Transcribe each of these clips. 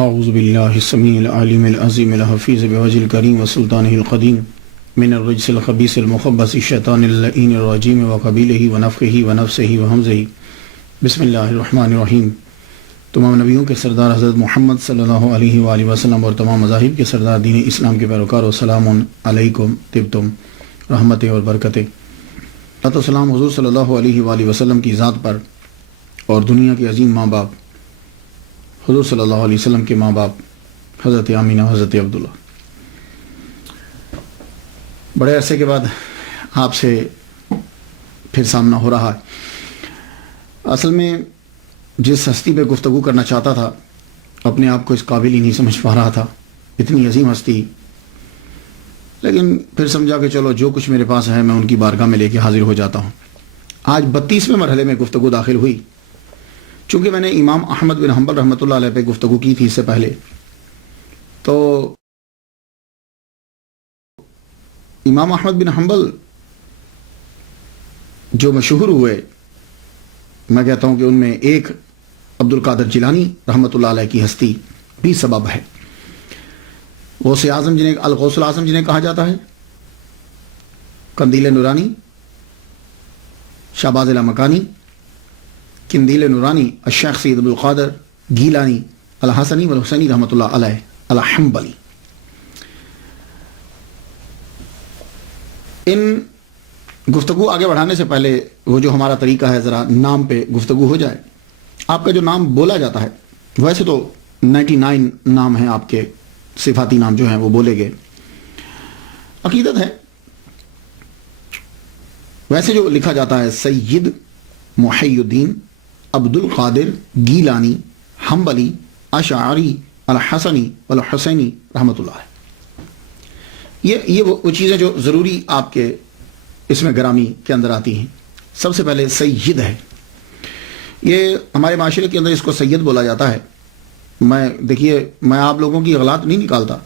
اعوذ باللہ السمیع العلیم العظیم الحفیظ بوجہ الکریم وسلطانہ القدیم من الرجس الخبیث المخبث الشیطان اللعین الرجیم وقبیلہ ونفخہ ونفسہ وہمزہ بسم اللہ الرحمن الرحیم۔ تمام نبیوں کے سردار حضرت محمد صلی اللہ علیہ وآلہ وسلم اور تمام مذاہب کے سردار دین اسلام کے پیروکاروں، السلام علیکم طبتم رحمت اور برکتیں۔ السلام حضور صلی اللہ علیہ وآلہ وسلم کی ذات پر اور دنیا کے عظیم ماں باپ حضور صلی اللہ علیہ وسلم کے ماں باپ حضرت آمینہ، حضرت عبداللہ۔ بڑے عرصے کے بعد آپ سے پھر سامنا ہو رہا ہے۔ اصل میں جس ہستی پہ گفتگو کرنا چاہتا تھا اپنے آپ کو اس قابل ہی نہیں سمجھ پا رہا تھا، اتنی عظیم ہستی، لیکن پھر سمجھا کہ چلو جو کچھ میرے پاس ہے میں ان کی بارگاہ میں لے کے حاضر ہو جاتا ہوں۔ آج 32ویں مرحلے میں گفتگو داخل ہوئی۔ چونکہ میں نے امام احمد بن حنبل رحمۃ اللہ علیہ پہ گفتگو کی تھی اس سے پہلے، تو امام احمد بن حنبل جو مشہور ہوئے، میں کہتا ہوں کہ ان میں ایک عبد القادر جیلانی رحمۃ اللہ علیہ کی ہستی بھی سبب ہے۔ غوث اعظم جنہیں الغوث الاعظم جنہیں کہا جاتا ہے، قندیل نورانی، شہباز لامکانی، قندیل نورانی، الشیخ سید عبد القادر گیلانی الحسنی والحسینی رحمۃ اللہ علیہ الحنبلی۔ ان گفتگو آگے بڑھانے سے پہلے وہ جو ہمارا طریقہ ہے، ذرا نام پہ گفتگو ہو جائے۔ آپ کا جو نام بولا جاتا ہے، ویسے تو 99 نام ہیں آپ کے، صفاتی نام جو ہیں وہ بولے گئے، عقیدت ہے۔ ویسے جو لکھا جاتا ہے سید محی الدین عبد القادر گیلانی حنبلی اشعری الحسنی والحسینی رحمۃ اللہ علیہ۔ یہ وہ چیزیں جو ضروری آپ کے اس میں گرامی کے اندر آتی ہیں۔ سب سے پہلے سید ہے، یہ ہمارے معاشرے کے اندر اس کو سید بولا جاتا ہے۔ دیکھیے میں آپ لوگوں کی غلط نہیں نکالتا،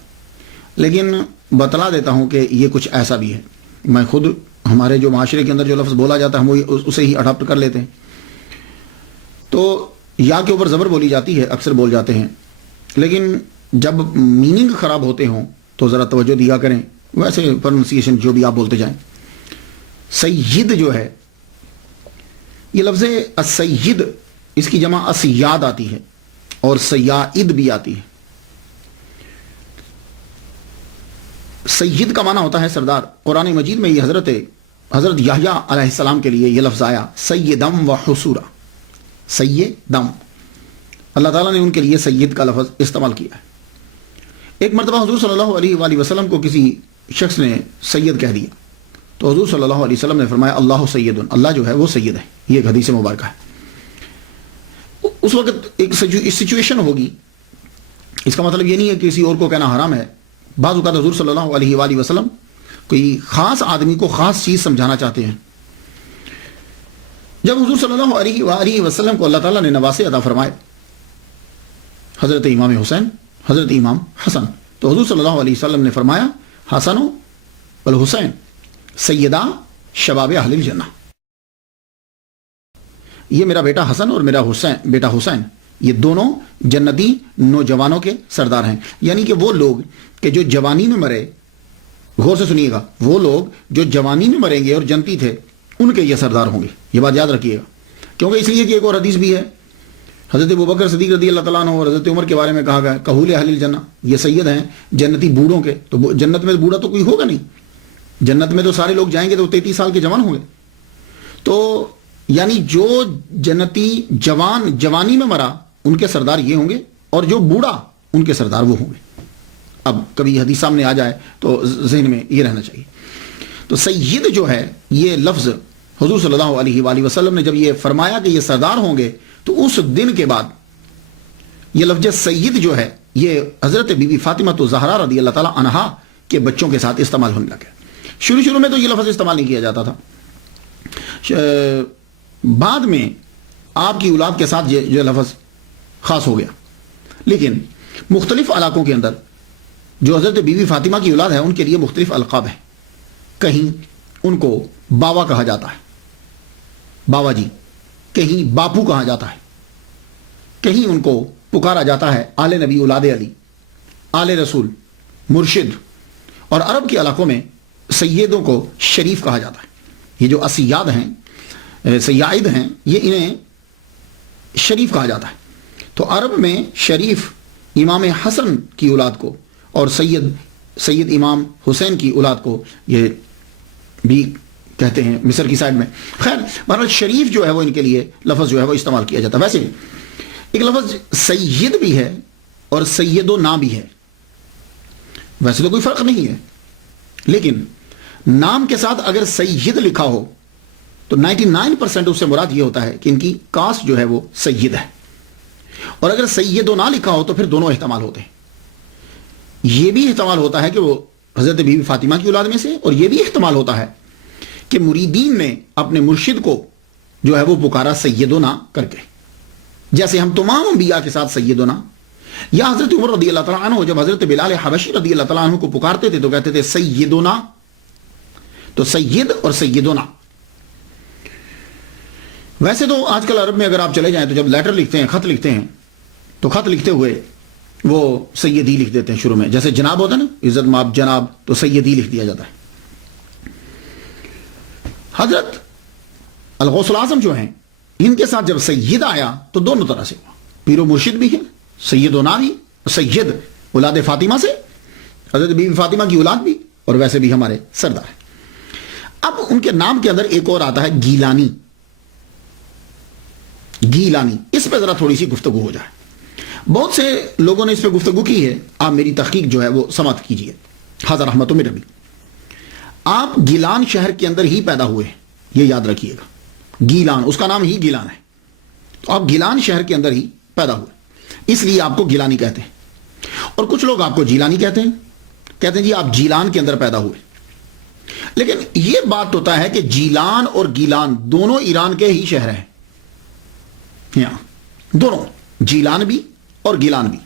لیکن بتلا دیتا ہوں کہ یہ کچھ ایسا بھی ہے۔ میں خود ہمارے جو معاشرے کے اندر جو لفظ بولا جاتا ہے ہم وہ اسے ہی اڈاپٹ کر لیتے ہیں، تو یا کے اوپر زبر بولی جاتی ہے، اکثر بول جاتے ہیں، لیکن جب میننگ خراب ہوتے ہوں تو ذرا توجہ دیا کریں، ویسے پروننسیشن جو بھی آپ بولتے جائیں۔ سید جو ہے، یہ لفظ السید، اس کی جمع اسیاد آتی ہے اور سیائد بھی آتی ہے۔ سید کا معنی ہوتا ہے سردار۔ قرآن مجید میں یہ حضرت یحییٰ علیہ السلام کے لیے یہ لفظ آیا، سیدم و حسورا، سیدم، اللہ تعالیٰ نے ان کے لیے سید کا لفظ استعمال کیا ہے۔ ایک مرتبہ حضور صلی اللہ علیہ وآلہ وسلم کو کسی شخص نے سید کہہ دیا، تو حضور صلی اللہ علیہ وسلم نے فرمایا اللہ سید، اللہ جو ہے وہ سید ہے۔ یہ ایک حدیث مبارکہ ہے۔ اس وقت ایک سچویشن ہوگی، اس کا مطلب یہ نہیں ہے کہ کسی اور کو کہنا حرام ہے۔ بعض اوقات حضور صلی اللہ علیہ وآلہ وسلم کوئی خاص آدمی کو خاص چیز سمجھانا چاہتے ہیں۔ جب حضور صلی اللہ علیہ وآلہ وسلم کو اللہ تعالیٰ نے نواسے عطا فرمائے، حضرت امام حسین، حضرت امام حسن، تو حضور صلی اللہ علیہ وسلم نے فرمایا حسن والحسین سیدہ شباب اہل الجنہ، یہ میرا بیٹا حسن اور میرا بیٹا حسین، یہ دونوں جنتی نوجوانوں کے سردار ہیں۔ یعنی کہ وہ لوگ کہ جو جوانی میں مرے، غور سے سنیے گا، وہ لوگ جو جوانی میں مریں گے اور جنتی تھے ان کے یہ سردار ہوں گے۔ یہ بات یاد رکھیے گا، کیونکہ اس لیے کہ ایک اور حدیث بھی ہے، حضرت ابوبکر صدیق رضی اللہ تعالیٰ عنہ اور حضرت عمر کے بارے میں کہا گیا کہول اہل الجنہ، یہ سید ہیں جنتی بوڑھوں کے۔ تو جنت میں بوڑھا تو کوئی ہوگا نہیں، جنت میں تو سارے لوگ جائیں گے تو 33 سال کے جوان ہوں گے۔ تو یعنی جو جنتی جوانی میں مرا ان کے سردار یہ ہوں گے، اور جو بوڑھا ان کے سردار وہ ہوں گے۔ اب کبھی حدیث سامنے آ جائے تو ذہن میں یہ رہنا چاہیے۔ تو سید جو ہے، یہ لفظ حضور صلی اللہ علیہ وآلہ وسلم نے جب یہ فرمایا کہ یہ سردار ہوں گے، تو اس دن کے بعد یہ لفظ سید جو ہے یہ حضرت بی بی فاطمہ الزہرا رضی اللہ تعالیٰ عنہا کے بچوں کے ساتھ استعمال ہونے لگا۔ شروع میں تو یہ لفظ استعمال نہیں کیا جاتا تھا، بعد میں آپ کی اولاد کے ساتھ یہ لفظ خاص ہو گیا۔ لیکن مختلف علاقوں کے اندر جو حضرت بی بی فاطمہ کی اولاد ہے ان کے لیے مختلف القاب ہیں۔ کہیں ان کو باوا کہا جاتا ہے، باوا جی، کہیں باپو کہا جاتا ہے، کہیں ان کو پکارا جاتا ہے آل نبی، اولاد علی، آل رسول، مرشد، اور عرب کے علاقوں میں سیدوں کو شریف کہا جاتا ہے. یہ جو اسیاد ہیں، سیاد ہیں، یہ انہیں شریف کہا جاتا ہے. تو عرب میں شریف امام حسن کی اولاد کو اور سید امام حسین کی اولاد کو یہ بھی کہتے ہیں مصر کی سائڈ میں. خیر بہرحال شریف جو ہے وہ ان کے لیے لفظ جو ہے وہ استعمال کیا جاتا ہے. ویسے ایک لفظ سید بھی ہے اور سید و نا بھی ہے. ویسے تو کوئی فرق نہیں ہے، لیکن نام کے ساتھ اگر سید لکھا ہو تو 99% اس سے مراد یہ ہوتا ہے کہ ان کی کاسٹ جو ہے وہ سید ہے، اور اگر سید و نا لکھا ہو تو پھر دونوں احتمال ہوتے ہیں. یہ بھی احتمال ہوتا ہے کہ وہ حضرت بی بی فاطمہ کی اولاد میں سے، اور یہ بھی احتمال ہوتا ہے کہ مریدین نے اپنے مرشد کو جو ہے وہ پکارا سیدنا کر کے، جیسے ہم تمام انبیاء کے ساتھ سیدنا. یا حضرت عمر رضی اللہ تعالیٰ عنہ جب حضرت بلال حبشی رضی اللہ تعالیٰ عنہ کو پکارتے تھے تو کہتے تھے سیدنا. تو سید اور سیدنا. ویسے تو آج کل عرب میں اگر آپ چلے جائیں تو جب لیٹر لکھتے ہیں، خط لکھتے ہیں، تو خط لکھتے ہوئے وہ سیدی لکھ دیتے ہیں شروع میں. جیسے جناب ہوتا ہے نا، عزت ماب جناب، تو سیدی لکھ دیا جاتا ہے. حضرت الغوث الاعظم جو ہیں، ان کے ساتھ جب سید آیا تو دونوں طرح سے ہوا. پیر و مرشد بھی ہے، سید و نا بھی، سید اولاد فاطمہ سے، حضرت بی بی فاطمہ کی اولاد بھی، اور ویسے بھی ہمارے سردار ہیں. اب ان کے نام کے اندر ایک اور آتا ہے گیلانی. گیلانی، اس پہ ذرا تھوڑی سی گفتگو ہو جائے. بہت سے لوگوں نے اس پہ گفتگو کی ہے، آپ میری تحقیق جو ہے وہ سماعت کیجئے. حاضر رحمت من ربی. آپ گیلان شہر کے اندر ہی پیدا ہوئے، یہ یاد رکھیے گا. گیلان، اس کا نام ہی گیلان ہے. تو آپ گیلان شہر کے اندر ہی پیدا ہوئے، اس لیے آپ کو گیلانی کہتے ہیں. اور کچھ لوگ آپ کو جیلانی کہتے ہیں جی آپ جیلان کے اندر پیدا ہوئے. لیکن یہ بات ہوتا ہے کہ جیلان اور گیلان دونوں ایران کے ہی شہر ہیں. یہاں دونوں، جیلان بھی اور گیلان بھی،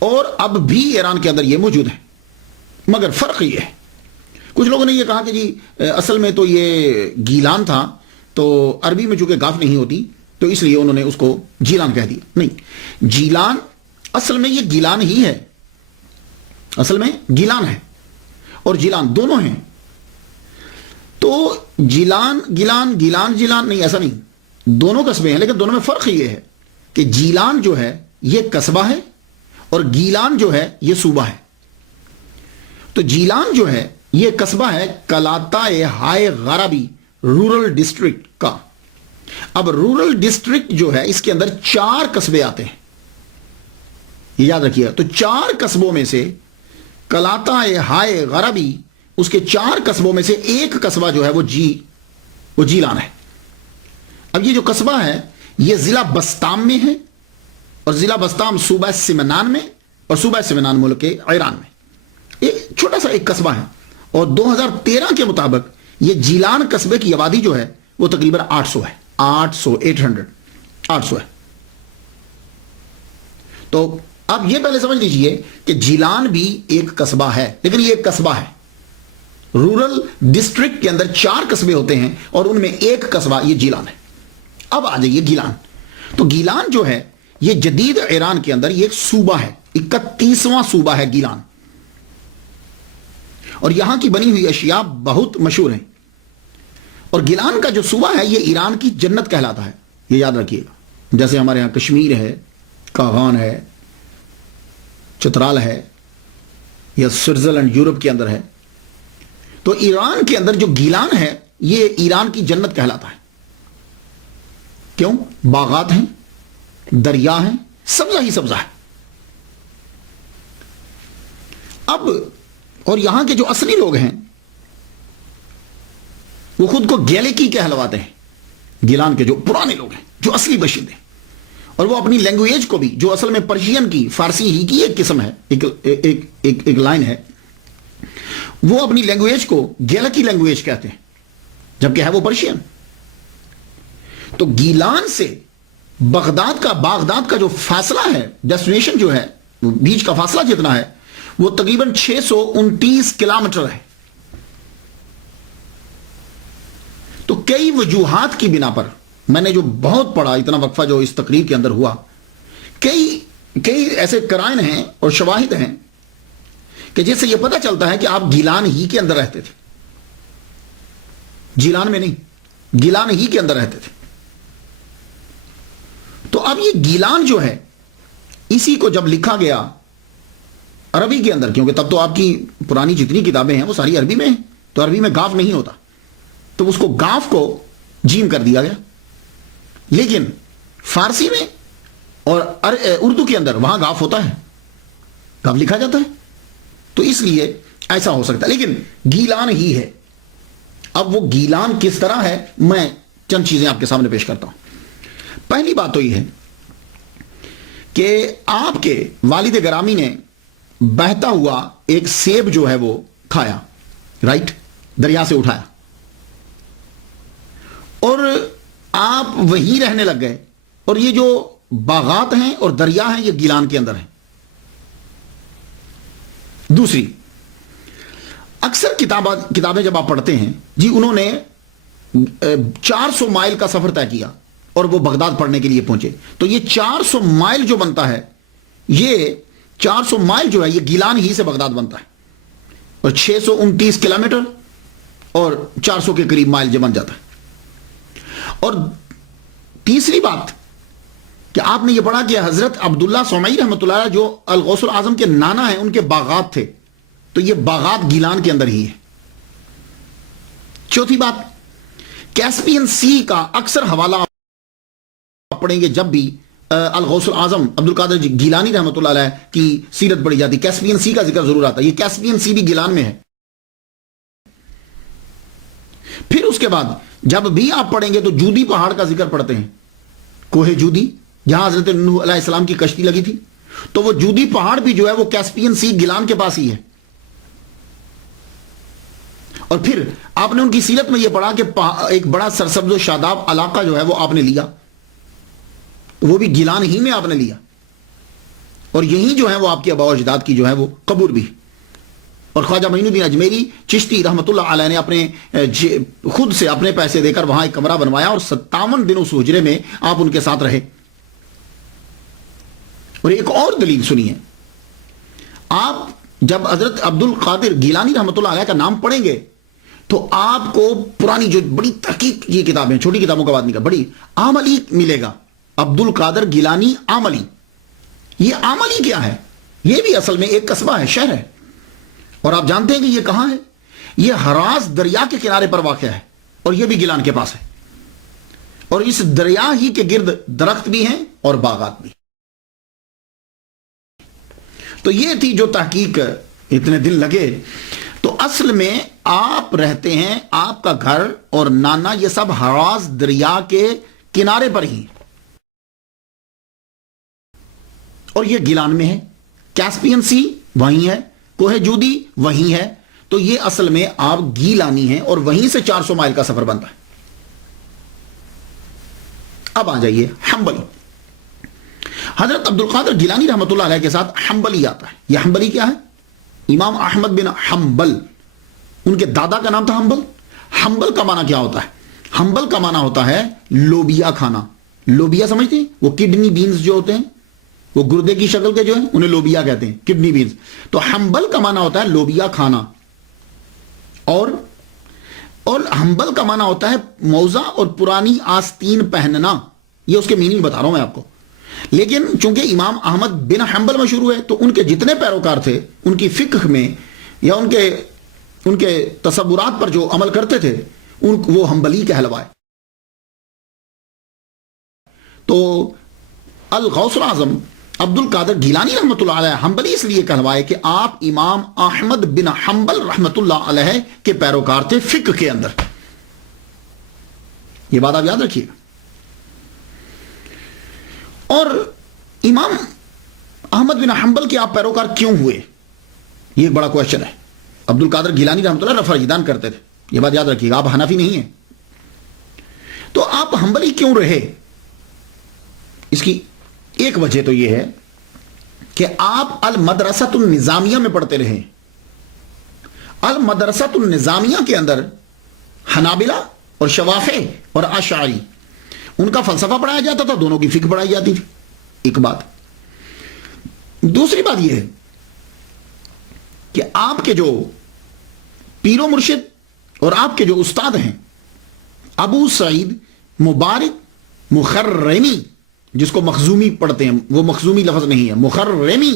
اور اب بھی ایران کے اندر یہ موجود ہیں. مگر فرق یہ ہے، کچھ لوگوں نے یہ کہا کہ جی اصل میں تو یہ گیلان تھا، تو عربی میں چونکہ گاف نہیں ہوتی تو اس لیے انہوں نے اس کو جیلان کہہ دیا. نہیں، جیلان اصل میں یہ گیلان ہی ہے، اصل میں گیلان ہے اور جیلان دونوں ہیں. تو جیلان گیلان، گیلان جیلان نہیں، ایسا نہیں، دونوں قصبے ہیں. لیکن دونوں میں فرق یہ ہے کہ جیلان جو ہے یہ قصبہ ہے اور گیلان جو ہے یہ صوبہ ہے. تو جیلان جو ہے یہ قصبہ ہے کلاتائے ہائے غربی رورل ڈسٹرکٹ کا. اب رورل ڈسٹرکٹ جو ہے اس کے اندر 4 قصبے آتے ہیں، یہ یاد رکھیے. تو 4 قصبوں میں سے کلاتائے ہائے غربی، اس کے 4 قصبوں میں سے ایک قصبہ جو ہے وہ جیلان ہے. اب یہ جو قصبہ ہے یہ ضلع بستام میں ہے، اور ضلع بستام صوبہ سمنان میں، اور صوبہ سمنان ملک کے ایران میں ایک چھوٹا سا ایک قصبہ ہے. اور 2013 کے مطابق یہ جیلان قصبے کی آبادی جو ہے وہ تقریباً 800 ہے. 800 ہے. تو اب یہ پہلے سمجھ لیجئے کہ جیلان بھی ایک قصبہ ہے، لیکن یہ ایک قصبہ ہے. رورل ڈسٹرکٹ کے اندر 4 قصبے ہوتے ہیں اور ان میں ایک قصبہ یہ جیلان ہے. اب آ جائیے گیلان. تو گیلان جو ہے یہ جدید ایران کے اندر یہ ایک صوبہ ہے، 31واں صوبہ ہے گیلان. اور یہاں کی بنی ہوئی اشیاء بہت مشہور ہیں. اور گیلان کا جو صوبہ ہے یہ ایران کی جنت کہلاتا ہے، یہ یاد رکھیے گا. جیسے ہمارے ہاں کشمیر ہے، کاغان ہے، چترال ہے، یا سوئٹزرلینڈ یورپ کے اندر ہے. تو ایران کے اندر جو گیلان ہے یہ ایران کی جنت کہلاتا ہے. کیوں؟ باغات ہیں، دریا ہیں، سبزہ ہی سبزہ ہے. اب اور یہاں کے جو اصلی لوگ ہیں وہ خود کو گیلکی کہلواتے ہیں. گیلان کے جو پرانے لوگ ہیں، جو اصلی باشندے، اور وہ اپنی لینگویج کو بھی، جو اصل میں پرشین کی، فارسی ہی کی ایک قسم ہے، ایک لائن ہے، وہ اپنی لینگویج کو گیلکی لینگویج کہتے ہیں، جبکہ ہے وہ پرشین. تو گیلان سے بغداد کا جو فاصلہ ہے، ڈیسٹینیشن جو ہے، بیچ کا فاصلہ جتنا ہے وہ تقریباً 629 کلومیٹر ہے. تو کئی وجوہات کی بنا پر میں نے جو بہت پڑھا، اتنا وقفہ جو اس تقریر کے اندر ہوا، کئی ایسے قرائن ہیں اور شواہد ہیں کہ جس سے یہ پتہ چلتا ہے کہ آپ گیلان ہی کے اندر رہتے تھے، جیلان میں نہیں، گیلان ہی کے اندر رہتے تھے۔ تو اب یہ گیلان جو ہے، اسی کو جب لکھا گیا عربی کے اندر، کیونکہ تب تو آپ کی پرانی جتنی کتابیں ہیں وہ ساری عربی میں ہیں، تو عربی میں گاف نہیں ہوتا، تو اس کو گاف کو جیم کر دیا گیا۔ لیکن فارسی میں اور اردو کے اندر وہاں گاف ہوتا ہے، گاف لکھا جاتا ہے، تو اس لیے ایسا ہو سکتا ہے، لیکن گیلان ہی ہے۔ اب وہ گیلان کس طرح ہے، میں چند چیزیں آپ کے سامنے پیش کرتا ہوں۔ پہلی بات تو یہ ہے کہ آپ کے والد گرامی نے بہتا ہوا ایک سیب جو ہے وہ کھایا، رائٹ، دریا سے اٹھایا، اور آپ وہیں رہنے لگ گئے، اور یہ جو باغات ہیں اور دریا ہیں یہ گیلان کے اندر ہیں۔ دوسری، اکثر کتابیں جب آپ پڑھتے ہیں جی، انہوں نے 400 مائل کا سفر طے کیا اور وہ بغداد پڑھنے کے لیے پہنچے، تو یہ 400 مائل جو بنتا ہے، یہ 400 مائل جو ہے یہ گیلان ہی سے بغداد بنتا ہے، اور 629 کلومیٹر اور 400 کے قریب مائل جو بن جاتا ہے۔ اور تیسری بات کہ آپ نے یہ پڑھا کہ حضرت عبداللہ سومعی رحمۃ اللہ علیہ جو الغوث الاعظم کے نانا ہیں، ان کے باغات تھے، تو یہ باغات گیلان کے اندر ہی ہے۔ چوتھی بات، کیسپین سی کا اکثر حوالہ آپ پڑھیں گے جب بھی الغوث الاعظم عبد القادر گیلانی رحمۃ اللہ علیہ کی سیرت پڑھی جاتی، کیسپین سی کا ذکر ضرور آتا ہے۔ یہ کیسپین سی بھی گیلان میں ہے۔ پھر اس کے بعد جب بھی آپ پڑھیں گے تو جودی پہاڑ کا ذکر پڑھتے ہیں، کوہ جودی، جہاں حضرت نوح علیہ السلام کی کشتی لگی تھی، تو وہ جودی پہاڑ بھی جو ہے وہ کیسپین سی گیلان کے پاس ہی ہے۔ اور پھر آپ نے ان کی سیرت میں یہ پڑھا کہ ایک بڑا سرسبز و شاداب علاقہ جو ہے وہ آپ نے لیا، وہ بھی گیلان ہی میں آپ نے لیا، اور یہی جو ہے وہ آپ کے آباء و اجداد کی جو ہے وہ قبر بھی۔ اور خواجہ معین الدین اجمیری چشتی رحمۃ اللہ علیہ نے اپنے خود سے اپنے پیسے دے کر وہاں ایک کمرہ بنوایا، اور 57 دن اس حجرے میں آپ ان کے ساتھ رہے۔ اور ایک اور دلیل سنیے، آپ جب حضرت عبد القادر گیلانی رحمۃ اللہ علیہ کا نام پڑھیں گے تو آپ کو پرانی جو بڑی تحقیق یہ کتابیں، چھوٹی کتابوں کا بات نہیں کر، بڑی عملی ملے گا۔ عبد القادر گیلانی عملی، یہ عملی کیا ہے؟ یہ بھی اصل میں ایک قصبہ ہے، شہر ہے، اور آپ جانتے ہیں کہ یہ کہاں ہے؟ یہ ہراز دریا کے کنارے پر واقع ہے، اور یہ بھی گیلان کے پاس ہے، اور اس دریا ہی کے گرد درخت بھی ہیں اور باغات بھی۔ تو یہ تھی جو تحقیق، اتنے دن لگے۔ تو اصل میں آپ رہتے ہیں، آپ کا گھر اور نانا یہ سب ہراز دریا کے کنارے پر ہی، اور یہ گیلان میں ہے، کیسپین سی وہیں ہے، کوہ جودی وہیں ہے، تو یہ اصل میں آپ گیلانی ہیں، اور وہیں سے 400 مائل کا سفر بنتا ہے۔ اب آ جائیے حنبلی۔ حضرت عبد القادر گیلانی رحمۃ اللہ علیہ کے ساتھ حنبلی آتا ہے۔ یہ حنبلی کیا ہے؟ امام احمد بن حنبل، ان کے دادا کا نام تھا حنبل۔ حنبل کا معنی کیا ہوتا ہے؟ حنبل کا معنی ہوتا ہے لوبیا کھانا۔ لوبیا سمجھتے ہیں؟ وہ کڈنی بینز جو ہوتے ہیں، وہ گردے کی شکل کے جو ہیں، انہیں لوبیا کہتے ہیں، کڈنی بینز۔ تو حنبل کا معنی ہوتا ہے لوبیا کھانا، اور حنبل کا معنی ہوتا ہے موزہ اور پرانی آستین پہننا۔ یہ اس کے میننگ بتا رہا ہوں میں آپ کو، لیکن چونکہ امام احمد بن حنبل مشہور ہوئے تو ان کے جتنے پیروکار تھے ان کی فقہ میں یا ان کے تصورات پر جو عمل کرتے تھے وہ حنبلی کہلوائے۔ تو الغوث الاعظم عبد القادر گیلانی رحمۃ اللہ علیہ حنبلی اس لیے کہلوائے کہ آپ امام احمد بن حنبل رحمۃ اللہ علیہ کے پیروکار تھے فقہ کے اندر۔ یہ بات آپ یاد رکھیے گا۔ اور امام احمد بن حنبل کے آپ پیروکار کیوں ہوئے، یہ ایک بڑا کوشچن ہے۔ عبد القادر گیلانی رحمۃ اللہ رفع اجدان کرتے تھے، یہ بات یاد رکھیے گا، آپ حنفی نہیں ہیں، تو آپ حنبلی کیوں رہے؟ اس کی ایک وجہ تو یہ ہے کہ آپ المدرسۃ النظامیہ میں پڑھتے رہے۔ المدرسۃ النظامیہ کے اندر حنابلہ اور شوافع اور اشعری ان کا فلسفہ پڑھایا جاتا تھا، دونوں کی فقہ پڑھائی جاتی تھی، ایک بات۔ دوسری بات یہ ہے کہ آپ کے جو پیر و مرشد اور آپ کے جو استاد ہیں ابو سعید مبارک مخرمی، جس کو مخزومی پڑھتے ہیں، وہ مخزومی لفظ نہیں ہے، مخرمی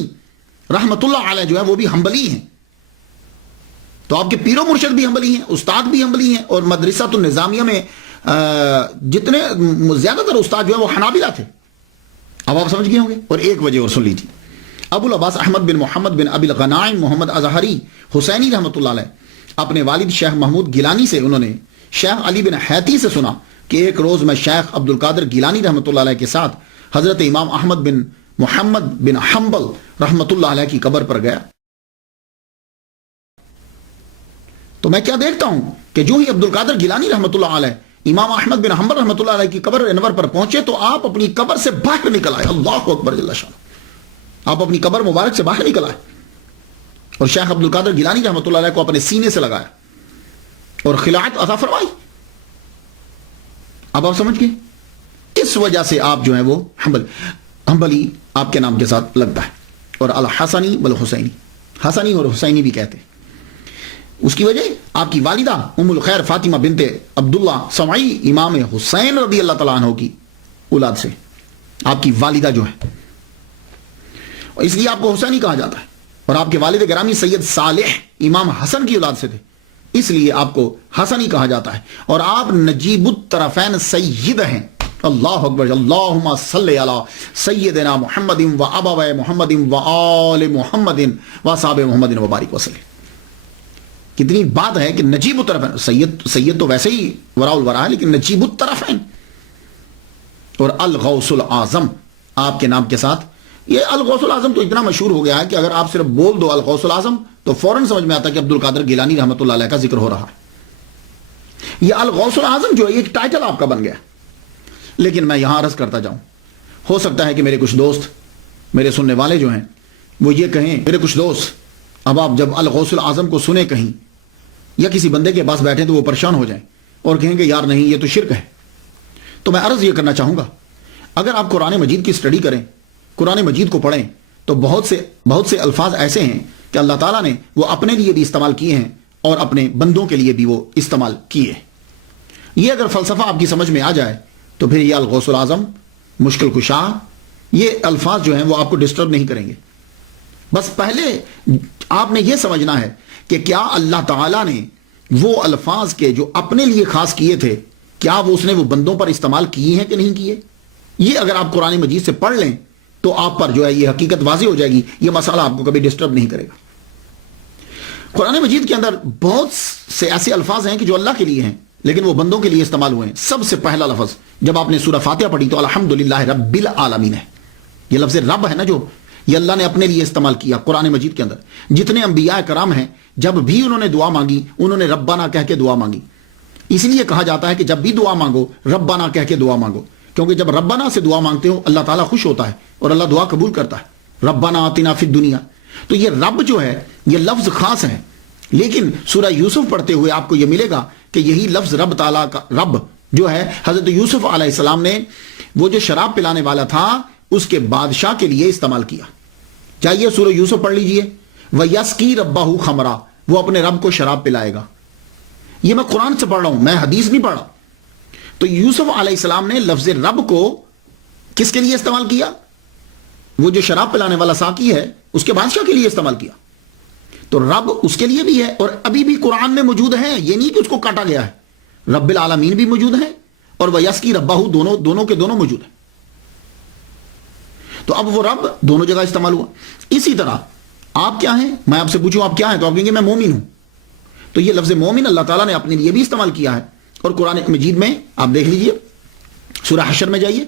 رحمت اللہ علیہ جو ہے وہ بھی حنبلی ہیں. تو آپ کے پیر و مرشد بھی حنبلی ہیں، استاد بھی حنبلی ہیں، اور مدرسۃ النظامیہ میں جتنے زیادہ تر استاد جو ہے وہ حنابلہ تھے. اب آپ سمجھ گئے ہوں گے. اور ایک وجہ اور سن لیجیے، ابو العباس احمد بن محمد بن ابی الغنائم محمد اظہری حسینی رحمۃ اللہ علیہ اپنے والد شیخ محمود گیلانی سے، انہوں نے شیخ علی بن حیتی سے سنا کہ ایک روز میں شیخ عبد القادر گیلانی رحمۃ اللہ علیہ کے ساتھ حضرت امام احمد بن محمد بن حنبل رحمۃ اللہ علیہ کی قبر پر گیا. تو میں کیا دیکھتا ہوں کہ جو ہی عبد القادر گیلانی رحمۃ اللہ علیہ امام احمد بن حنبل رحمۃ اللہ علیہ کی قبر انور پر پہنچے تو آپ اپنی قبر سے باہر نکل آئے. اللہ اکبر جل شان. آپ اپنی قبر مبارک سے باہر نکل آئے اور شیخ عبد القادر گیلانی رحمۃ اللہ علیہ کو اپنے سینے سے لگایا اور خلعت عطا فرمائی. اب آپ سمجھ گئے اس وجہ سے آپ جو ہیں وہ حنبلی آپ کے نام کے ساتھ لگتا ہے. اور الحسنی والحسینی، حسنی اور حسینی بھی کہتے ہیں. اس کی وجہ آپ کی والدہ ام الخیر فاطمہ بنت عبداللہ سمعی امام حسین رضی اللہ تعالیٰ عنہ کی اولاد سے، آپ کی والدہ جو ہے، اور اس لیے آپ کو حسینی کہا جاتا ہے. اور آپ کے والد گرامی سید صالح امام حسن کی اولاد سے تھے، اس لیے آپ کو حسنی کہا جاتا ہے. اور آپ نجیب الطرفین سید ہیں. اللہ اکبر. اللہم صلی علی سیدنا محمد و ابوی محمد و آل محمد و اصحاب محمد وبارک وسلم. کتنی بات ہے کہ نجیب الطرفین، سید تو ویسے ہی وراء الورا ہے، لیکن نجیب الطرفین اور الغوث العظم آپ کے نام کے ساتھ. یہ الغوث العظم تو اتنا مشہور ہو گیا ہے کہ اگر آپ صرف بول دو الغوث العظم تو فوراً سمجھ میں آتا ہے کہ عبد القادر گیلانی رحمۃ اللہ علیہ کا ذکر ہو رہا ہے. یہ الغوث العظم جو ہے ایک ٹائٹل آپ کا بن گیا. لیکن میں یہاں عرض کرتا جاؤں، ہو سکتا ہے کہ میرے کچھ دوست، میرے سننے والے جو ہیں وہ یہ کہیں، میرے کچھ دوست اب آپ جب الغوث العظم کو سنیں کہیں یا کسی بندے کے پاس بیٹھیں تو وہ پریشان ہو جائیں اور کہیں کہ یار نہیں یہ تو شرک ہے. تو میں عرض یہ کرنا چاہوں گا، اگر آپ قرآن مجید کی اسٹڈی کریں، قرآن مجید کو پڑھیں، تو بہت سے الفاظ ایسے ہیں کہ اللہ تعالیٰ نے وہ اپنے لیے بھی استعمال کیے ہیں اور اپنے بندوں کے لیے بھی وہ استعمال کیے. یہ اگر فلسفہ آپ کی سمجھ میں آ جائے تو پھر یہ الغوث العظم، مشکل کشا، یہ الفاظ جو ہیں وہ آپ کو ڈسٹرب نہیں کریں گے. بس پہلے آپ نے یہ سمجھنا ہے کہ کیا اللہ تعالیٰ نے وہ الفاظ کے جو اپنے لیے خاص کیے تھے، کیا وہ اس نے وہ بندوں پر استعمال کیے ہیں کہ نہیں کیے. یہ اگر آپ قرآن مجید سے پڑھ لیں تو آپ پر جو ہے یہ حقیقت واضح ہو جائے گی. یہ مسئلہ آپ کو کبھی ڈسٹرب نہیں کرے گا. قرآن مجید کے اندر بہت سے ایسے الفاظ ہیں کہ جو اللہ کے لیے ہیں لیکن وہ بندوں کے لیے استعمال ہوئے ہیں. سب سے پہلا لفظ جب آپ نے سورہ فاتحہ پڑھی تو الحمدللہ رب العالمین ہے. یہ لفظ رب ہے نا، جو یہ اللہ نے اپنے لیے استعمال کیا قرآن مجید کے اندر. جتنے انبیاء کرام ہیں جب بھی انہوں نے دعا مانگی انہوں نے ربنا کہہ کے دعا مانگی. اس لیے کہا جاتا ہے کہ جب بھی دعا مانگو ربنا کہہ کے دعا مانگو، کیونکہ جب ربنا سے دعا مانگتے ہو اللہ تعالیٰ خوش ہوتا ہے اور اللہ دعا قبول کرتا ہے. ربنا آتنا فی الدنیا. تو یہ رب جو ہے یہ لفظ خاص ہے، لیکن سورہ یوسف پڑھتے ہوئے آپ کو یہ ملے گا کہ یہی لفظ رب تعالیٰ کا رب جو ہے حضرت یوسف علیہ السلام نے وہ جو شراب پلانے والا تھا اس کے بادشاہ کے لیے استعمال کیا. چاہیے سورہ یوسف پڑھ لیجئے. وَيَسْقِي رَبَّهُ خَمْرًا، وہ اپنے رب کو شراب پلائے گا. یہ میں قرآن سے پڑھ رہا ہوں، میں حدیث نہیں پڑھ رہا. تو یوسف علیہ السلام نے لفظ رب کو کس کے لیے استعمال کیا؟ وہ جو شراب پلانے والا ساقی ہے اس کے بادشاہ کے لیے استعمال کیا. تو رب اس کے لیے بھی ہے اور ابھی بھی قرآن میں موجود ہے، یہ نہیں کہ اس کو کاٹا گیا ہے. رب العالمین بھی موجود ہے اور وَيَسْقِي رَبَّهُ دونوں کے دونوں موجود ہیں. تو اب وہ رب دونوں جگہ استعمال ہوا. اسی طرح آپ کیا ہیں، میں آپ سے پوچھوں آپ کیا ہیں تو آپ کہیں گے میں مومن ہوں. تو یہ لفظ مومن اللہ تعالیٰ نے اپنے لیے بھی استعمال کیا ہے اور قرآن مجید میں آپ دیکھ لیجئے، سورہ حشر میں جائیے،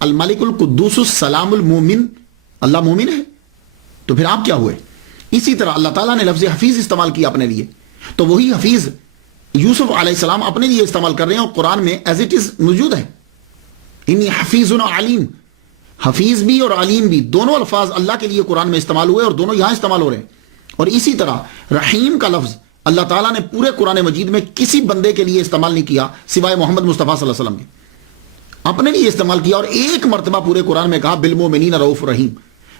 الملک القدوس السلام المومن، اللہ مومن ہے. تو پھر آپ کیا ہوئے؟ اسی طرح اللہ تعالیٰ نے لفظ حفیظ استعمال کیا اپنے لیے، تو وہی حفیظ یوسف علیہ السلام اپنے لیے استعمال کر رہے ہیں اور قرآن میں ایز اٹ از موجود ہے. انی حفیظ علیم، حفیظ بھی اور علیم بھی دونوں الفاظ اللہ کے لیے قرآن میں استعمال ہوئے اور دونوں یہاں استعمال ہو رہے ہیں. اور اسی طرح رحیم کا لفظ اللہ تعالیٰ نے پورے قرآن مجید میں کسی بندے کے لیے استعمال نہیں کیا سوائے محمد مصطفیٰ صلی اللہ علیہ وسلم کے، اپنے لیے استعمال کیا. اور ایک مرتبہ پورے قرآن میں کہا بالمؤمنین رؤوف رحیم،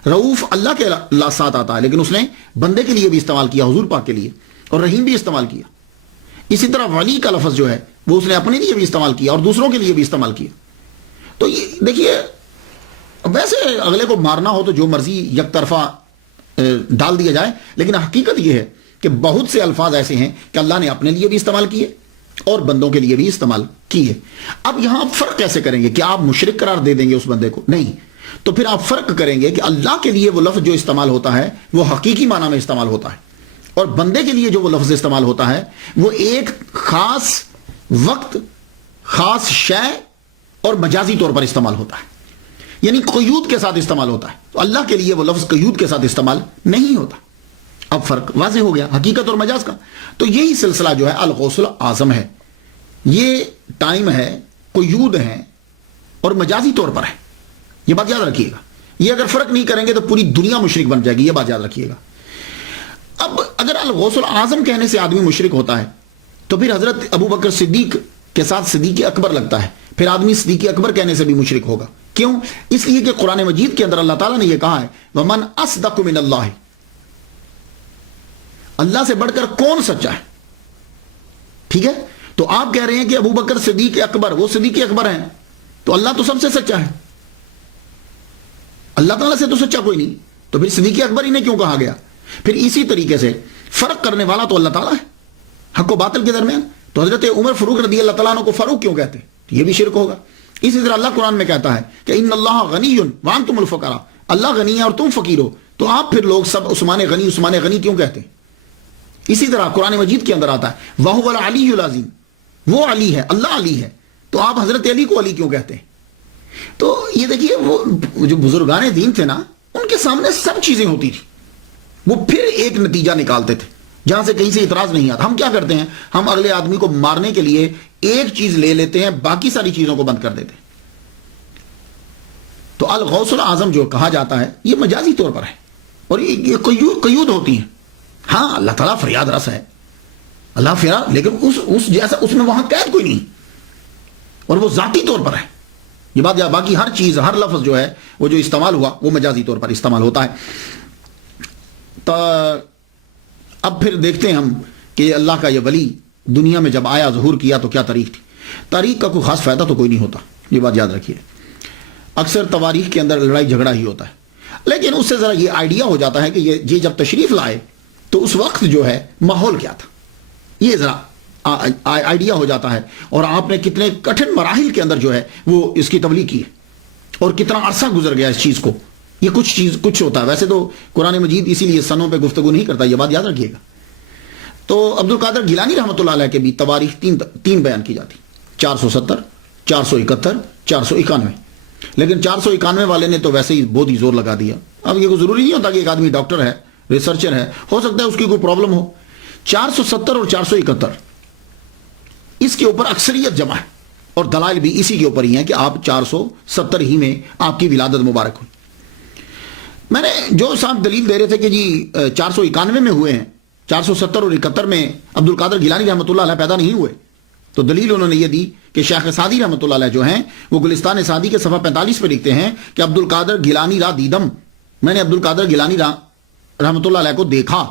رؤوف اللہ کے ساتھ آتا ہے، لیکن اس نے بندے کے لیے بھی استعمال کیا، حضور پاک کے لیے، اور رحیم بھی استعمال کیا۔ اسی طرح ولی کا لفظ جو ہے وہ اس نے اپنے لیے بھی استعمال کیا اور دوسروں کے لیے بھی استعمال کیا۔ تو یہ دیکھیے، ویسے اگلے کو مارنا ہو تو جو مرضی یک طرفہ ڈال دیا جائے، لیکن حقیقت یہ ہے کہ بہت سے الفاظ ایسے ہیں کہ اللہ نے اپنے لیے بھی استعمال کیے اور بندوں کے لیے بھی استعمال کیے۔ اب یہاں آپ فرق کیسے کریں گے؟ کہ آپ مشرک قرار دے دیں گے اس بندے کو؟ نہیں، تو پھر آپ فرق کریں گے کہ اللہ کے لیے وہ لفظ جو استعمال ہوتا ہے وہ حقیقی معنی میں استعمال ہوتا ہے، اور بندے کے لیے جو وہ لفظ استعمال ہوتا ہے وہ ایک خاص وقت، خاص شے اور مجازی طور پر استعمال ہوتا ہے، یعنی قیود کے ساتھ استعمال ہوتا ہے۔ تو اللہ کے لیے وہ لفظ قیود کے ساتھ استعمال نہیں ہوتا۔ اب فرق واضح ہو گیا حقیقت اور مجاز کا۔ تو یہی سلسلہ جو ہے الغوث الاعظم ہے، یہ ٹائم ہے، قیود ہے اور مجازی طور پر ہے، یہ بات یاد رکھیے گا۔ یہ اگر فرق نہیں کریں گے تو پوری دنیا مشرک بن جائے گی، یہ بات یاد رکھیے گا۔ اب اگر الغوث الاعظم کہنے سے آدمی مشرک ہوتا ہے تو پھر حضرت ابو بکر صدیق کے ساتھ صدیق اکبر لگتا ہے، پھر آدمی صدیق اکبر کہنے سے بھی مشرک ہوگا۔ کیوں؟ اس لیے کہ قرآن مجید کے اندر اللہ تعالیٰ نے یہ کہا ہے وَمَنْ أَصْدَقُ مِنَ اللَّهِ، اللہ سے بڑھ کر کون سچا ہے؟ ٹھیک ہے، تو آپ کہہ رہے ہیں کہ ابو بکر صدیق اکبر، وہ صدیق اکبر ہیں، تو اللہ تو سب سے سچا ہے، اللہ تعالیٰ سے تو سچا کوئی نہیں، تو پھر صدیق اکبر انہیں کیوں کہا گیا؟ پھر اسی طریقے سے فرق کرنے والا تو اللہ تعالیٰ ہے حق و باطل کے درمیان، تو حضرت عمر فاروق رضی اللہ تعالیٰ عنہ کو فاروق کیوں کہتے ہیں؟ یہ بھی شرک ہوگا۔ اسی طرح اللہ قرآن میں کہتا ہے کہ ان اللہ غنی وانتم الفقراء، اللہ غنی ہے اور تم فقیر ہو، تو آپ پھر لوگ سب عثمان غنی عثمان غنی کیوں کہتے ہیں؟ اسی طرح قرآن مجید کے اندر آتا ہے وَهُوَ الْعَلِيُّ الْعَظِيمُ، وہ علی ہے، اللہ علی ہے، تو آپ حضرت علی کو علی کیوں کہتے ہیں؟ تو یہ دیکھیے، وہ جو بزرگان دین تھے نا، ان کے سامنے سب چیزیں ہوتی تھی، وہ پھر ایک نتیجہ نکالتے تھے جہاں سے کہیں سے اعتراض نہیں آتا۔ ہم کیا کرتے ہیں؟ ہم اگلے آدمی کو مارنے کے لیے ایک چیز لے لیتے ہیں، باقی ساری چیزوں کو بند کر دیتے ہیں۔ تو الغوث الاعظم جو کہا جاتا ہے یہ مجازی طور پر ہے، اور یہ قیود ہوتی ہیں۔ ہاں، اللہ تعالیٰ فریاد رس ہے، اللہ فریاد، لیکن اس جیسا اس میں وہاں قید کوئی نہیں، اور وہ ذاتی طور پر ہے، یہ بات۔ باقی ہر چیز، ہر لفظ جو ہے وہ جو استعمال ہوا وہ مجازی طور پر استعمال ہوتا ہے۔ تو اب پھر دیکھتے ہیں ہم کہ اللہ کا یہ ولی دنیا میں جب آیا، ظہور کیا، تو کیا تاریخ تھی؟ تاریخ کا کوئی خاص فائدہ تو کوئی نہیں ہوتا، یہ بات یاد رکھیے۔ اکثر تواریخ کے اندر لڑائی جھگڑا ہی ہوتا ہے، لیکن اس سے ذرا یہ آئیڈیا ہو جاتا ہے کہ یہ جب تشریف لائے تو اس وقت جو ہے ماحول کیا تھا، یہ ذرا آئیڈیا ہو جاتا ہے، اور آپ نے کتنے کٹھن مراحل کے اندر جو ہے وہ اس کی تبلیغ کی ہے، اور کتنا عرصہ گزر گیا اس چیز کو۔ یہ کچھ ہوتا ہے، ویسے تو قرآن مجید اسی لیے سنوں پہ گفتگو نہیں کرتا، یہ بات یاد رکھیے گا۔ تو عبد القادر گیلانی رحمۃ اللہ علیہ کے بھی تواریخ تین بیان کی جاتی، 470، 471، 491، لیکن 491 والے نے تو ویسے ہی بہت ہی زور لگا دیا۔ اب یہ کوئی ضروری نہیں ہوتا کہ ایک آدمی ڈاکٹر ہے، ریسرچر ہے، ہو سکتا ہے اس کی کوئی پرابلم ہو۔ 470 اور 471 اس کے اوپر اکثریت جمع ہے، اور دلائل بھی اسی کے اوپر ہی ہیں کہ آپ 470 ہی میں آپ کی ولادت مبارک ہوئی۔ میں نے جو صاحب دلیل دے رہے تھے کہ جی 491 میں ہوئے ہیں، 470 اور 71 میں عبد القادر گیلانی رحمۃ اللہ علیہ پیدا نہیں ہوئے، تو دلیل انہوں نے یہ دی کہ شیخ سعدی رحمۃ اللہ علیہ جو ہیں وہ گلستان سعدی کے صفحہ 45 پہ لکھتے ہیں کہ عبد القادر گیلانی را دیدم، میں نے عبد القادر گیلانی رحمۃ اللہ علیہ کو دیکھا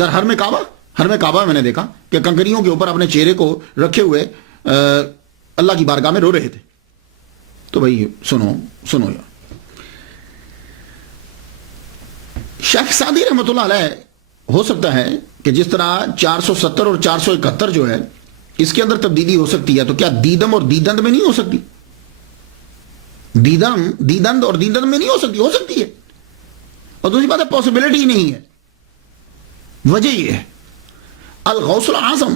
در حرم کعبہ میں نے دیکھا کہ کنکریوں کے اوپر اپنے چہرے کو رکھے ہوئے اللہ کی بارگاہ میں رو رہے تھے۔ تو بھائی سنو یار، شیخ سعدی رحمۃ اللہ علیہ ہو سکتا ہے کہ جس طرح 470 اور 471 جو ہے اس کے اندر تبدیلی ہو سکتی ہے، تو کیا دیدم اور دیدند میں نہیں ہو سکتی؟ دیدند اور دیدند میں نہیں ہو سکتی ہے۔ اور دوسری بات ہے پاسبلٹی نہیں ہے۔ وجہ یہ ہے الغوث الاعظم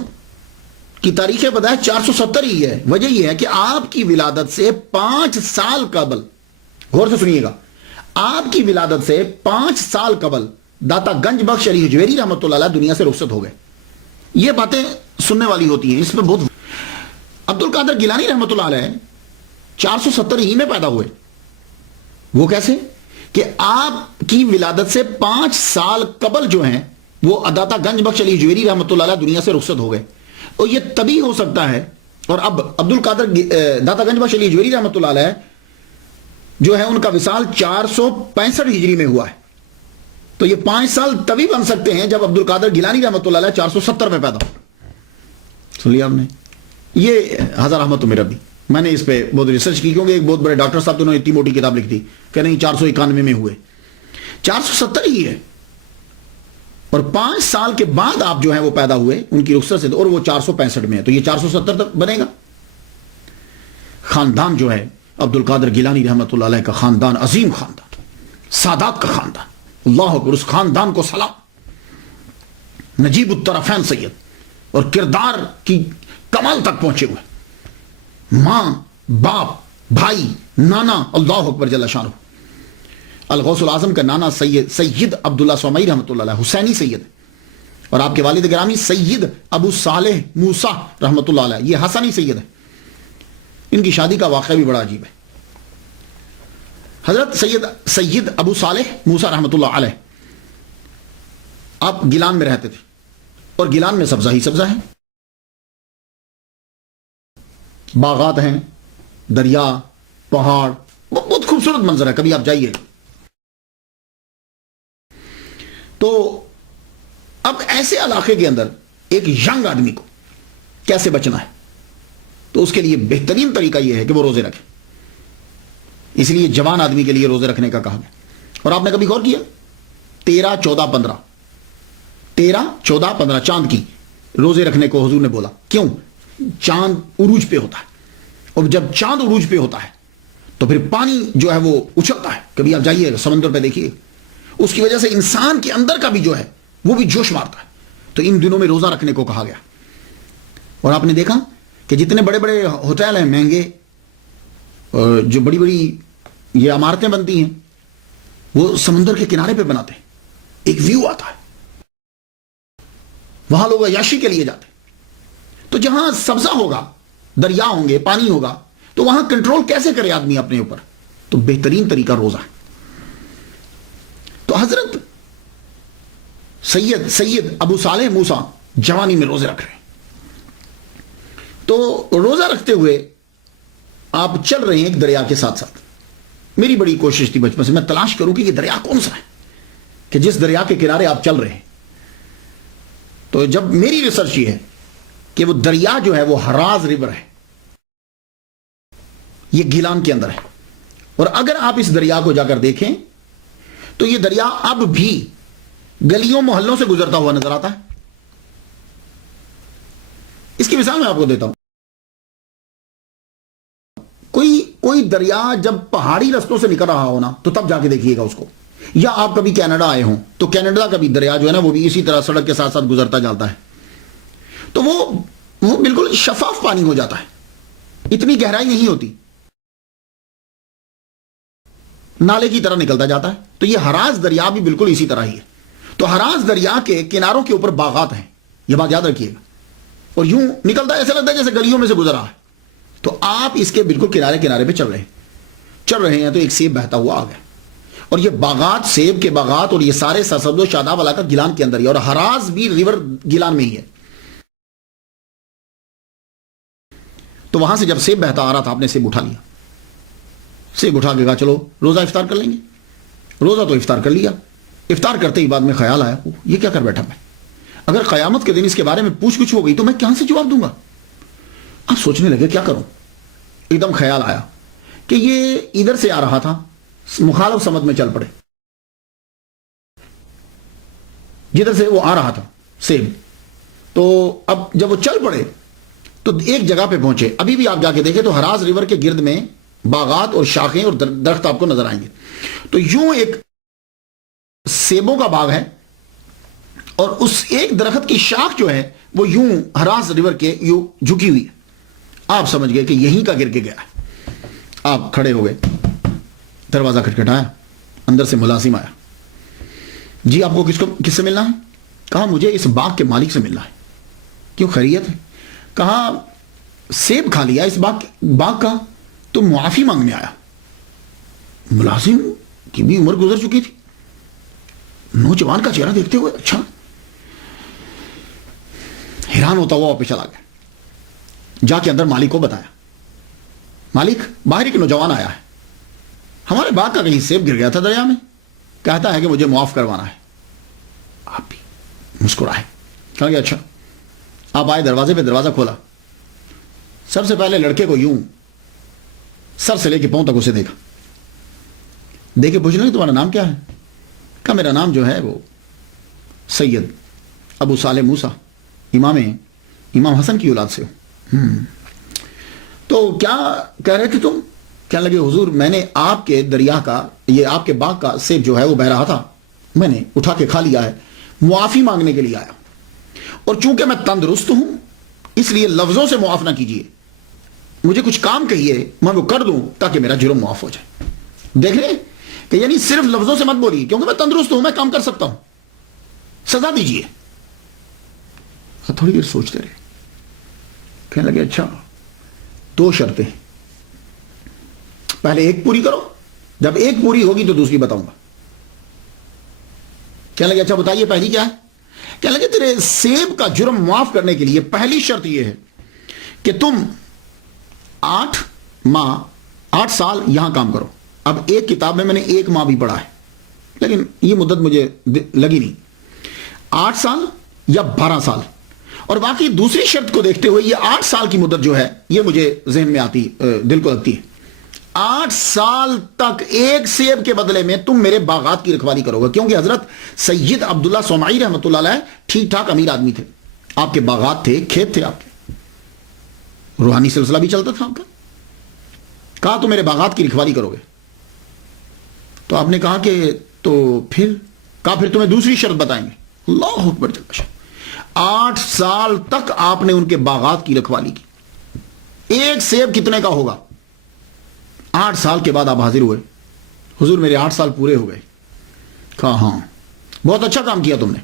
کی تاریخ بدائے 470 ہی ہے۔ وجہ یہ ہے کہ آپ کی ولادت سے 5 سال قبل، غور سے سنیے گا، آپ کی ولادت سے 5 سال قبل داتا گنج بخش علی حجویری رحمۃ اللہ علیہ دنیا سے رخصت ہو گئے۔ یہ باتیں سننے والی ہوتی ہیں، اس پہ بہت۔ عبد القادر گیلانی رحمۃ اللہ علیہ 470 ہی میں پیدا ہوئے۔ وہ کیسے؟ کہ آپ کی ولادت سے 5 سال قبل جو ہیں وہ داتا گنج بخش علی حجویری رحمۃ اللہ علیہ دنیا سے رخصت ہو گئے۔ اور یہ تبھی ہو سکتا ہے، اور اب عبد القادر داتا گنج بخش علی حجویری رحمۃ اللہ علیہ جو ہے ان کا وصال 465 ہجری میں ہوا ہے. تو یہ 5 سال تبھی بن سکتے ہیں جب عبد القادر گیلانی رحمۃ اللہ علیہ 470 میں پیدا ہو. سن لیا آپ نے؟ یہ ہزار احمد تو میرا بھی، میں نے اس پہ بہت ریسرچ کی، کیونکہ ایک بہت بڑے ڈاکٹر صاحب تو انہوں نے اتنی موٹی کتاب لکھ دی کہ نہیں 491 میں ہوئے، 470 ہی ہے. اور 5 سال کے بعد آپ جو ہیں وہ پیدا ہوئے ان کی رخصت سے، اور وہ 465 میں ہے، تو یہ 470 تک بنے گا. خاندان جو ہے عبد القادر گیلانی رحمۃ اللہ علیہ کا خاندان، عظیم خاندان، سادات کا خاندان، اللہ اکبر، اس خاندان کو سلام. نجیب الطرفین سید، اور کردار کی کمال تک پہنچے ہوئے، ماں باپ بھائی نانا، اللہ اکبر جل شانہ. الغوث العظم کا نانا سید عبداللہ سومئی رحمۃ اللہ علیہ حسینی سید، اور آپ کے والد گرامی سید ابو صالح موسیٰ رحمۃ اللہ علیہ یہ حسنی سید ہے. ان کی شادی کا واقعہ بھی بڑا عجیب ہے. حضرت سید ابو صالح موسیٰ رحمۃ اللہ علیہ آپ گیلان میں رہتے تھے، اور گیلان میں سبزہ ہی سبزہ ہے، باغات ہیں، دریا، پہاڑ، بہت خوبصورت منظر ہے، کبھی آپ جائیے. تو اب ایسے علاقے کے اندر ایک ینگ آدمی کو کیسے بچنا ہے؟ تو اس کے لیے بہترین طریقہ یہ ہے کہ وہ روزے رکھے. اس لیے جوان آدمی کے لیے روزے رکھنے کا کہا گیا. اور آپ نے کبھی غور کیا 13 14 15 13 14 15 چاند کی روزے رکھنے کو حضور نے بولا؟ کیوں؟ چاند عروج پہ ہوتا ہے، اور جب چاند عروج پہ ہوتا ہے تو پھر پانی جو ہے وہ اچھلتا ہے. کبھی آپ جائیے سمندر پہ دیکھیے، اس کی وجہ سے انسان کے اندر کا بھی جو ہے وہ بھی جوش مارتا ہے. تو ان دنوں میں روزہ رکھنے کو کہا گیا. اور آپ نے دیکھا کہ جتنے بڑے بڑے ہوٹل ہیں مہنگے، جو بڑی بڑی یہ عمارتیں بنتی ہیں، وہ سمندر کے کنارے پہ بناتے ہیں. ایک ویو آتا ہے، وہاں لوگ عیاشی کے لیے جاتے ہیں. تو جہاں سبزہ ہوگا، دریا ہوں گے، پانی ہوگا، تو وہاں کنٹرول کیسے کرے آدمی اپنے اوپر؟ تو بہترین طریقہ روزہ ہے. تو حضرت سید ابو صالح موسیٰ جوانی میں روزے رکھ رہے ہیں. تو روزہ رکھتے ہوئے آپ چل رہے ہیں ایک دریا کے ساتھ ساتھ. میری بڑی کوشش تھی بچپن سے میں تلاش کروں کہ یہ دریا کون سا ہے کہ جس دریا کے کنارے آپ چل رہے ہیں. تو جب میری ریسرچ یہ ہے کہ وہ دریا جو ہے وہ ہراز ریور ہے، یہ گیلان کے اندر ہے. اور اگر آپ اس دریا کو جا کر دیکھیں تو یہ دریا اب بھی گلیوں محلوں سے گزرتا ہوا نظر آتا ہے. اس کی مثال میں آپ کو دیتا ہوں. کوئی دریا جب پہاڑی رستوں سے نکل رہا ہو نا تو تب جا کے دیکھیے گا اس کو. یا آپ کبھی کینیڈا آئے ہوں تو کینیڈا کا بھی دریا جو ہے نا وہ بھی اسی طرح سڑک کے ساتھ ساتھ گزرتا جاتا ہے. تو وہ بالکل شفاف پانی ہو جاتا ہے، اتنی گہرائی نہیں ہوتی، نالے کی طرح نکلتا جاتا ہے. تو یہ ہراز دریا بھی بالکل اسی طرح ہی ہے. تو ہراز دریا کے کناروں کے اوپر باغات ہیں، یہ بات یاد رکھیے گا. اور یوں نکلتا ہے، ایسا لگتا ہے جیسے گلیوں میں سے گزر رہا ہے. تو آپ اس کے بالکل کنارے پہ چل رہے ہیں تو ایک سیب بہتا ہوا آ گیا. اور یہ باغات، سیب کے باغات اور یہ سارے سرسبز و شاداب علاقہ گیلان کے اندر ہی، اور ہراز بھی ریور گیلان میں ہی ہے. تو وہاں سے جب سیب بہتا آ رہا تھا، آپ نے سیب اٹھا لیا. سیب اٹھا کے کہا چلو روزہ افطار کر لیں گے. روزہ تو افطار کر لیا. افطار کرتے ہی بعد میں خیال آیا یہ کیا کر بیٹھا میں، اگر قیامت کے دن اس کے بارے میں پوچھ گچھ ہو گئی تو میں کہاں سے جواب دوں گا. اب سوچنے لگے کیا کروں. ایک دم خیال آیا کہ یہ ادھر سے آ رہا تھا، مخالف سمت میں چل پڑے. جدھر سے وہ آ رہا تھا سیب، تو اب جب وہ چل پڑے تو ایک جگہ پہ پہنچے. ابھی بھی آپ جا کے دیکھیں تو ہراز ریور کے گرد میں باغات اور شاخیں اور درخت آپ کو نظر آئیں گے. تو یوں ایک سیبوں کا باغ ہے، اور اس ایک درخت کی شاخ جو ہے وہ یوں ہراز ریور کے یوں جھکی ہوئی ہے. آپ سمجھ گئے کہ یہیں کا گر کے گیا ہے. آپ کھڑے ہو گئے، دروازہ کھٹکھٹایا، اندر سے ملازم آیا. جی آپ کو کس سے ملنا ہے؟ کہا مجھے اس باغ کے مالک سے ملنا ہے. کیوں خیریت ہے؟ کہا سیب کھا لیا اس باغ کا تو معافی مانگنے آیا. ملازم کی بھی عمر گزر چکی تھی، نوجوان کا چہرہ دیکھتے ہوئے اچھا حیران ہوتا ہوا واپس چلا گیا. جا کے اندر مالک کو بتایا، مالک باہر ایک نوجوان آیا ہے، ہمارے باغ کا کہیں سیب گر گیا تھا دریا میں، کہتا ہے کہ مجھے معاف کروانا ہے۔ آپ بھی مسکرائے، کہا کہ اچھا۔ آپ آئے دروازے پہ، دروازہ کھولا، سب سے پہلے لڑکے کو یوں سر سے لے کے پاؤں تک اسے دیکھا، دیکھے پوچھنے کہ تمہارا نام کیا ہے؟ کہا میرا نام جو ہے وہ سید ابو صالح موسیٰ، امام حسن کی اولاد سے ہوں۔ تو کیا کہہ رہے تھے تم؟ کہنے لگے حضور میں نے آپ کے دریا کا، یہ آپ کے باغ کا سیب جو ہے وہ بہ رہا تھا، میں نے اٹھا کے کھا لیا ہے، معافی مانگنے کے لیے آیا، اور چونکہ میں تندرست ہوں اس لیے لفظوں سے معاف نہ کیجیے، مجھے کچھ کام کہیے میں وہ کر دوں تاکہ میرا جرم معاف ہو جائے۔ دیکھ رہے کہ یعنی صرف لفظوں سے مت بولیے، کیونکہ میں تندرست ہوں، میں کام کر سکتا ہوں، سزا دیجیے۔ تھوڑی دیر سوچتے رہے، کہنے لگے اچھا 2 شرطیں، پہلے ایک پوری کرو، جب ایک پوری ہوگی تو دوسری بتاؤں گا۔ کہنے لگے اچھا بتائیے پہلی کیا ہے؟ کہنے لگے تیرے سیب کا جرم معاف کرنے کے لیے پہلی شرط یہ ہے کہ تم 8 سال یہاں کام کرو۔ اب ایک کتاب میں نے 1 ماہ بھی پڑھا ہے، لیکن یہ مدت مجھے لگی نہیں، 8 سال یا 12 سال، اور باقی دوسری شرط کو دیکھتے ہوئے یہ 8 سال کی مدت جو ہے یہ مجھے ذہن میں آتی، دل کو لگتی ہے۔ 8 سال تک ایک سیب کے بدلے میں تم میرے باغات کی رکھوالی کرو گے، کیونکہ حضرت سید عبداللہ صومعی رحمۃ اللہ علیہ ٹھیک ٹھاک امیر آدمی تھے، آپ کے باغات تھے، کھیت تھے، آپ کے روحانی سلسلہ بھی چلتا تھا آپ کا۔ کہا تو میرے باغات کی رکھوالی کرو گے، تو آپ نے کہا کہ تو پھر تمہیں دوسری شرط بتائیں گے۔ اللہ اکبر جل شانہ، 8 سال تک آپ نے ان کے باغات کی رکھوالی کی۔ ایک سیب کتنے کا ہوگا؟ 8 سال کے بعد آپ حاضر ہوئے، حضور میرے 8 سال پورے ہو گئے۔ کہا ہاں بہت اچھا کام کیا تم نے،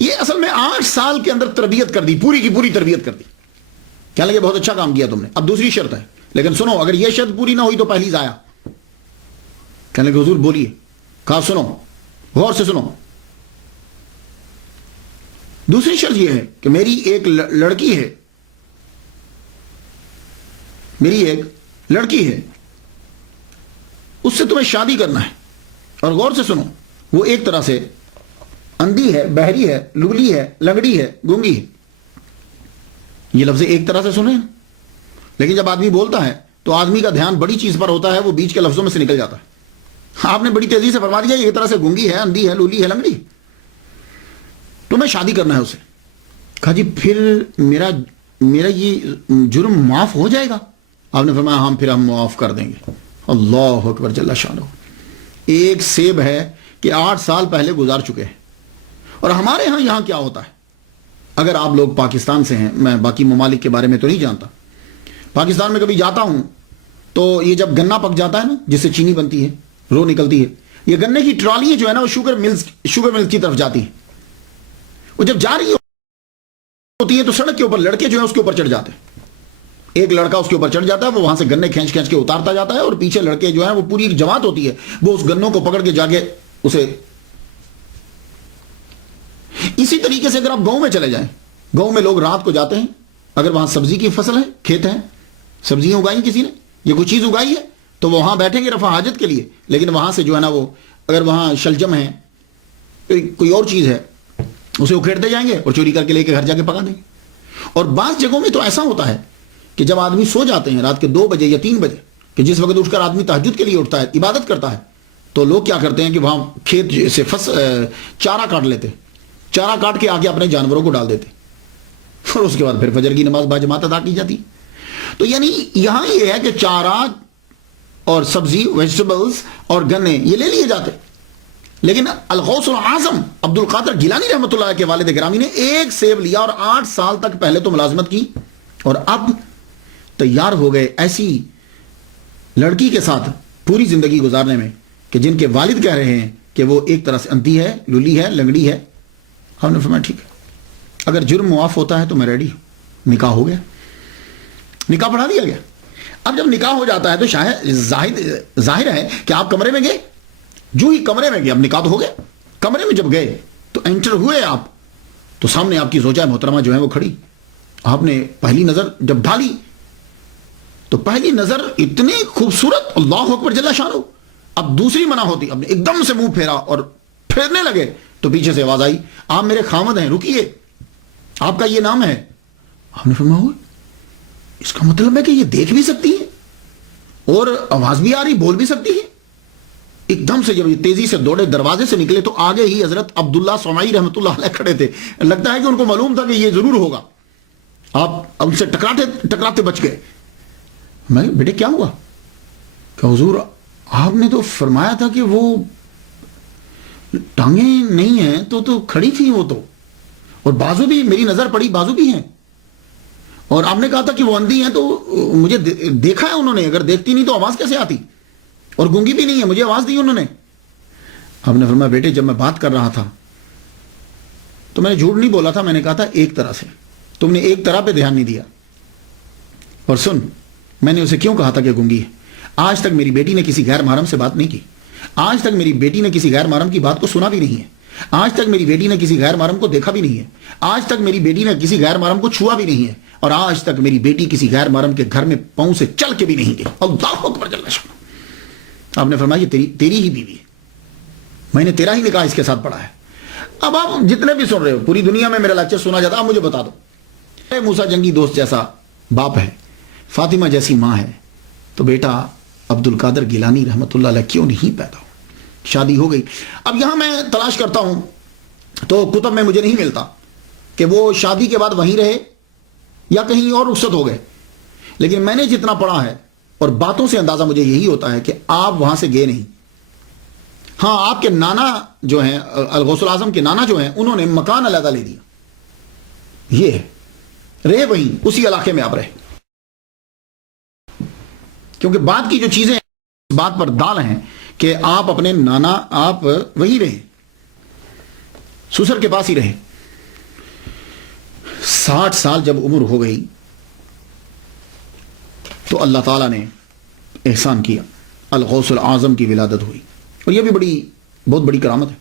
یہ اصل میں 8 سال کے اندر تربیت کر دی، پوری کی پوری تربیت کر دی۔ کہنے لگے بہت اچھا کام کیا تم نے، اب دوسری شرط ہے، لیکن سنو اگر یہ شرط پوری نہ ہوئی تو پہلی ضائع۔ کہنے لگے حضور بولیے۔ کہا سنو غور سے سنو، دوسری شرط یہ ہے کہ میری ایک لڑکی ہے، اس سے تمہیں شادی کرنا ہے، اور غور سے سنو وہ ایک طرح سے اندھی ہے، بہری ہے، لولی ہے، لنگڑی ہے، گونگی ہے۔ یہ لفظ ایک طرح سے سنیں، لیکن جب آدمی بولتا ہے تو آدمی کا دھیان بڑی چیز پر ہوتا ہے، وہ بیچ کے لفظوں میں سے نکل جاتا ہے۔ آپ نے بڑی تیزی سے فرما دیا ایک طرح سے گونگی ہے، اندھی ہے، لولی ہے، لنگڑی، تمہیں شادی کرنا ہے اسے۔ کہا جی پھر میرا یہ جرم معاف ہو جائے گا؟ آپ نے فرمایا ہاں پھر ہم معاف کر دیں گے۔ اللہ اکبر جل شانہ۔ ایک سیب ہے کہ 8 سال پہلے گزار چکے ہیں، اور ہمارے ہاں یہاں کیا ہوتا ہے، اگر آپ لوگ پاکستان سے ہیں، میں باقی ممالک کے بارے میں تو نہیں جانتا، پاکستان میں کبھی جاتا ہوں تو یہ جب گنا پک جاتا ہے نا، جس سے چینی بنتی ہے، رو نکلتی ہے، یہ گنے کی ٹرالی جو ہے نا وہ شوگر ملز کی طرف جاتی ہے، وہ جب جا رہی ہوتی ہے تو سڑک کے اوپر لڑکے جو ہیں اس کے اوپر چڑھ جاتے ہیں، ایک لڑکا اس کے اوپر چڑھ جاتا ہے، وہ وہاں سے گنے کھینچ کے اتارتا جاتا ہے، اور پیچھے لڑکے جو ہیں وہ پوری ایک جماعت ہوتی ہے، وہ اس گنوں کو پکڑ کے جا کے اسے۔ اسی طریقے سے اگر آپ گاؤں میں چلے جائیں، گاؤں میں لوگ رات کو جاتے ہیں، اگر وہاں سبزی کی فصل ہے، کھیت ہیں، سبزیاں اگائی کسی نے، یہ کوئی چیز اگائی ہے، تو وہ وہاں بیٹھیں گے رفع حاجت کے لیے، لیکن وہاں سے جو ہے نا وہ اگر وہاں شلجم ہے، کوئی اور چیز ہے، اسے اکھیڑتے جائیں گے اور چوری کر کے لے کے گھر جا کے پکا دیں گے۔ اور بعض جگہوں میں تو ایسا ہوتا ہے کہ جب آدمی سو جاتے ہیں رات کے 2 بجے یا 3 بجے، کہ جس وقت اٹھ کر آدمی تہجد کے لیے اٹھتا ہے، عبادت کرتا ہے، تو لوگ کیا کرتے ہیں کہ وہاں کھیت سے چارہ کاٹ لیتے، چارہ کاٹ کے آگے اپنے جانوروں کو ڈال دیتے، اور اس کے بعد پھر فجر کی نماز باجماعت ادا کی جاتی۔ تو یعنی یہاں یہ ہے کہ چارہ اور سبزی، ویجیٹیبلز اور گنے یہ لے لیے جاتے، لیکن الغوث العظم عبد القادر گیلانی رحمۃ اللہ کے والد گرامی نے ایک سیب لیا اور 8 سال تک پہلے تو ملازمت کی، اور اب تیار ہو گئے ایسی لڑکی کے ساتھ پوری زندگی گزارنے میں کہ جن کے والد کہہ رہے ہیں کہ وہ ایک طرح سے اندھی ہے، لولی ہے، لنگڑی ہے۔ ہم نے فرمایا ٹھیک ہے، اگر جرم معاف ہوتا ہے تو میں ریڈی ہوں۔ نکاح ہو گیا، نکاح پڑھا دیا گیا۔ اب جب نکاح ہو جاتا ہے تو شاید ظاہر ہے کہ آپ کمرے میں گئے، جو ہی کمرے میں گئے، اب نکاح تو ہو گیا، کمرے میں جب گئے تو انٹر ہوئے آپ، تو سامنے آپ کی زوجہ محترمہ جو ہے وہ کھڑی، آپ نے پہلی نظر جب ڈالی تو پہلی نظر اتنی خوبصورت، اللہ اکبر جل شانہ، اب دوسری منع ہوتی، اب نے ایک دم سے منہ پھیرا اور پھیرنے لگے تو پیچھے سے آواز آئی، آپ میرے خامد ہیں، رکیے، آپ کا یہ نام ہے۔ آپ نے فرمایا اس کا مطلب ہے کہ یہ دیکھ بھی سکتی ہے اور آواز بھی آ رہی، بول بھی سکتی ہے۔ ایک دم سے جب یہ تیزی سے دوڑے، دروازے سے نکلے تو آگے ہی حضرت عبداللہ سمعی رحمۃ اللہ علیہ کھڑے تھے۔ لگتا ہے کہ ان کو معلوم تھا کہ یہ ضرور ہوگا، آپ ان سے ٹکراتے بچ گئے۔ میں بیٹے کیا ہوا؟ کہ حضور آپ نے تو فرمایا تھا کہ وہ ٹانگیں نہیں ہیں تو کھڑی تھی وہ تو، اور بازو بھی، میری نظر پڑی بازو بھی ہیں، اور آپ نے کہا تھا کہ وہ اندھی ہیں، تو مجھے دیکھا ہے انہوں نے، اگر دیکھتی نہیں تو آواز کیسے آتی، اور گونگی بھی نہیں ہے، مجھے آواز دی انہوں نے۔ آپ نے فرمایا بیٹے جب میں بات کر رہا تھا تو میں نے جھوٹ نہیں بولا تھا، میں نے کہا تھا ایک طرح سے، تم نے ایک طرح پہ دھیان نہیں دیا۔ اور سن، میں نے اسے کیوں کہا تھا کہ گونگی ہے؟ آج تک میری بیٹی نے کسی غیر محرم سے بات نہیں کی، آج تک میری بیٹی نے کسی غیر محرم کی بات کو سنا بھی نہیں ہے، آج تک میری بیٹی نے کسی غیر محرم کو دیکھا بھی نہیں ہے، آج تک میری بیٹی نے کسی غیر محرم کو چھوا بھی نہیں ہے، اور آج تک میری بیٹی کسی غیر محرم کے گھر میں پاؤں سے چل کے بھی نہیں گئی۔ اللہ اکبر جل شانہ۔ آپ نے فرمایا یہ تیری ہی بیوی ہے، میں نے تیرا ہی نکاح اس کے ساتھ پڑھا ہے۔ اب آپ جتنے بھی سن رہے ہو، پوری دنیا میں میرا لیکچر سنا جاتا، آپ مجھے بتا دو، موسیٰ جنگی دوست جیسا باپ ہے، فاطمہ جیسی ماں ہے، تو بیٹا عبد القادر گیلانی رحمۃ اللہ علیہ کیوں نہیں پیدا ہو؟ شادی ہو گئی۔ اب یہاں میں تلاش کرتا ہوں تو کتب میں مجھے نہیں ملتا کہ وہ شادی کے بعد وہیں رہے یا کہیں اور رخصت ہو گئے، لیکن میں نے جتنا پڑھا ہے اور باتوں سے اندازہ مجھے یہی ہوتا ہے کہ آپ وہاں سے گئے نہیں۔ ہاں، آپ کے نانا جو ہیں، الغوث الاعظم کے نانا جو ہیں، انہوں نے مکان علیحدہ لے دیا، یہ ہے، رہے وہیں، اسی علاقے میں آپ رہے، کیونکہ بات کی جو چیزیں اس بات پر دال ہیں کہ آپ اپنے نانا، آپ وہی رہے، سسر کے پاس ہی رہے۔ 60 سال جب عمر ہو گئی تو اللہ تعالیٰ نے احسان کیا، الغوث الاعظم کی ولادت ہوئی، اور یہ بھی بہت بڑی کرامت ہے۔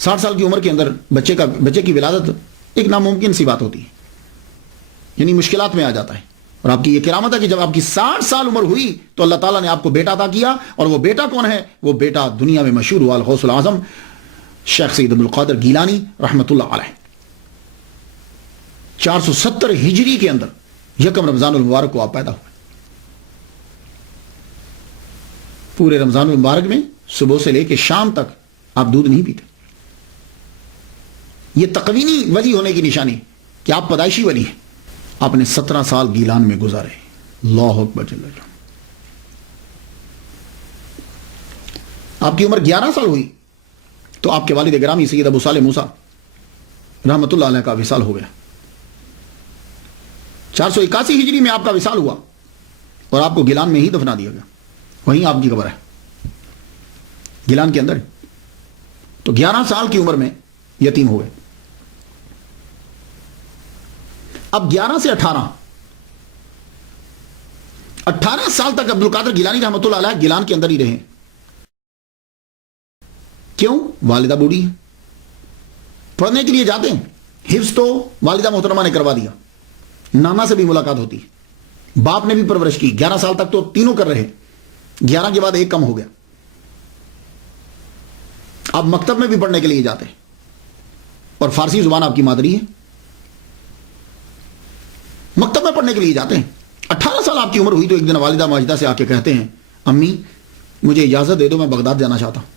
60 سال کی عمر کے اندر بچے کی ولادت ایک ناممکن سی بات ہوتی ہے، یعنی مشکلات میں آ جاتا ہے، اور آپ کی یہ کرامت ہے کہ جب آپ کی 60 سال عمر ہوئی تو اللہ تعالیٰ نے آپ کو بیٹا عطا کیا، اور وہ بیٹا کون ہے؟ وہ بیٹا دنیا میں مشہور ہوا، الغوث الاعظم شیخ سید عبد القادر گیلانی رحمۃ اللہ علیہ۔ 470 ہجری کے اندر 1 رمضان المبارک کو آپ پیدا ہوئے۔ پورے رمضان المبارک میں صبح سے لے کے شام تک آپ دودھ نہیں پیتے۔ یہ تقوینی ولی ہونے کی نشانی کہ آپ پیدائشی ولی ہیں۔ آپ نے 17 سال گیلان میں گزارے، اللہ اکبر جل جلالہ۔ آپ کی عمر 11 سال ہوئی تو آپ کے والد گرامی سید ابو صالح موسیٰ رحمۃ اللہ علیہ کا وصال ہو گیا۔ 481 ہجری میں آپ کا وصال ہوا اور آپ کو گیلان میں ہی دفنا دیا گیا، وہیں آپ کی قبر ہے، گیلان کے اندر۔ تو 11 سال کی عمر میں یتیم ہو گئے۔ اب 11 سے 18 سال تک عبد القادر گیلانی رحمۃ اللہ علیہ گیلان کے اندر ہی رہے۔ کیوں؟ والدہ بوڑھی ہے، پڑھنے کے لیے جاتے ہیں، حفظ تو والدہ محترمہ نے کروا دیا، نانا سے بھی ملاقات ہوتی ہے، باپ نے بھی پرورش کی، 11 سال تک تو تینوں کر رہے، 11 کے بعد ایک کم ہو گیا۔ آپ مکتب میں بھی پڑھنے کے لیے جاتے ہیں، اور فارسی زبان آپ کی مادری ہے، مکتب میں پڑھنے کے لیے جاتے ہیں۔ 18 سال آپ کی عمر ہوئی تو ایک دن والدہ ماجدہ سے آ کے کہتے ہیں، امی مجھے اجازت دے دو، میں بغداد جانا چاہتا ہوں۔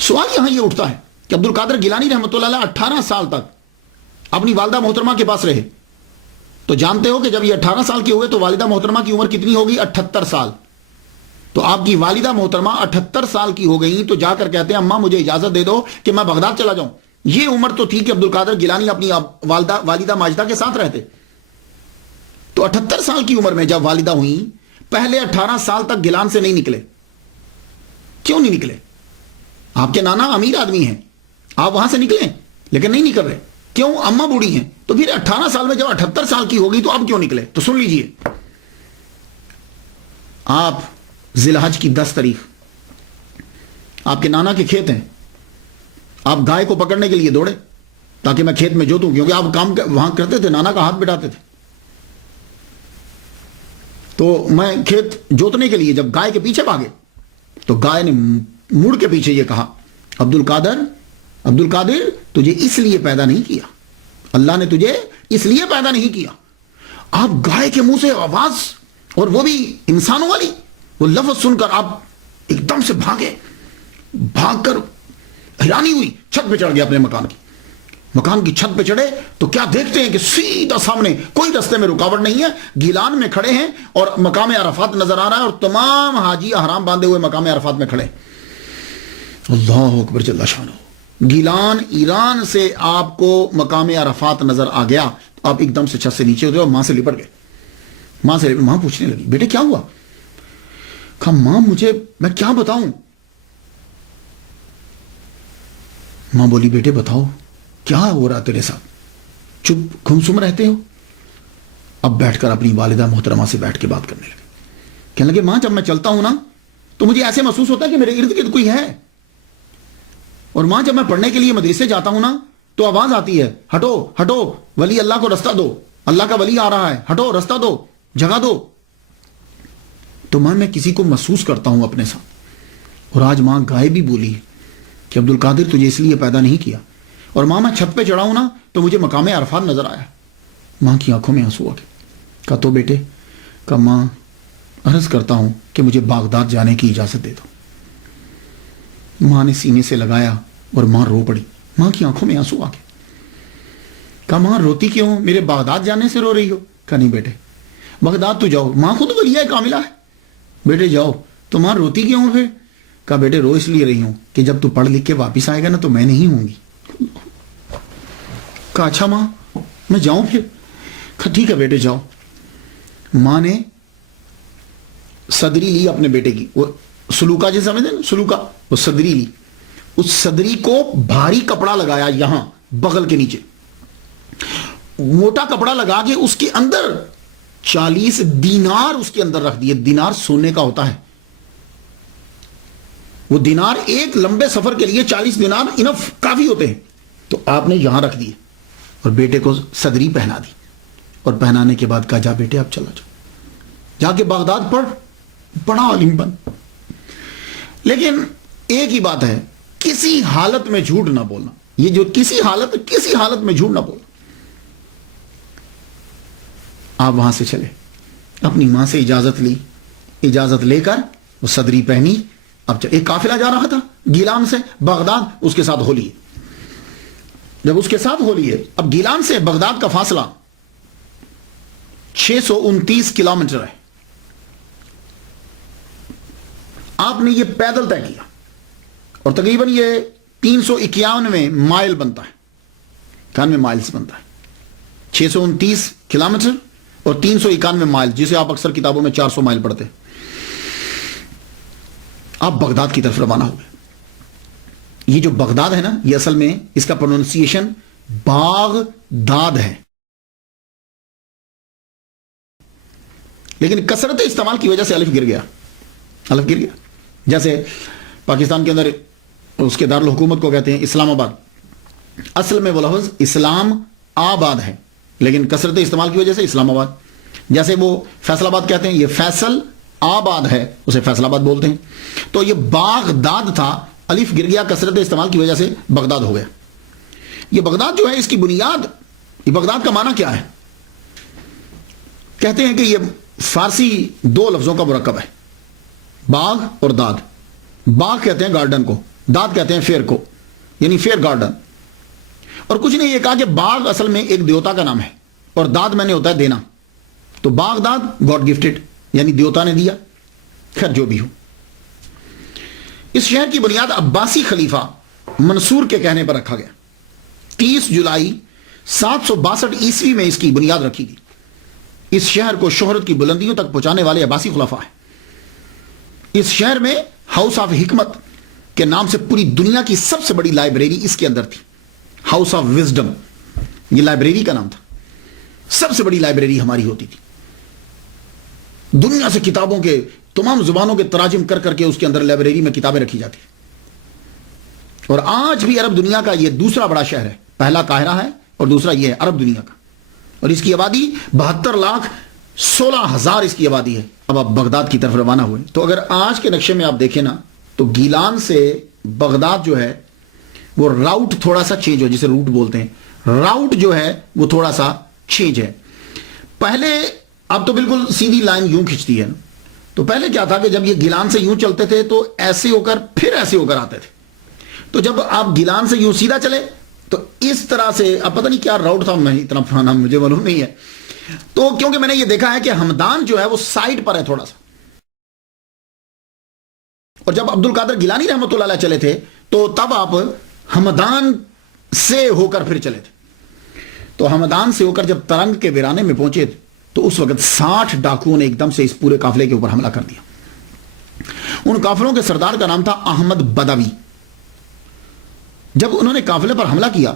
سوال یہاں یہ اٹھتا ہے کہ عبد القادر گیلانی رحمۃ اللہ علیہ 18 سال تک اپنی والدہ محترمہ کے پاس رہے، تو جانتے ہو کہ جب یہ 18 سال کے ہوئے تو والدہ محترمہ کی عمر کتنی ہوگی؟ 78 سال۔ تو آپ کی والدہ محترمہ 78 سال کی ہو گئی تو جا کر کہتے ہیں اماں مجھے اجازت دے دو کہ میں بغداد چلا جاؤں۔ یہ عمر تو تھی کہ عبد القادر گیلانی اپنی والدہ ماجدہ کے ساتھ رہتے۔ تو 78 سال کی عمر میں جب والدہ ہوئیں، پہلے 18 سال تک گیلان سے نہیں نکلے۔ کیوں نہیں نکلے؟ آپ کے نانا امیر آدمی ہیں، آپ وہاں سے نکلیں، لیکن نہیں نکل رہے۔ کیوں؟ اماں بوڑھی ہیں۔ تو پھر 18 سال میں جب 78 سال کی ہوگی تو اب کیوں نکلے؟ تو سن لیجئے، آپ ذی الحج کی 10 تاریخ آپ کے نانا کے کھیت ہیں، آپ گائے کو پکڑنے کے لیے دوڑے تاکہ میں کھیت میں جوتوں، کیونکہ آپ کام وہاں کرتے تھے، نانا کا ہاتھ بٹاتے تھے۔ تو میں کھیت جوتنے کے لیے جب گائے کے پیچھے بھاگے تو گائے نے مڑ کے پیچھے یہ کہا، عبد القادر تجھے اس لیے پیدا نہیں کیا، اللہ نے تجھے اس لیے پیدا نہیں کیا۔ آپ گائے کے منہ سے آواز، اور وہ بھی انسانوں والی، وہ لفظ سن کر آپ ایک دم سے بھاگ کر حیرانی ہوئی، چھت پہ چڑھ گیا اپنے مکان کی چھت پہ چڑھے تو کیا دیکھتے ہیں کہ سیدھا سامنے، کوئی رستے میں رکاوٹ نہیں ہے، گیلان میں کھڑے ہیں اور مقام عرفات نظر آ رہا ہے، اور تمام حاجی احرام باندھے ہوئے مقام عرفات میں کھڑے۔ اللہ اکبر جل شانہ، گیلان ایران سے آپ کو مقام عرفات نظر آ گیا، آپ ایک دم سے چھت سے نیچے اترے اور ماں سے لپٹ گئے۔ ماں پوچھنے لگی، بیٹے کیا ہوا؟ کہا ماں میں کیا بتاؤں؟ ماں بولی بیٹے بتاؤ کیا ہو رہا تیرے ساتھ، چپ گمسم رہتے ہو؟ اب بیٹھ کر اپنی والدہ محترمہ سے بیٹھ کے بات کرنے لگے، کہنے لگے ماں جب میں چلتا ہوں نا تو مجھے ایسے محسوس ہوتا ہے کہ میرے ارد گرد کوئی ہے، اور ماں جب میں پڑھنے کے لیے مدرسے جاتا ہوں نا تو آواز آتی ہے، ہٹو ہٹو ولی اللہ کو رستہ دو، اللہ کا ولی آ رہا ہے، ہٹو رستہ دو، جگہ دو۔ تو ماں میں کسی کو محسوس کرتا ہوں اپنے ساتھ، اور آج ماں گائے بھی بولی کہ عبد القادر تجھے اس لیے پیدا نہیں کیا، اور ماں میں چھت پہ چڑھا ہوں نا تو مجھے مقام عرفات نظر آیا۔ ماں کی آنکھوں میں آنسو آ گئے۔ کہا تو بیٹے، کہا ماں عرض کرتا ہوں کہ مجھے بغداد جانے کی اجازت دے دو۔ ماں نے سینے سے لگایا اور ماں رو پڑی، ماں کی آنکھوں میں آنسو آ گئے۔ کہا ماں روتی کیوں، میرے بغداد جانے سے رو رہی ہو؟ کہا نہیں بیٹے بغداد تو جاؤ، ماں خود ولیہ کاملہ ہے، بیٹے جاؤ۔ تو ماں روتی کیوں ہو پھر؟ کہا بیٹے رو اس لیے رہی ہوں کہ جب تو پڑھ لکھ کے واپس آئے گا نا تو میں نہیں ہوں گی۔ کہا اچھا ماں میں جاؤں پھر؟ کہا ٹھیک ہے بیٹے جاؤ۔ ماں نے صدری لی اپنے بیٹے کی، وہ سلوکا جیسے سمجھتے ہیں سلوکا، وہ صدری لی، اس صدری کو بھاری کپڑا لگایا یہاں بغل کے نیچے، موٹا کپڑا لگا کے اس کے اندر 40 دینار اس کے اندر رکھ دیے۔ دینار سونے کا ہوتا ہے، وہ دینار ایک لمبے سفر کے لیے 40 دینار انف کافی ہوتے ہیں، تو آپ نے یہاں رکھ دیے اور بیٹے کو صدری پہنا دی، اور پہنانے کے بعد کہا جا بیٹے اب چلا جاؤ، جا کے بغداد پڑھ، بڑا عالم بن۔ لیکن ایک ہی بات ہے، کسی حالت میں جھوٹ نہ بولنا، یہ جو کسی حالت میں جھوٹ نہ بولنا۔ آپ وہاں سے چلے، اپنی ماں سے اجازت لی، اجازت لے کر وہ صدری پہنی، اب ایک قافلہ جا رہا تھا گیلان سے بغداد، اس کے ساتھ ہو لیے۔ جب اس کے ساتھ ہو لیے، اب گیلان سے بغداد کا فاصلہ 629 کلومیٹر ہے۔ آپ نے یہ پیدل طے کیا، اور تقریباً یہ 391 مائل بنتا ہے، 91 مائلز بنتا ہے، 629 کلومیٹر اور 391 مائل، جسے آپ اکثر کتابوں میں 400 مائل پڑھتے ہیں۔ آپ بغداد کی طرف روانہ ہوئے۔ یہ جو بغداد ہے نا، یہ اصل میں اس کا پروننسیشن باغداد ہے، لیکن کثرت استعمال کی وجہ سے الف گر گیا۔ جیسے پاکستان کے اندر اس کے دارالحکومت کو کہتے ہیں اسلام آباد، اصل میں وہ لفظ اسلام آباد ہے، لیکن کثرت استعمال کی وجہ سے اسلام آباد۔ جیسے وہ فیصل آباد کہتے ہیں، یہ فیصل آباد ہے، اسے فیصل آباد بولتے ہیں۔ تو یہ باغداد تھا، الف گر گیا، کثرت استعمال کی وجہ سے بغداد ہو گیا۔ یہ بغداد جو ہے، اس کی بنیاد، یہ بغداد کا معنی کیا ہے؟ کہتے ہیں کہ یہ فارسی 2 لفظوں کا مرکب ہے، باغ اور داد۔ باغ کہتے ہیں گارڈن کو، داد کہتے ہیں فیر کو، یعنی فیر گارڈن۔ اور کچھ نے یہ کہا کہ باغ اصل میں ایک دیوتا کا نام ہے، اور داد میں نے ہوتا ہے دینا، تو باغ داد گاڈ گفٹڈ، یعنی دیوتا نے دیا۔ خیر جو بھی ہو، اس شہر کی بنیاد عباسی خلیفہ منصور کے کہنے پر رکھا گیا۔ 30 جولائی 762 عیسوی میں اس کی بنیاد رکھی گئی۔ اس شہر کو شہرت کی بلندیوں تک پہنچانے والے عباسی خلفاء ہیں۔ اس شہر میں ہاؤس آف حکمت کے نام سے پوری دنیا کی سب سے بڑی لائبریری اس کے اندر تھی، ہاؤس آف وزڈم، یہ لائبریری کا نام تھا۔ سب سے بڑی لائبریری ہماری ہوتی تھی، دنیا سے کتابوں کے تمام زبانوں کے تراجم کر کر کے اس کے اندر لائبریری میں کتابیں رکھی جاتی۔ اور آج بھی عرب دنیا کا یہ دوسرا بڑا شہر ہے، پہلا قاہرہ ہے اور دوسرا یہ ہے عرب دنیا کا، اور اس کی آبادی 72 لاکھ 16,000 اس کی آبادی ہے. اب آپ بغداد کی طرف روانہ ہوئے تو اگر آج کے نقشے میں آپ دیکھیں نا تو گیلان سے بغداد جو ہے وہ راؤٹ تھوڑا سا چینج ہو, جسے روٹ بولتے ہیں, راؤٹ جو ہے وہ تھوڑا سا چینج ہے. پہلے اب تو بالکل سیدھی لائن یوں کھنچتی ہے نا, تو پہلے کیا تھا کہ جب یہ گیلان سے یوں چلتے تھے تو ایسے ہو کر پھر ایسے ہو کر آتے تھے. تو جب آپ گیلان سے یوں سیدھا چلے تو اس طرح سے, اب پتہ نہیں کیا راؤٹ تھا, میں اتنا پرانا مجھے معلوم نہیں ہے. تو کیونکہ میں نے یہ دیکھا ہے کہ ہمدان جو ہے وہ سائڈ پر ہے تھوڑا سا, اور جب عبد القادر گیلانی رحمۃ اللہ علیہ چلے تھے تو تب آپ ہمدان سے ہو کر پھر چلے تھے. تو ہمدان سے ہو کر جب ترنگ کے ویرانے میں پہنچے تو اس وقت 60 ڈاکوؤں نے ایک دم سے اس پورے قافلے کے اوپر حملہ کر دیا. ان قافلوں کے سردار کا نام تھا احمد بدوی. جب انہوں نے قافلے پر حملہ کیا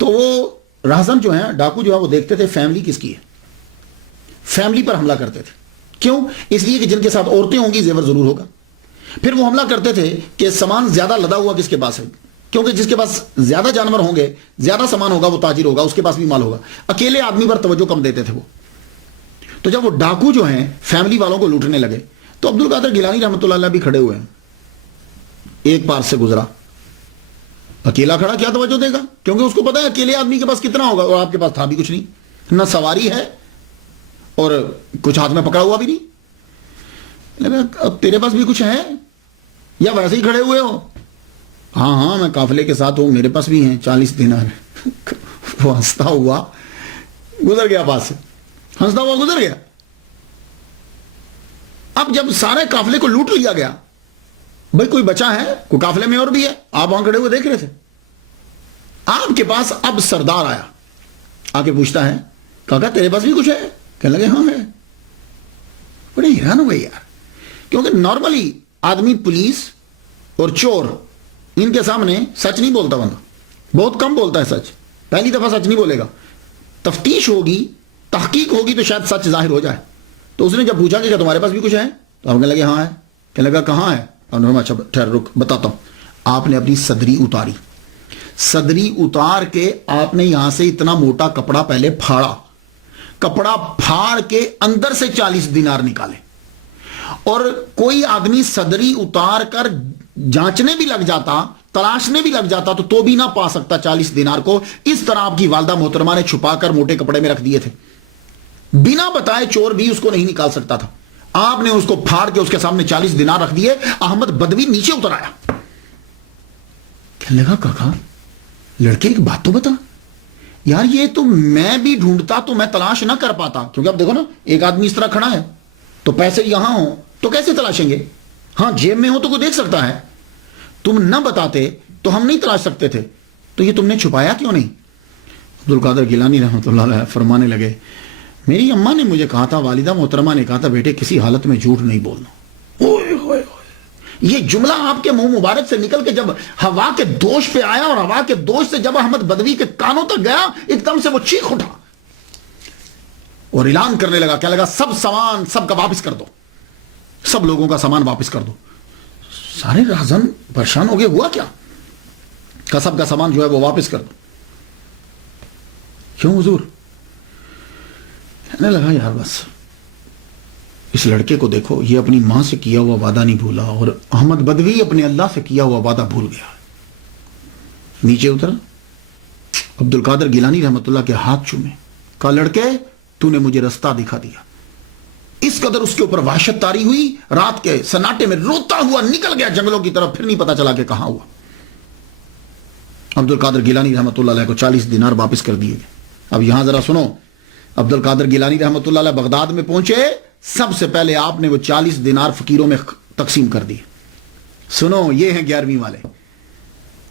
تو وہ راہزن جو ہیں, ڈاکو جو ہے, وہ دیکھتے تھے فیملی کس کی ہے, فیملی پر حملہ کرتے تھے. کیوں؟ اس لیے کہ جن کے ساتھ عورتیں ہوں گی زیور ضرور ہوگا. پھر وہ حملہ کرتے تھے کہ سامان زیادہ لدا ہوا کس کے پاس ہے, کیونکہ جس کے پاس زیادہ جانور ہوں گے, زیادہ سامان ہوگا, وہ تاجر ہوگا, اس کے پاس بھی مال ہوگا. اکیلے آدمی پر توجہ کم دیتے تھے وہ. تو جب وہ ڈاکو جو ہیں فیملی والوں کو لوٹنے لگے تو عبد القادر گیلانی رحمۃ اللہ علیہ بھی کھڑے ہوئے ہیں. ایک پار سے گزرا, اکیلا کھڑا کیا توجہ دے گا, کیونکہ اس کو پتا ہے اکیلے آدمی کے پاس کتنا ہوگا, اور آپ کے پاس تھا بھی کچھ نہیں, نہ سواری ہے اور کچھ ہاتھ میں پکڑا ہوا بھی نہیں. اب تیرے پاس بھی کچھ ہے یا ویسے ہی کھڑے ہوئے ہو؟ ہاں ہاں میں قافلے کے ساتھ ہوں, میرے پاس بھی ہیں 40 دینار. وہ ہنستا ہوا گزر گیا, پاس سے ہنستا ہوا گزر گیا. اب جب سارے قافلے کو لوٹ لیا گیا, بھائی کوئی بچا ہے, کوئی قافلے میں اور بھی ہے, آپ وہاں کھڑے ہوئے دیکھ رہے تھے. آپ کے پاس اب سردار آیا, آ کے پوچھتا ہے کاکا تیرے پاس بھی کچھ ہے؟ کہنے لگے ہاں ہے. بڑے حیران ہوئے یار, کیونکہ نارملی آدمی پولیس اور چور ان کے سامنے سچ نہیں بولتا, بندہ بہت کم بولتا ہے سچ, پہلی دفعہ سچ نہیں بولے گا. تفتیش ہوگی, تحقیق ہوگی تو شاید سچ ظاہر ہو جائے. تو اس نے جب پوچھا کہ کیا تمہارے پاس بھی کچھ ہے, تو ہم کہنے لگے ہاں ہے. کہنے لگا کہاں ہے؟ اچھا ٹھہر رک بتاتا ہوں. آپ نے اپنی صدری اتاری, صدری اتار کے آپ نے یہاں سے اتنا موٹا کپڑا پہلے پھاڑا, کپڑا پھاڑ کے اندر سے 40 دینار نکالے. اور کوئی آدمی صدری اتار کر جانچنے بھی لگ جاتا, تلاشنے بھی لگ جاتا تو بھی نہ پا سکتا 40 دینار کو. اس طرح آپ کی والدہ محترمہ نے چھپا کر موٹے کپڑے میں رکھ دیے تھے, بنا بتائے چور بھی اس کو نہیں نکال سکتا تھا. آپ نے اس کو پھاڑ کے اس کے سامنے 40 دینار رکھ دیے. احمد بدوی نیچے اتر آیا, کہنے لگا کاکا لڑکے ایک بات تو بتا یار, یہ تو میں بھی ڈھونڈتا تو میں تلاش نہ کر پاتا, کیونکہ اب دیکھو نا ایک آدمی اس طرح کھڑا ہے تو پیسے یہاں ہوں تو کیسے تلاشیں گے, ہاں جیب میں ہو تو کوئی دیکھ سکتا ہے, تم نہ بتاتے تو ہم نہیں تلاش سکتے تھے, تو یہ تم نے چھپایا کیوں نہیں؟ عبد القادر گیلانی رحمۃ اللہ علیہ فرمانے لگے میری اماں نے مجھے کہا تھا, والدہ محترمہ نے کہا تھا بیٹے کسی حالت میں جھوٹ نہیں بولنا. اوئے ہوئے یہ جملہ آپ کے منہ مبارک سے نکل کے جب ہوا کے دوش پہ آیا, اور ہوا کے دوش سے جب احمد بدوی کے کانوں تک گیا, ایک دم سے وہ چیخ اٹھا اور اعلان کرنے لگا, کہنے لگا سب سامان سب کا واپس کر دو, سب لوگوں کا سامان واپس کر دو. سارے راہزن پریشان ہو گئے, ہوا کیا؟ کہ سب کا سامان جو ہے وہ واپس کر دو. کیوں حضور؟ کہنے لگا یار بس اس لڑکے کو دیکھو, یہ اپنی ماں سے کیا ہوا وعدہ نہیں بھولا, اور احمد بدوی اپنے اللہ سے کیا ہوا وعدہ بھول گیا. نیچے اترا, عبد القادر گیلانی رحمۃ اللہ کے ہاتھ چومے, کہا لڑکے تو نے مجھے رستہ دکھا دیا. اس قدر اس کے اوپر وحشت طاری ہوئی, رات کے سناٹے میں روتا ہوا نکل گیا جنگلوں کی طرف, پھر نہیں پتا چلا کہ کہاں ہوا. عبد القادر گیلانی رحمۃ اللہ علیہ کو 40 دینار واپس کر دیے گئے. اب یہاں ذرا سنو, عبد القادر گیلانی رحمۃ اللہ علیہ بغداد میں پہنچے, سب سے پہلے آپ نے وہ 40 دینار فقیروں میں تقسیم کر دیے. سنو یہ ہیں 11ویں والے.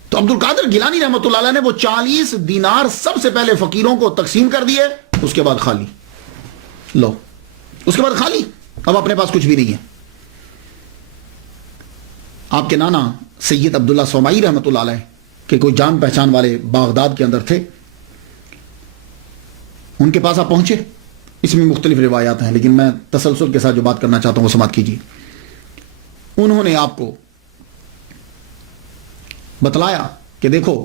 تو عبد القادر گیلانی رحمۃ اللہ علیہ نے وہ 40 دینار سب سے پہلے فقیروں کو تقسیم کر دیے, اس کے بعد خالی. لو اس کے بعد خالی, اب اپنے پاس کچھ بھی نہیں ہے. آپ کے نانا سید عبداللہ سومائی رحمۃ اللہ علیہ کہ کوئی جان پہچان والے بغداد کے اندر تھے, ان کے پاس آپ پہنچے. اس میں مختلف روایات ہیں, لیکن میں تسلسل کے ساتھ جو بات کرنا چاہتا ہوں وہ سماعت کیجیے. انہوں نے آپ کو بتلایا کہ دیکھو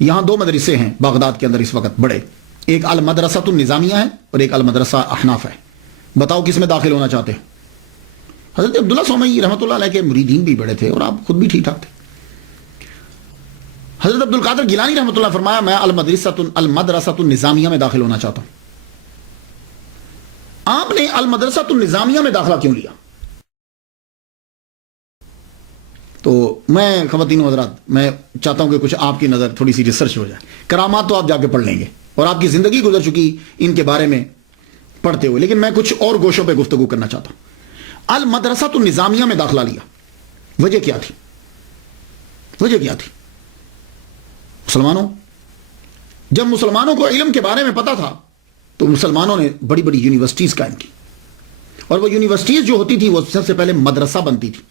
یہاں 2 مدرسے ہیں بغداد کے اندر اس وقت بڑے, ایک المدرسۃ النظامیہ ہے اور ایک المدرسہ احناف ہے. بتاؤ کس میں داخل ہونا چاہتے ہو؟ حضرت عبداللہ سومئی رحمۃ اللہ علیہ کے مریدین بھی بڑے تھے اور آپ خود بھی ٹھیک ٹھاک تھے. حضرت عبد القادر گیلانی رحمۃ اللہ فرمایا میں المدرسۃ النظامیہ میں داخل ہونا چاہتا ہوں. آپ نے المدرسۃ النظامیہ میں داخلہ کیوں لیا؟ تو میں خواتین و حضرات میں چاہتا ہوں کہ کچھ آپ کی نظر تھوڑی سی ریسرچ ہو جائے. کرامات تو آپ جا کے پڑھ لیں گے اور آپ کی زندگی گزر چکی ان کے بارے میں پڑھتے ہوئے، لیکن میں کچھ اور گوشوں پہ گفتگو کرنا چاہتا ہوں. المدرسۃ النظامیہ میں داخلہ لیا، وجہ کیا تھی؟ وجہ کیا تھی؟ مسلمانوں، جب مسلمانوں کو علم کے بارے میں پتا تھا تو مسلمانوں نے بڑی بڑی یونیورسٹیز قائم کی، اور وہ یونیورسٹیز جو ہوتی تھی وہ سب سے پہلے مدرسہ بنتی تھی.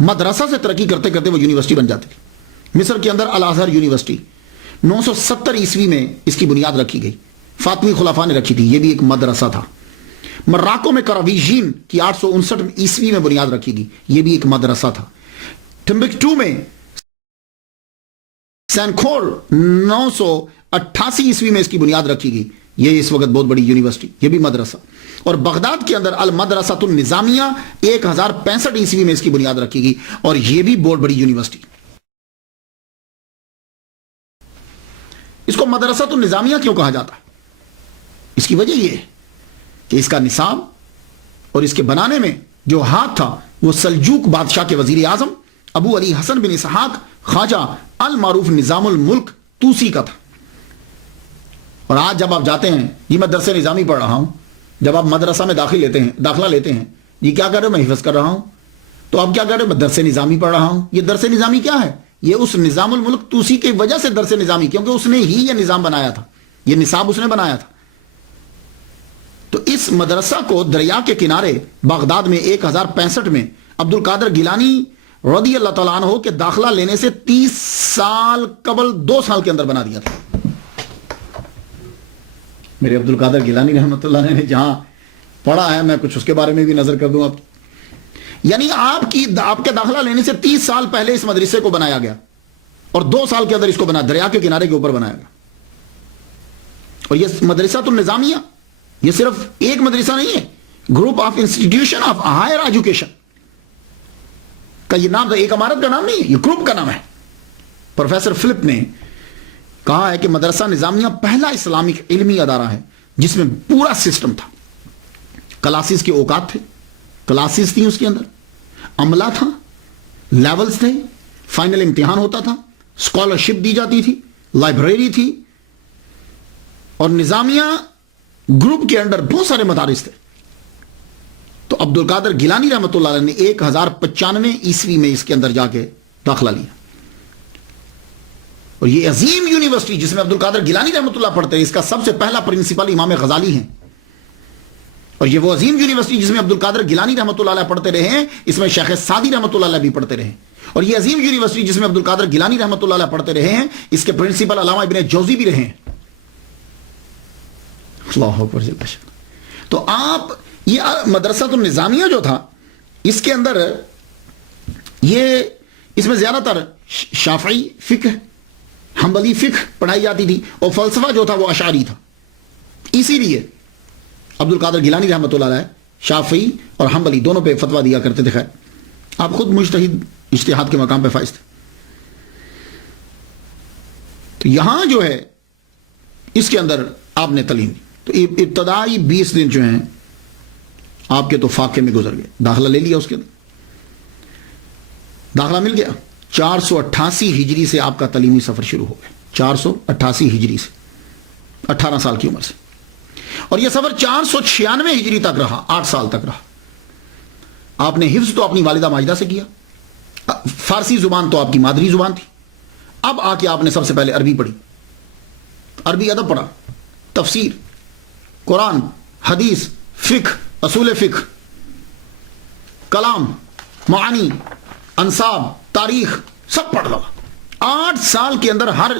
مدرسہ سے ترقی کرتے کرتے وہ یونیورسٹی بن جاتی تھی. مصر کے اندر الازہر یونیورسٹی 970 عیسوی میں اس کی بنیاد رکھی گئی. فاطمی خلفاء نے رکھی تھی، یہ بھی ایک مدرسہ تھا. مراکو میں کراویجین کی 859 عیسوی میں بنیاد رکھی گئی، یہ بھی ایک مدرسہ تھا. ٹمبکٹو میں سینکھور 988 عیسوی میں اس کی بنیاد رکھی گئی، یہ اس وقت بہت بڑی یونیورسٹی، یہ بھی مدرسہ. اور بغداد کے اندر المدرسۃ النظامیہ 1065 عیسوی میں اس کی بنیاد رکھی گئی، اور یہ بھی بہت بڑی یونیورسٹی. اس کو مدرسۃ النظامیہ کیوں کہا جاتا ہے؟ اس کی وجہ یہ ہے کہ اس کا نصاب اور اس کے بنانے میں جو ہاتھ تھا وہ سلجوق بادشاہ کے وزیر اعظم ابو علی حسن بن اسحاق خواجہ المعروف نظام الملک توسی کا تھا. اور آج جب آپ جاتے ہیں، یہ میں درس نظامی پڑھ رہا ہوں، جب آپ مدرسہ میں داخلہ لیتے ہیں، یہ کیا کر رہے ہو؟ میں حفظ کر رہا ہوں. تو آپ کیا کر رہے ہو؟ میں درس نظامی پڑھ رہا ہوں. یہ درس نظامی کیا ہے؟ یہ اس نظام الملک توسی کی وجہ سے درس نظامی، کیونکہ اس نے ہی یہ نظام بنایا تھا، یہ نصاب اس نے بنایا تھا. تو اس مدرسہ کو دریا کے کنارے بغداد میں 1065 میں عبد القادر گیلانی رضی اللہ تعالیٰ عنہ کے داخلہ لینے سے 30 سال قبل 2 سال کے اندر بنا دیا تھا. میرے عبد القادر گیلانی رحمۃ اللہ نے جہاں پڑھا ہے، میں کچھ اس کے بارے میں بھی نظر کر دوں آپ. یعنی آپ کے داخلہ لینے سے 30 سال پہلے اس مدرسے کو بنایا گیا، اور 2 سال کے اندر اس کو دریا کے کنارے کے اوپر بنایا گیا. اور یہ مدرسۃ النظامیہ یہ صرف ایک مدرسہ نہیں ہے، group of institution of higher education کا یہ نام، ایک عمارت کا نام نہیں ہے، یہ گروپ کا نام ہے. پروفیسر فلپ نے کہا ہے کہ مدرسہ نظامیہ پہلا اسلامک علمی ادارہ ہے جس میں پورا سسٹم تھا. کلاسز کے اوقات تھے، کلاسز تھیں، اس کے اندر عملہ تھا، لیولز تھے، فائنل امتحان ہوتا تھا، اسکالرشپ دی جاتی تھی، لائبریری تھی، اور نظامیہ گروپ کے اندر بہت سارے مدارس تھے. تو عبد القادر گیلانی رحمۃ اللہ علیہ نے 1095 عیسوی میں اس کے اندر جا کے داخلہ لیا. اور یہ عظیم یونیورسٹی جس میں عبد القادر گیلانی رحمۃ اللہ پڑھتے ہیں، اس کا سب سے پہلا پرنسپل امام غزالی ہیں. اور یہ وہ عظیم یونیورسٹی جس میں عبد القادر گیلانی رحمۃ اللہ علیہ پڑھتے رہے ہیں، اس میں شیخ سعدی رحمۃ اللہ علیہ بھی پڑھتے رہے. اور یہ عظیم یونیورسٹی جس میں عبد القادر گیلانی رحمۃ اللہ علیہ پڑھتے رہے ہیں، اس کے پرنسپل علامہ ابن جوزی بھی رہے ہیں. اللہ اکبر. تو آپ یہ مدرسۃ النظامیہ جو تھا، اس کے اندر اس میں زیادہ تر شافعی فقہ، حنبلی فقہ پڑھائی جاتی تھی، اور فلسفہ جو تھا وہ اشعری تھا. اسی لیے عبد القادر گیلانی رحمۃ اللہ علیہ شافعی اور حنبلی دونوں پہ فتویٰ دیا کرتے تھے. خیر، آپ خود مجتہد اجتہاد کے مقام پہ فائز تھے. تو یہاں جو ہے اس کے اندر آپ نے تعلیم دی. تو ابتدائی 20 دن جو ہیں آپ کے تو فاقے میں گزر گئے. داخلہ لے لیا، اس کے اندر داخلہ مل گیا. 488 ہجری سے آپ کا تعلیمی سفر شروع ہو گیا. 488 ہجری سے 18 سال کی عمر سے. اور یہ سفر 496 ہجری تک رہا، 8 سال تک رہا. آپ نے حفظ تو اپنی والدہ ماجدہ سے کیا، فارسی زبان تو آپ کی مادری زبان تھی. اب آ کے آپ نے سب سے پہلے عربی پڑھی، عربی ادب پڑھا، تفسیر، قرآن، حدیث، فقہ، اصول فقہ، کلام، معانی، انصاب، تاریخ، سب پڑھ لگا. 8 سال کے اندر ہر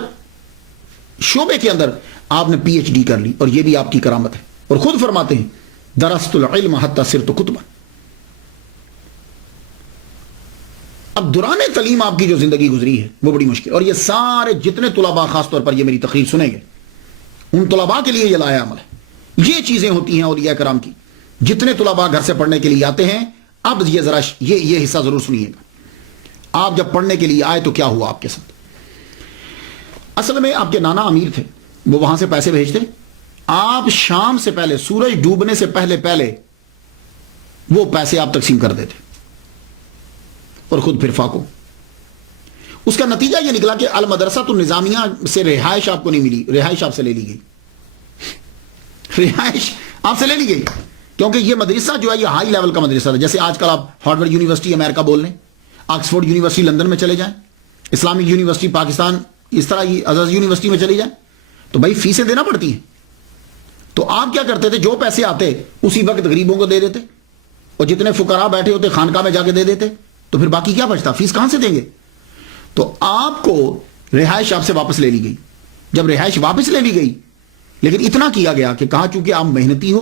شعبے کے اندر آپ نے پی ایچ ڈی کر لی، اور یہ بھی آپ کی کرامت ہے. اور خود فرماتے ہیں درست العلم حتی صرت کتبا. اب دوران تعلیم آپ کی جو زندگی گزری ہے وہ بڑی مشکل، اور یہ سارے جتنے طلباء خاص طور پر یہ میری تقریر سنیں گے، ان طلباء کے لیے یہ لایا عمل ہے. یہ چیزیں ہوتی ہیں اولیاء کرام کی جتنے طلباء گھر سے پڑھنے کے لیے آتے ہیں، اب یہ ذرا یہ حصہ ضرور سنیے گا. آپ جب پڑھنے کے لیے آئے تو کیا ہوا آپ کے ساتھ؟ اصل میں آپ کے نانا امیر تھے، وہ وہاں سے پیسے بھیجتے، آپ شام سے پہلے، سورج ڈوبنے سے پہلے وہ پیسے آپ تقسیم کر دیتے اور خود پھر فاقو. اس کا نتیجہ یہ نکلا کہ المدرسہ النظامیہ سے رہائش آپ کو نہیں ملی، رہائش آپ سے لے لی گئی. رہائش آپ سے لے لی گئی کیونکہ یہ مدرسہ جو ہے یہ ہائی لیول کا مدرسہ تھا. جیسے آج کل آپ ہارورڈ یونیورسٹی امریکہ بول لیں، آکسفورڈ یونیورسٹی لندن میں چلے جائیں، اسلامک یونیورسٹی پاکستان، اس طرح یہ ازہر یونیورسٹی میں چلی جائیں، تو بھائی فیسیں دینا پڑتی ہیں. تو آپ کیا کرتے تھے، جو پیسے آتے اسی وقت غریبوں کو دے دیتے، اور جتنے فقراء بیٹھے ہوتے خانقاہ میں جا کے دے دیتے، تو پھر باقی کیا بچتا، فیس کہاں سے دیں گے؟ تو آپ کو رہائش آپ سے واپس لے لی گئی. جب رہائش واپس لے لی گئی، لیکن اتنا کیا گیا کہ کہا چونکہ آپ محنتی ہو،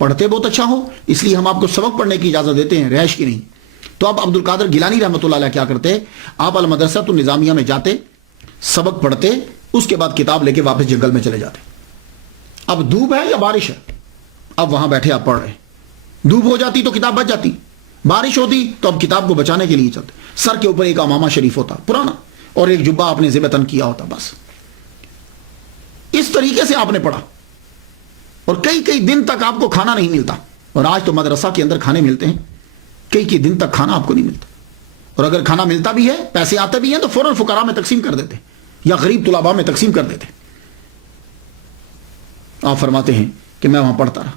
پڑھتے بہت اچھا ہو، اس لیے ہم آپ کو سبق پڑھنے کی اجازت دیتے ہیں، رہائش کی نہیں. تو آپ عبد القادر گیلانی رحمۃ اللہ علیہ کیا کرتے، آپ المدرسہ النظامیہ میں جاتے، سبق پڑھتے، اس کے بعد کتاب لے کے واپس جنگل میں چلے جاتے. اب دھوپ ہے یا بارش ہے، اب وہاں بیٹھے آپ پڑھ رہے ہیں، دھوپ ہو جاتی تو کتاب بچ جاتی، بارش ہوتی تو اب کتاب کو بچانے کے لیے چلتے. سر کے اوپر ایک امامہ شریف ہوتا پرانا، اور ایک جبہ آپ نے ذبح تن کیا ہوتا، بس اس طریقے سے آپ نے پڑھا. اور کئی دن تک آپ کو کھانا نہیں ملتا. اور آج تو مدرسہ کے اندر کھانے ملتے ہیں، کئی دن تک کھانا آپ کو نہیں ملتا. اور اگر کھانا ملتا بھی ہے، پیسے آتے بھی ہیں، تو فوراً فقراء میں تقسیم کر دیتے یا غریب طلباء میں تقسیم کر دیتے. آپ فرماتے ہیں کہ میں وہاں پڑھتا رہا،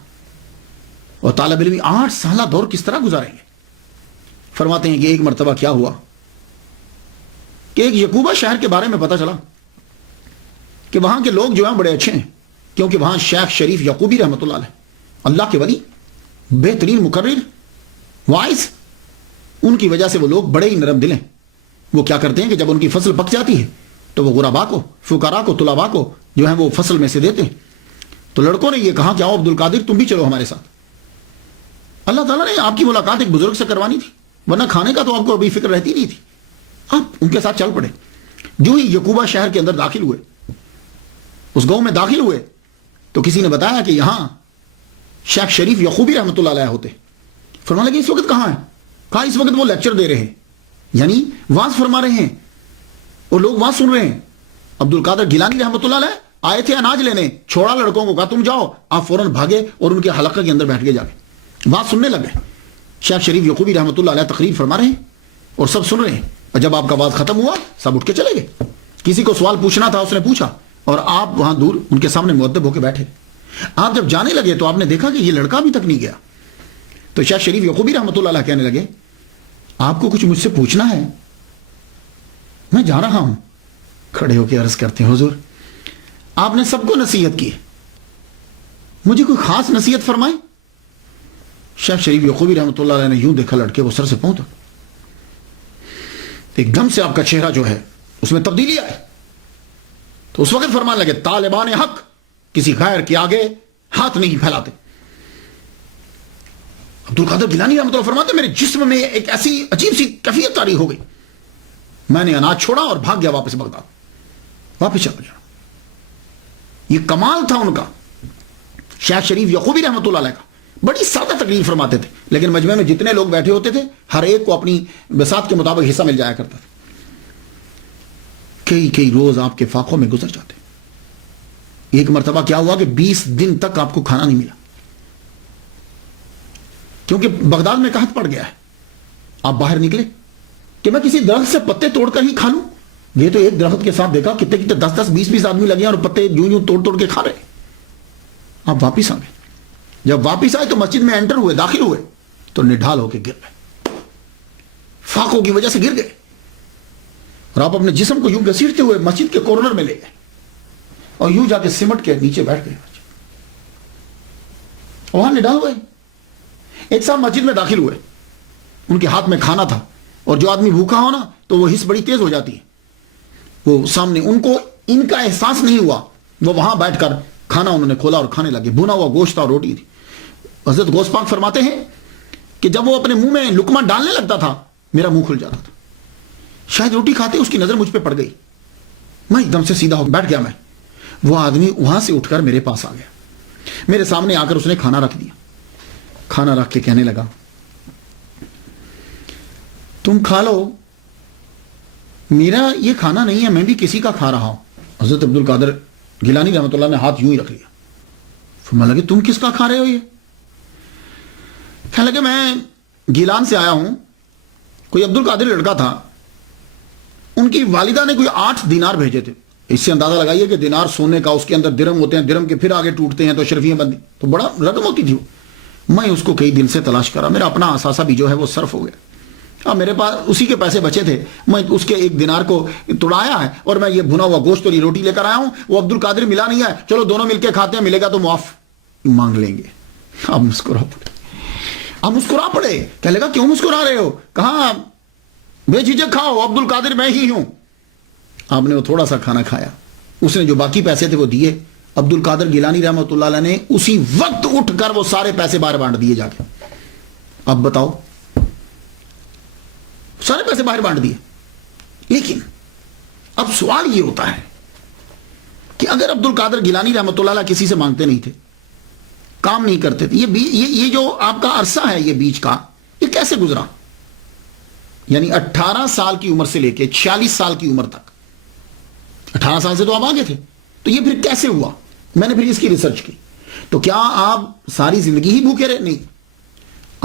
اور طالب علم 8 سالہ دور کس طرح گزاریں گے. فرماتے ہیں کہ ایک مرتبہ کیا ہوا کہ ایک یعقوبہ شہر کے بارے میں پتہ چلا کہ وہاں کے لوگ جو ہیں بڑے اچھے ہیں، کیونکہ وہاں شیخ شریف یعقوبی رحمۃ اللہ علیہ، اللہ کے ولی، بہترین مقرر، وائز، ان کی وجہ سے وہ لوگ بڑے ہی نرم دل ہیں. وہ کیا کرتے ہیں کہ جب ان کی فصل پک جاتی ہے تو وہ غرباء کو، فقراء کو، طلباء کو جو ہیں وہ فصل میں سے دیتے ہیں. تو لڑکوں نے یہ کہا کہ آؤ عبد القادر تم بھی چلو ہمارے ساتھ. اللہ تعالیٰ نے آپ کی ملاقات ایک بزرگ سے کروانی تھی، ورنہ کھانے کا تو آپ کو ابھی فکر رہتی نہیں تھی. آپ ان کے ساتھ چل پڑے. جو ہی یعقوبہ شہر کے اندر داخل ہوئے، اس گاؤں میں داخل ہوئے، تو کسی نے بتایا کہ یہاں شیخ شریف یعقوبی رحمۃ اللہ علیہ ہوتے. فرمانے لگے اس وقت کہاں ہیں؟ کہا اس وقت وہ لیکچر دے رہے ہیں، یعنی واز فرما رہے ہیں، اور لوگ واز سن رہے ہیں. عبد القادر گیلانی رحمۃ اللہ علیہ آئے تھے اناج لینے، چھوڑا لڑکوں کو، کہا تم جاؤ. آپ فوراً بھاگے اور ان کے حلقہ کے اندر بیٹھ کے جا کے بات سننے لگ گئے. شیخ شریف یعقوبی رحمۃ اللہ علیہ تقریر فرما رہے ہیں اور سب سن رہے ہیں. اور جب آپ کا بات ختم ہوا، سب اٹھ کے چلے گئے. کسی کو سوال پوچھنا تھا، اس نے پوچھا، اور آپ وہاں دور ان کے سامنے مؤدب ہو کے بیٹھے. آپ جب جانے لگے تو آپ نے دیکھا کہ یہ لڑکا ابھی تک نہیں گیا. تو شیخ شریف یعقوبی رحمۃ اللہ علیہ کہنے لگے آپ کو کچھ مجھ سے پوچھنا ہے؟ میں جا رہا ہوں. کھڑے ہو کے عرض کرتے ہیں حضور آپ نے سب کو نصیحت کی، مجھے کوئی خاص نصیحت فرمائے. شیخ شریف یعقوبی رحمۃ اللہ علیہ نے یوں دیکھا لڑکے کو سر سے پاؤں تک. ایک دم سے آپ کا چہرہ جو ہے اس میں تبدیلی آئے. تو اس وقت فرمانے لگے طالبان حق کسی غیر کے آگے ہاتھ نہیں پھیلاتے. عبد القادر گیلانی رحمۃ اللہ فرماتے میرے جسم میں ایک ایسی عجیب سی کیفیت طاری ہو گئی. میں نے اناج چھوڑا اور بھاگ گیا واپس بغداد، واپس چلا گیا. یہ کمال تھا ان کا. شیخ شریف یعقوبی رحمۃ اللہ علیہ کا بڑی سادہ تقریر فرماتے تھے، لیکن مجمع میں جتنے لوگ بیٹھے ہوتے تھے ہر ایک کو اپنی بساط کے مطابق حصہ مل جایا کرتا تھا. کئی روز آپ کے فاقوں میں گزر جاتے. ایک مرتبہ کیا ہوا کہ 20 دن تک آپ کو کھانا نہیں ملا، کیونکہ بغداد میں قحط پڑ گیا ہے. آپ باہر نکلے کہ میں کسی درخت سے پتے توڑ کر ہی کھا لوں. یہ تو ایک درخت کے ساتھ دیکھا کتنے 10 20 آدمی لگے اور پتے یوں توڑ کے کھا رہے. آپ واپس آ گئے. جب واپس آئے تو مسجد میں انٹر ہوئے، داخل ہوئے تو نڈھال ہو کے گر گئے، فاقوں کی وجہ سے گر گئے. اور آپ اپنے جسم کو یوں گھسیٹتے ہوئے مسجد کے کارنر میں لے گئے اور یوں جا کے سمٹ کے نیچے بیٹھ گئے. وہاں نڈھال ہوئے. ایک صاحب مسجد میں داخل ہوئے، ان کے ہاتھ میں کھانا تھا، اور جو آدمی بھوکا ہو نا تو وہ حس بڑی تیز ہو جاتی ہے. وہ سامنے ان کو ان کا احساس نہیں ہوا، وہ وہاں بیٹھ کر کھانا انہوں نے کھولا اور کھانے لگے. بھونا ہوا گوشت اور روٹی تھی. حضرت غوث پاک فرماتے ہیں کہ جب وہ اپنے منہ میں لقمہ ڈالنے لگتا تھا میرا منہ کھل جاتا تھا. شاید روٹی کھاتے اس کی نظر مجھ پہ پڑ گئی. میں ایک دم سے سیدھا ہو بیٹھ گیا. میں وہ آدمی وہاں سے اٹھ کر میرے پاس آ گیا، میرے سامنے آ کر اس نے کھانا رکھ دیا. کھانا رکھ کے کہنے لگا تم کھا لو، میرا یہ کھانا نہیں ہے، میں بھی کسی کا کھا رہا ہوں۔ حضرت عبد القادر گیلانی رحمۃ اللہ نے ہاتھ یوں ہی رکھ لیا، فرمایا لگے تم کس کا کھا رہے ہو؟ یہ کہنے لگے میں گیلان سے آیا ہوں، کوئی عبد القادر لڑکا تھا، ان کی والدہ نے کوئی 8 دینار بھیجے تھے۔ اس سے اندازہ لگائیے کہ دینار سونے کا، اس کے اندر درم ہوتے ہیں، درم کے پھر آگے ٹوٹتے ہیں تو شرفیاں بندی، تو بڑا رقم ہوتی تھی وہ۔ میں اس کو کئی دن سے تلاش کرا، میرا اپنا اثاثہ بھی جو ہے وہ صرف ہو گیا، اب میرے پاس اسی کے پیسے بچے تھے، میں اس کے 1 دینار کو توڑایا ہے اور میں یہ بھنا ہوا گوشت اور یہ روٹی لے کر آیا ہوں، وہ عبد القادر ملا نہیں ہے، چلو دونوں مل کے کھاتے ہیں، ملے گا تو معاف مانگ لیں گے۔ اب مسکرا پڑے، کہنے لگا کیوں مسکرا رہے ہو؟ کہا بے جھجک کھاؤ، عبد القادر میں ہی ہوں۔ آپ نے وہ تھوڑا سا کھانا کھایا، اس نے جو باقی پیسے تھے وہ دیے، عبد القادر گیلانی رحمۃ اللہ علیہ نے اسی وقت اٹھ کر وہ سارے پیسے باہر بانٹ دیے جا کے۔ اب بتاؤ، سارے پیسے باہر بانٹ دیے۔ لیکن اب سوال یہ ہوتا ہے کہ اگر عبد القادر گیلانی رحمۃ اللہ علیہ کسی سے مانگتے نہیں تھے، کام نہیں کرتے تھے، یہ جو آپ کا عرصہ ہے یہ بیچ کا، یہ کیسے گزرا؟ یعنی 18 سال کی عمر سے لے کے 46 سال کی عمر تک، 18 سال سے تو آپ آگے تھے، تو یہ پھر کیسے ہوا؟ میں نے پھر اس کی ریسرچ کی، تو کیا آپ ساری زندگی ہی بھوکے رہے؟ نہیں،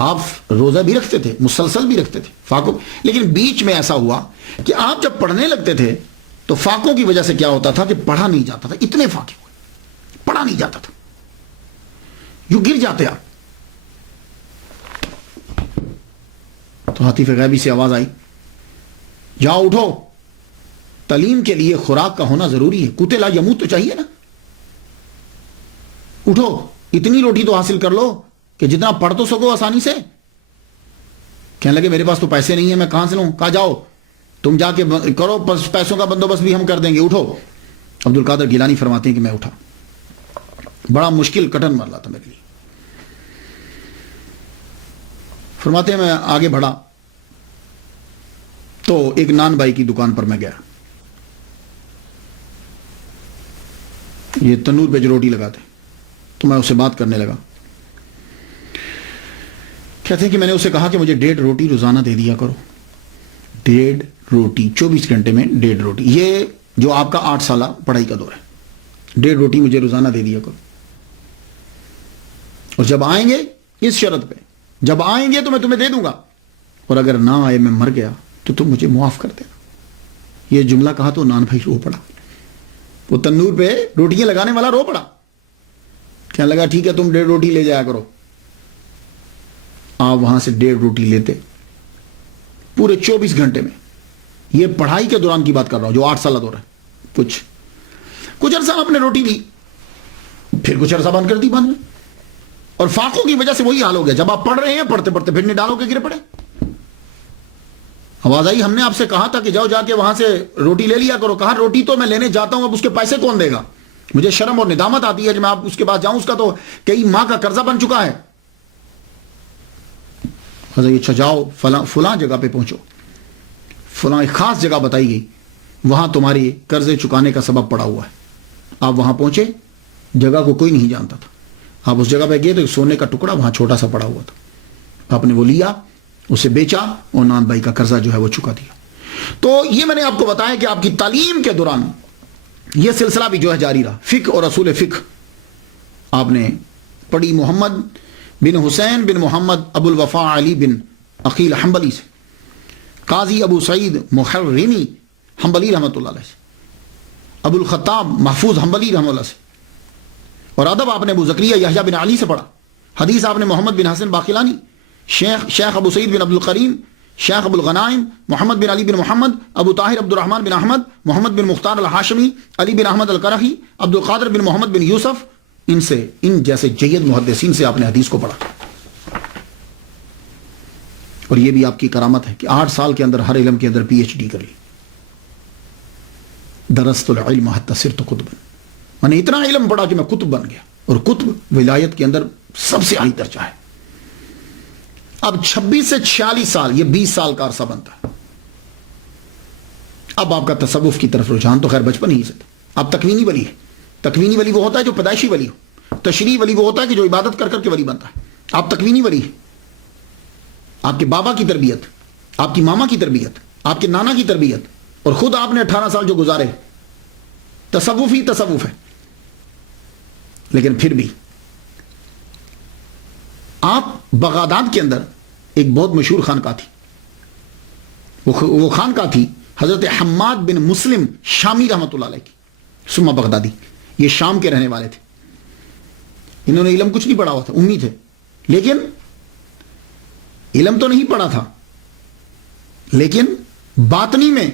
آپ روزہ بھی رکھتے تھے، مسلسل بھی رکھتے تھے، فاقوں، لیکن بیچ میں ایسا ہوا کہ آپ جب پڑھنے لگتے تھے تو فاقوں کی وجہ سے کیا ہوتا تھا کہ پڑھا نہیں جاتا تھا، اتنے فاقے ہوئے، پڑھا نہیں جاتا تھا، یوں گر جاتے آپ۔ تو حتیف غیبی سے آواز آئی، جاؤ اٹھو، تعلیم کے لیے خوراک کا ہونا ضروری ہے، کوتے لا یموت تو چاہیے نا، اٹھو، اتنی روٹی تو حاصل کر لو کہ جتنا پڑھ تو سکو آسانی سے۔ کہنے لگے میرے پاس تو پیسے نہیں ہیں، میں کہاں سے لوں؟ کہا جاؤ تم جا کے کرو، پیسوں کا بندوبست بھی ہم کر دیں گے، اٹھو۔ عبد القادر گیلانی فرماتے ہیں کہ میں اٹھا، بڑا مشکل کٹن مرلا تھا میرے لیے۔ فرماتے ہیں میں آگے بڑھا تو ایک نان بھائی کی دکان پر میں گیا، یہ تنور پہ جو روٹی لگاتے، تو میں اس سے بات کرنے لگا۔ کہتے ہیں کہ میں نے اسے کہا کہ مجھے 1.5 روٹی روزانہ دے دیا کرو، 1.5 روٹی 24 گھنٹے میں 1.5 روٹی، یہ جو آپ کا 8 سالہ پڑھائی کا دور ہے، 1.5 روٹی مجھے روزانہ دے دیا کرو، اور جب آئیں گے اس شرط پہ، جب آئیں گے تو میں تمہیں دے دوں گا، اور اگر نہ آئے میں مر گیا تو تم مجھے معاف کر دینا۔ یہ جملہ کہا تو نان بھائی رو پڑا، وہ تنور پہ روٹیاں لگانے والا رو پڑا، کہنے لگا ٹھیک ہے تم 1.5 روٹی لے جایا کرو۔ آپ وہاں سے 1.5 روٹی لیتے، پورے 24 گھنٹے میں، یہ پڑھائی کے دوران کی بات کر رہا ہوں جو 8 سالہ دور ہے، کچھ عرصہ آپ نے روٹی لی، پھر کچھ عرصہ بند کر دی بند میں، اور فاقوں کی وجہ سے وہی حال ہو گیا، جب آپ پڑھ رہے ہیں پڑھتے پڑھتے پھر نہیں ڈالو کے گرے پڑے۔ آواز آئی ہم نے آپ سے کہا تھا کہ جاؤ جا کے وہاں سے روٹی لے لیا کرو، کہا روٹی تو میں لینے جاتا ہوں، اب اس کے پیسے کون دے گا؟ مجھے شرم اور ندامت آتی ہے کہ میں آپ اس کے پاس جاؤں، اس کا تو کئی ماہ کا قرضہ بن چکا ہے۔ اچھا جاؤ فلاں جگہ پہ پہنچو، فلاں ایک خاص جگہ بتائی گئی، وہاں تمہاری قرضے چکانے کا سبب پڑا ہوا ہے۔ آپ وہاں پہنچے، جگہ کو کوئی نہیں جانتا تھا، آپ اس جگہ پہ گئے تو سونے کا ٹکڑا وہاں چھوٹا سا پڑا ہوا تھا، آپ نے وہ لیا، اسے بیچا اور نان بھائی کا قرضہ جو ہے وہ چکا دیا۔ تو یہ میں نے آپ کو بتایا کہ آپ کی تعلیم کے دوران یہ سلسلہ بھی جو ہے جاری رہا، فقہ اور اصول فقہ آپ نے پڑھی محمد بن حسین بن محمد ابو الوفا علی بن عقیل حنبلی سے، قاضی ابو سعید محرمی حنبلی رحمۃ اللہ علیہ سے، ابو الخطاب محفوظ حنبلی رحمۃ اللہ سے، اور ادب آپ نے ابو زکریا یحییٰ بن علی سے پڑھا، حدیث آپ نے محمد بن حسن باقلانی، شیخ ابو سعید بن عبد القریم، شیخ ابو الغنائم محمد بن علی بن محمد، ابو طاہر عبد الرحمن بن احمد، محمد بن مختار الحاشمی، علی بن احمد القرخی، عبد القادر بن محمد بن یوسف، ان جیسے جید محدثین سے آپ نے حدیث کو پڑھا۔ اور یہ بھی آپ کی کرامت ہے کہ 8 سال کے اندر ہر علم کے اندر PhD کر لی۔ درست العلم حتی صرت قطبا، میں نے اتنا علم پڑھا کہ میں قطب بن گیا، اور قطب ولایت کے اندر سب سے اعلی درجہ ہے۔ اب 26 سے 46 سال، یہ 20 سال کا عرصہ بنتا ہے۔ اب آپ کا تصوف کی طرف رجحان تو خیر بچپن ہی سے تھا، اب تکوینی ولی ہے۔ تکوینی ولی وہ ہوتا ہے جو پیدائشی ولی ہو، تشریعی ولی وہ ہوتا ہے کہ جو عبادت کر کر کے ولی بنتا ہے۔ آپ تکوینی ولی ہیں، آپ کے بابا کی تربیت، آپ کی ماما کی تربیت، آپ کے نانا کی تربیت، اور خود آپ نے 18 سال جو گزارے، تصوف ہی تصوف ہے. لیکن پھر بھی آپ بغداد کے اندر ایک بہت مشہور خانقاہ تھی، وہ خانقاہ تھی حضرت حماد بن مسلم شامی رحمۃ اللہ علیہ کی، سما بغدادی. یہ شام کے رہنے والے تھے. انہوں نے علم کچھ نہیں پڑھا ہوا تھا، امی تھے، لیکن علم تو نہیں پڑھا تھا، لیکن باطنی میں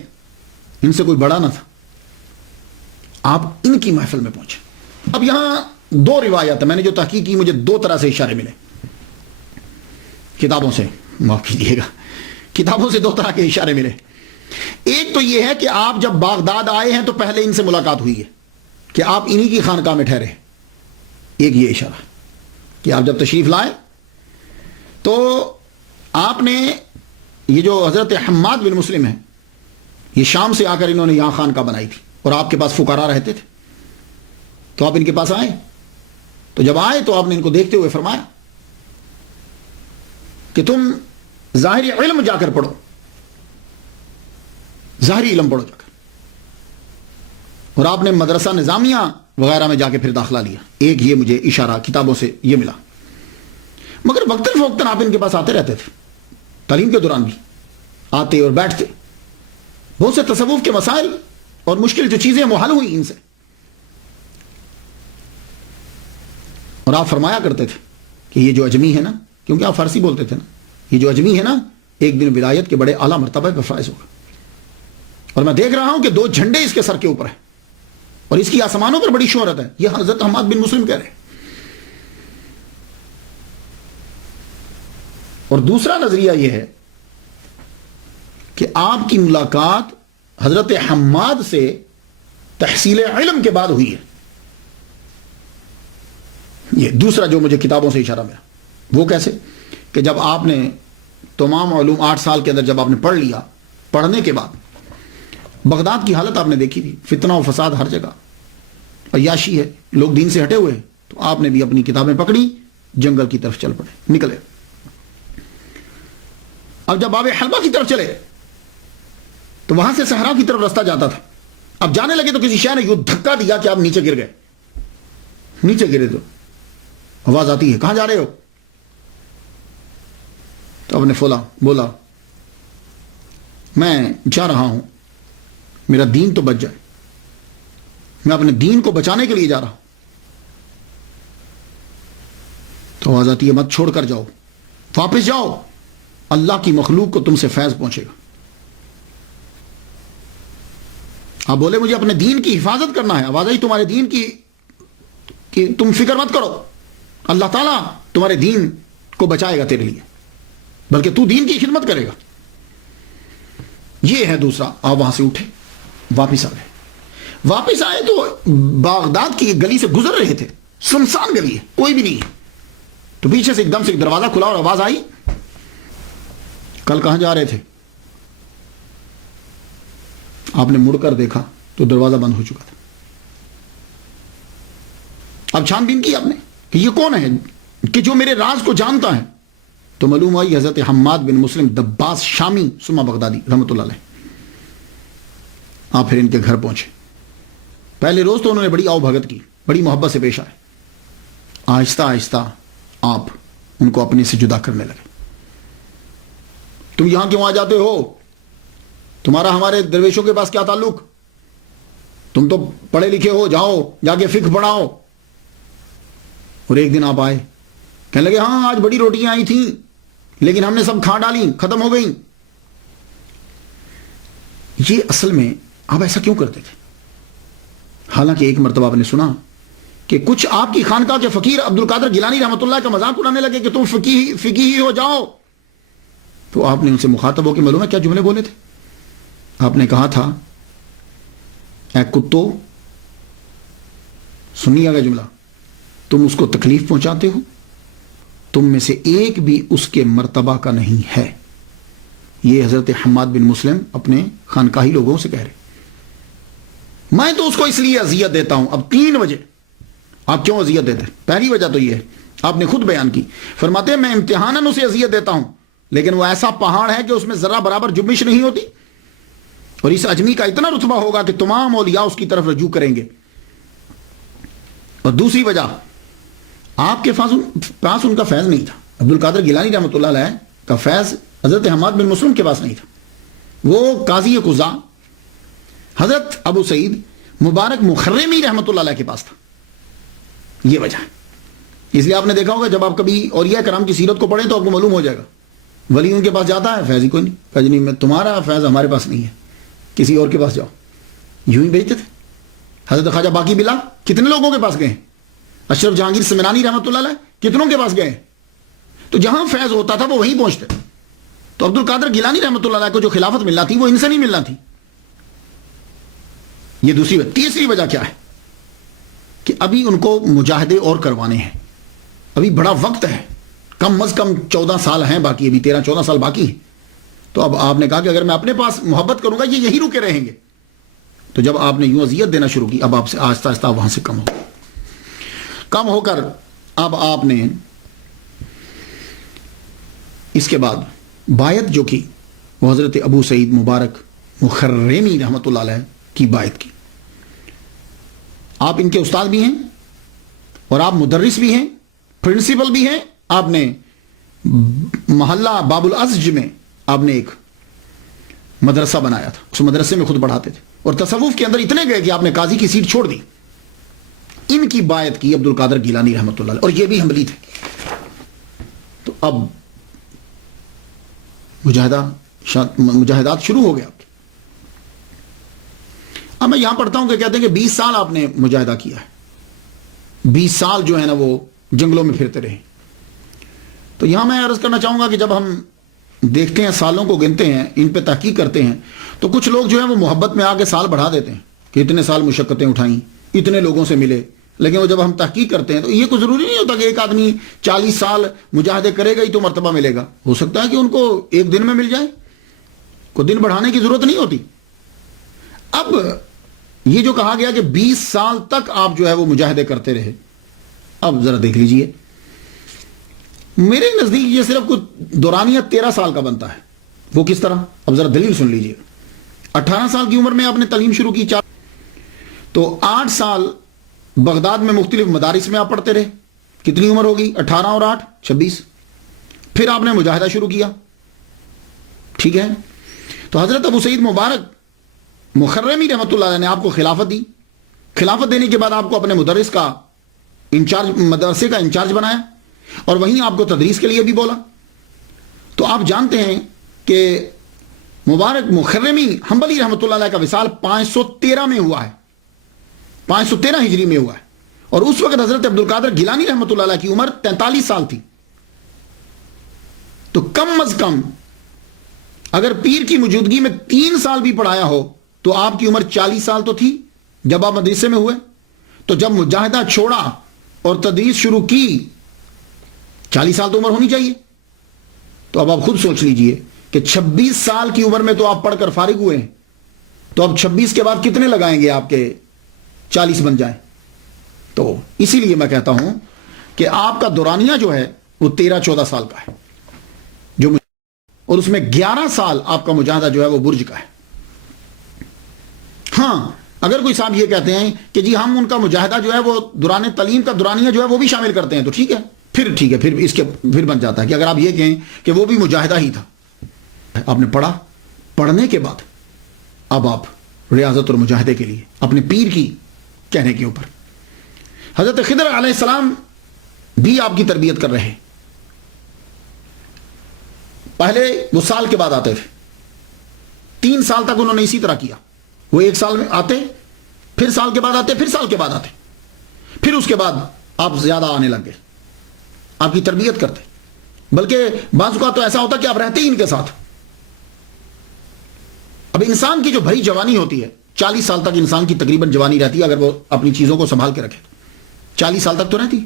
ان سے کوئی بڑا نہ تھا. آپ ان کی محفل میں پہنچے. اب یہاں دو روایات ہیں، میں نے جو تحقیق کی مجھے دو طرح سے اشارے ملے کتابوں سے، معاف کیجیے گا، کتابوں سے دو طرح کے اشارے ملے. ایک تو یہ ہے کہ آپ جب بغداد آئے ہیں تو پہلے ان سے ملاقات ہوئی ہے کہ آپ انہی کی خانقاہ میں ٹھہرے. ایک یہ اشارہ کہ آپ جب تشریف لائے تو آپ نے یہ جو حضرت حماد بن مسلم ہے، یہ شام سے آ کر انہوں نے یہاں خانقاہ بنائی تھی، اور آپ کے پاس فقراء رہتے تھے، تو آپ ان کے پاس آئے. تو جب آئے تو آپ نے ان کو دیکھتے ہوئے فرمایا کہ تم ظاہری علم جا کر پڑھو، ظاہری علم پڑھو جا کر. اور آپ نے مدرسہ نظامیہ وغیرہ میں جا کے پھر داخلہ لیا. ایک یہ مجھے اشارہ کتابوں سے یہ ملا. مگر وقتاً فوقتاً آپ ان کے پاس آتے رہتے تھے، تعلیم کے دوران بھی آتے اور بیٹھتے. بہت سے تصوف کے مسائل اور مشکل جو چیزیں وہ حل ہوئی ان سے. اور آپ فرمایا کرتے تھے کہ یہ جو اجمی ہے نا، کیونکہ آپ فارسی بولتے تھے نا، یہ جو اجمی ہے نا ایک دن ولایت کے بڑے اعلیٰ مرتبہ پہ فائز ہوگا. اور میں دیکھ رہا ہوں کہ 2 جھنڈے اس کے سر کے اوپر ہیں اور اس کی آسمانوں پر بڑی شہرت ہے. یہ حضرت حماد بن مسلم کہہ رہے ہیں. اور دوسرا نظریہ یہ ہے کہ آپ کی ملاقات حضرت حماد سے تحصیل علم کے بعد ہوئی ہے. یہ دوسرا جو مجھے کتابوں سے اشارہ ملا. وہ کیسے کہ جب آپ نے تمام علوم 8 سال کے اندر جب آپ نے پڑھ لیا، پڑھنے کے بعد بغداد کی حالت آپ نے دیکھی تھی، فتنہ و فساد ہر جگہ، عیاشی ہے، لوگ دین سے ہٹے ہوئے ہیں. تو آپ نے بھی اپنی کتابیں پکڑی، جنگل کی طرف چل پڑے، نکلے. اب جب باب حلبہ کی طرف چلے تو وہاں سے صحرا کی طرف رستہ جاتا تھا. اب جانے لگے تو کسی شے نے یوں دھکا دیا کہ آپ نیچے گر گئے. نیچے گرے تو آواز آتی ہے کہاں جا رہے ہو؟ تو آپ نے بولا میں جا رہا ہوں، میرا دین تو بچ جائے، میں اپنے دین کو بچانے کے لیے جا رہا ہوں. تو آواز آتی ہے مت چھوڑ کر جاؤ، واپس جاؤ، اللہ کی مخلوق کو تم سے فیض پہنچے گا. آپ بولے مجھے اپنے دین کی حفاظت کرنا ہے. آواز آئی تمہارے دین کی کہ تم فکر مت کرو، اللہ تعالیٰ تمہارے دین کو بچائے گا تیرے لیے، بلکہ تو دین کی خدمت کرے گا. یہ ہے دوسرا. آپ وہاں سے اٹھے، واپس آ گئے. واپس آئے تو بغداد کی ایک گلی سے گزر رہے تھے، سنسان گلی ہے، کوئی بھی نہیں ہے. تو پیچھے سے ایک دم سے ایک دروازہ کھلا اور آواز آئی کل کہاں جا رہے تھے؟ آپ نے مڑ کر دیکھا تو دروازہ بند ہو چکا تھا. اب چھان بین کی آپ نے کہ یہ کون ہے کہ جو میرے راز کو جانتا ہے. تو معلوم ہوئی حضرت حماد بن مسلم دباس شامی سما بغدادی رحمۃ اللہ علیہ. آپ پھر ان کے گھر پہنچے. پہلے روز تو انہوں نے بڑی آؤ بھگت کی، بڑی محبت سے پیش آئے. آہستہ آہستہ آپ ان کو اپنے سے جدا کرنے لگے. تم یہاں کیوں آ جاتے ہو؟ تمہارا ہمارے درویشوں کے پاس کیا تعلق؟ تم تو پڑھے لکھے ہو، جاؤ جا کے فقہ پڑھاؤ. اور ایک دن آپ آئے، کہنے لگے ہاں آج بڑی روٹیاں آئی تھیں لیکن ہم نے سب کھا ڈالی، ختم ہو گئیں. یہ اصل میں آپ ایسا کیوں کرتے تھے؟ حالانکہ ایک مرتبہ آپ نے سنا کہ کچھ آپ کی خانقاہ کے فقیر عبد القادر گیلانی رحمۃ اللہ کا مذاق اڑانے لگے کہ تم فقیہی ہو جاؤ. تو آپ نے ان سے مخاطب ہو کے معلوم ہے کیا جملے بولے تھے؟ آپ نے کہا تھا اے کتو، سنیے گا جملہ، تم اس کو تکلیف پہنچاتے ہو، تم میں سے ایک بھی اس کے مرتبہ کا نہیں ہے. یہ حضرت حماد بن مسلم اپنے خانقاہی لوگوں سے کہہ رہے. میں تو اس کو اس لیے اذیت دیتا ہوں. اب 3 وجہ. آپ کیوں اذیت دیتے؟ پہلی وجہ تو یہ ہے آپ نے خود بیان کی. فرماتے ہیں میں امتحاناً اسے اذیت دیتا ہوں لیکن وہ ایسا پہاڑ ہے کہ اس میں ذرا برابر جنبش نہیں ہوتی, اور اس اجمی کا اتنا رتبہ ہوگا کہ تمام اولیاء اس کی طرف رجوع کریں گے. اور دوسری وجہ, آپ کے پاس ان کا فیض نہیں تھا. عبد القادر گیلانی رحمۃ اللہ علیہ کا فیض حضرت حماد بن مسلم کے پاس نہیں تھا. وہ قاضی قضا حضرت ابو سعید مبارک مخرمی رحمۃ اللہ علیہ کے پاس تھا. یہ وجہ ہے. اس لیے آپ نے دیکھا ہوگا جب آپ کبھی اولیاء کرام کی سیرت کو پڑھیں تو آپ کو معلوم ہو جائے گا, ولی ان کے پاس جاتا ہے, فیض ہی کوئی نہیں. کہا جی نہیں, میں تمہارا فیض ہمارے پاس نہیں ہے, کسی اور کے پاس جاؤ. یوں ہی بھیجتے تھے. حضرت خواجہ باقی بلا کتنے لوگوں کے پاس گئے, اشرف جہانگیر سمنانی رحمۃ اللہ علیہ کتنوں کے پاس گئے. تو جہاں فیض ہوتا تھا وہ وہیں پہنچتے. تو عبد القادر گیلانی رحمۃ اللہ علیہ کو جو خلافت ملنا تھی وہ ان سے نہیں ملنا تھی. یہ دوسری وجہ. تیسری وجہ کیا ہے کہ ابھی ان کو مجاہدے اور کروانے ہیں, ابھی بڑا وقت ہے, کم از کم 14 سال ہیں باقی, ابھی 13-14 سال باقی ہیں. تو اب آپ نے کہا کہ اگر میں اپنے پاس محبت کروں گا یہ یہی رکے رہیں گے. تو جب آپ نے یوں اذیت دینا شروع کی, اب آپ سے آہستہ آہستہ وہاں سے کم ہو کر اب آپ نے اس کے بعد بایت جو کی وہ حضرت ابو سعید مبارک مخرمی رحمۃ اللہ علیہ کی بایت کی. آپ ان کے استاد بھی ہیں اور آپ مدرس بھی ہیں, پرنسپل بھی ہیں. آپ نے محلہ باب الازج میں آپ نے ایک مدرسہ بنایا تھا, اس مدرسے میں خود پڑھاتے تھے, اور تصوف کے اندر اتنے گئے کہ آپ نے قاضی کی سیٹ چھوڑ دی. ان کی بایت کی عبد القادر گیلانی رحمۃ اللہ علیہ, اور یہ بھی حنبلی تھے. تو اب مجاہدات شروع ہو گیا. اب میں یہاں پڑھتا ہوں کہ کہتے ہیں کہ 20 سال آپ نے مجاہدہ کیا ہے, 20 سال جو ہے نا وہ جنگلوں میں پھرتے رہے. تو یہاں میں عرض کرنا چاہوں گا کہ جب ہم دیکھتے ہیں, سالوں کو گنتے ہیں, ان پہ تحقیق کرتے ہیں, تو کچھ لوگ جو ہیں وہ محبت میں آ کے سال بڑھا دیتے ہیں کہ اتنے سال مشقتیں اٹھائیں, اتنے لوگوں سے ملے. لیکن وہ جب ہم تحقیق کرتے ہیں تو یہ کوئی ضروری نہیں ہوتا کہ ایک آدمی 40 سال مجاہدے کرے گا ہی تو مرتبہ ملے گا. ہو سکتا ہے کہ ان کو ایک دن میں مل جائے, کوئی دن بڑھانے کی ضرورت نہیں ہوتی. اب یہ جو کہا گیا کہ 20 سال تک آپ جو ہے وہ مجاہدے کرتے رہے, اب ذرا دیکھ لیجئے, میرے نزدیک یہ صرف کچھ دورانیہ 13 سال کا بنتا ہے. وہ کس طرح؟ اب ذرا دلیل سن لیجئے. 18 سال کی عمر میں آپ نے تعلیم شروع کی, تو 8 سال بغداد میں مختلف مدارس میں آپ پڑھتے رہے. کتنی عمر ہوگی؟ 18 اور 8 26. پھر آپ نے مجاہدہ شروع کیا, ٹھیک ہے. تو حضرت ابو سعید مبارک مخرمی رحمۃ اللہ علیہ نے آپ کو خلافت دی. خلافت دینے کے بعد آپ کو اپنے مدرس کا انچارج, مدرسے کا انچارج بنایا, اور وہیں آپ کو تدریس کے لیے بھی بولا. تو آپ جانتے ہیں کہ مبارک مخرمی حنبلی رحمۃ اللہ علیہ کا وصال 513 میں ہوا ہے, 513 ہجری میں ہوا ہے. اور اس وقت حضرت عبد القادر گیلانی رحمۃ اللہ علیہ کی عمر 43 سال تھی. تو کم از کم اگر پیر کی موجودگی میں 3 سال بھی پڑھایا ہو تو آپ کی عمر 40 سال تو تھی جب آپ مدرسے میں ہوئے. تو جب مجاہدہ چھوڑا اور تدریس شروع کی 40 سال تو عمر ہونی چاہیے. تو اب آپ خود سوچ لیجئے کہ 26 سال کی عمر میں تو آپ پڑھ کر فارغ ہوئے ہیں, تو اب 26 کے بعد کتنے لگائیں گے آپ کے 40 بن جائیں. تو اسی لیے میں کہتا ہوں کہ آپ کا دورانیہ جو ہے وہ 13-14 سال کا ہے, اور اس میں 11 سال آپ کا مجاہدہ جو ہے وہ برج کا ہے. ہاں اگر کوئی صاحب یہ کہتے ہیں کہ جی ہم ان کا مجاہدہ جو ہے وہ دوران تعلیم کا دورانیہ جو ہے وہ بھی شامل کرتے ہیں, تو ٹھیک ہے, پھر اس کے پھر بن جاتا ہے کہ اگر آپ یہ کہیں کہ وہ بھی مجاہدہ ہی تھا. آپ نے پڑھا, پڑھنے کے بعد اب آپ ریاضت اور مجاہدے کے لیے اپنے پیر کی کہنے کے اوپر حضرت خضر علیہ السلام بھی آپ کی تربیت کر رہے. پہلے وہ سال کے بعد آتے تھے, 3 سال تک انہوں نے اسی طرح کیا. وہ 1 سال میں آتے, پھر سال کے بعد آتے, پھر سال کے بعد آتے, پھر اس کے بعد آپ زیادہ آنے لگ گئے, آپ کی تربیت کرتے. بلکہ بعض اوقات تو ایسا ہوتا کہ آپ رہتے ہی ان کے ساتھ. اب انسان کی جو بھری جوانی ہوتی ہے, 40 سال تک انسان کی تقریباً جوانی رہتی ہے اگر وہ اپنی چیزوں کو سنبھال کے رکھے. 40 سال تک تو رہتی.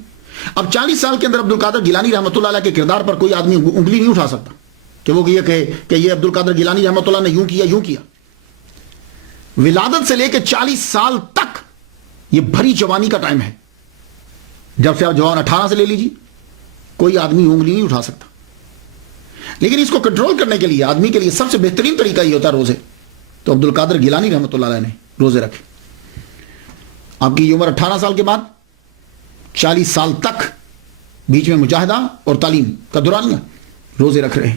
اب 40 سال کے اندر عبد القادر گیلانی رحمۃ اللہ علیہ کے کردار پر کوئی آدمی انگلی نہیں اٹھا سکتا کہ وہ یہ کہے کہ یہ عبد القادر گیلانی رحمۃ اللہ نے یوں کیا. ولادت سے لے کے 40 سال تک یہ بھری جوانی کا ٹائم ہے. جب سے آپ جوان 18 سے لے لیجیے, کوئی آدمی انگلی نہیں اٹھا سکتا. لیکن اس کو کنٹرول کرنے کے لیے آدمی کے لیے سب سے بہترین طریقہ یہ ہوتا ہے روزے. تو عبد القادر گیلانی رحمۃ اللہ علیہ نے روزے رکھے. آپ کی عمر 18 سال کے بعد 40 سال تک بیچ میں مجاہدہ اور تعلیم کا دورانیہ روزے رکھ رہے ہیں.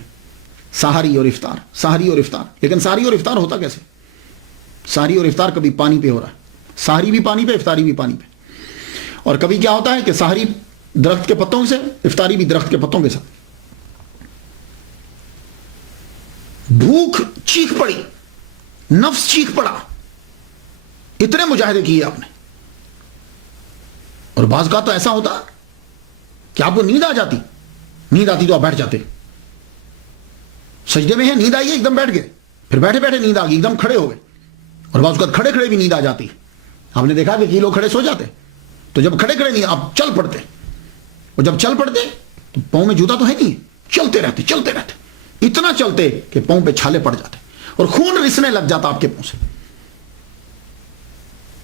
سحری اور افطار، سحری اور افطار. لیکن سحری اور افطار ہوتا کیسے؟ سحری اور افطار کبھی پانی پہ ہو رہا ہے، سحری بھی پانی پہ، افطاری بھی پانی پہ. اور کبھی کیا ہوتا ہے کہ سحری درخت کے پتوں سے، افطاری بھی درخت کے پتوں کے ساتھ. بھوک چیخ پڑی، نفس چیخ پڑا، اتنے مجاہدے کیے آپ نے. اور بعض کا تو ایسا ہوتا کہ آپ کو نیند آ جاتی، نیند آتی تو آپ بیٹھ جاتے. سجدے میں ہے، نیند آئی ہے، ایک دم بیٹھ گئے، پھر بیٹھے بیٹھے نیند آ گئی، ایک دم کھڑے ہو گئے. اور بعض اوقات کھڑے کھڑے بھی نیند آ جاتی. آپ نے دیکھا کہ کئی لوگ کھڑے سو جاتے، تو جب کھڑے کھڑے نہیں آپ چل پڑتے، اور جب چل پڑتے تو پاؤں میں جوتا تو ہے نہیں، چلتے رہتے، اتنا چلتے کہ پاؤں پہ چھالے پڑ جاتے اور خون رسنے لگ جاتا آپ کے پاؤں سے.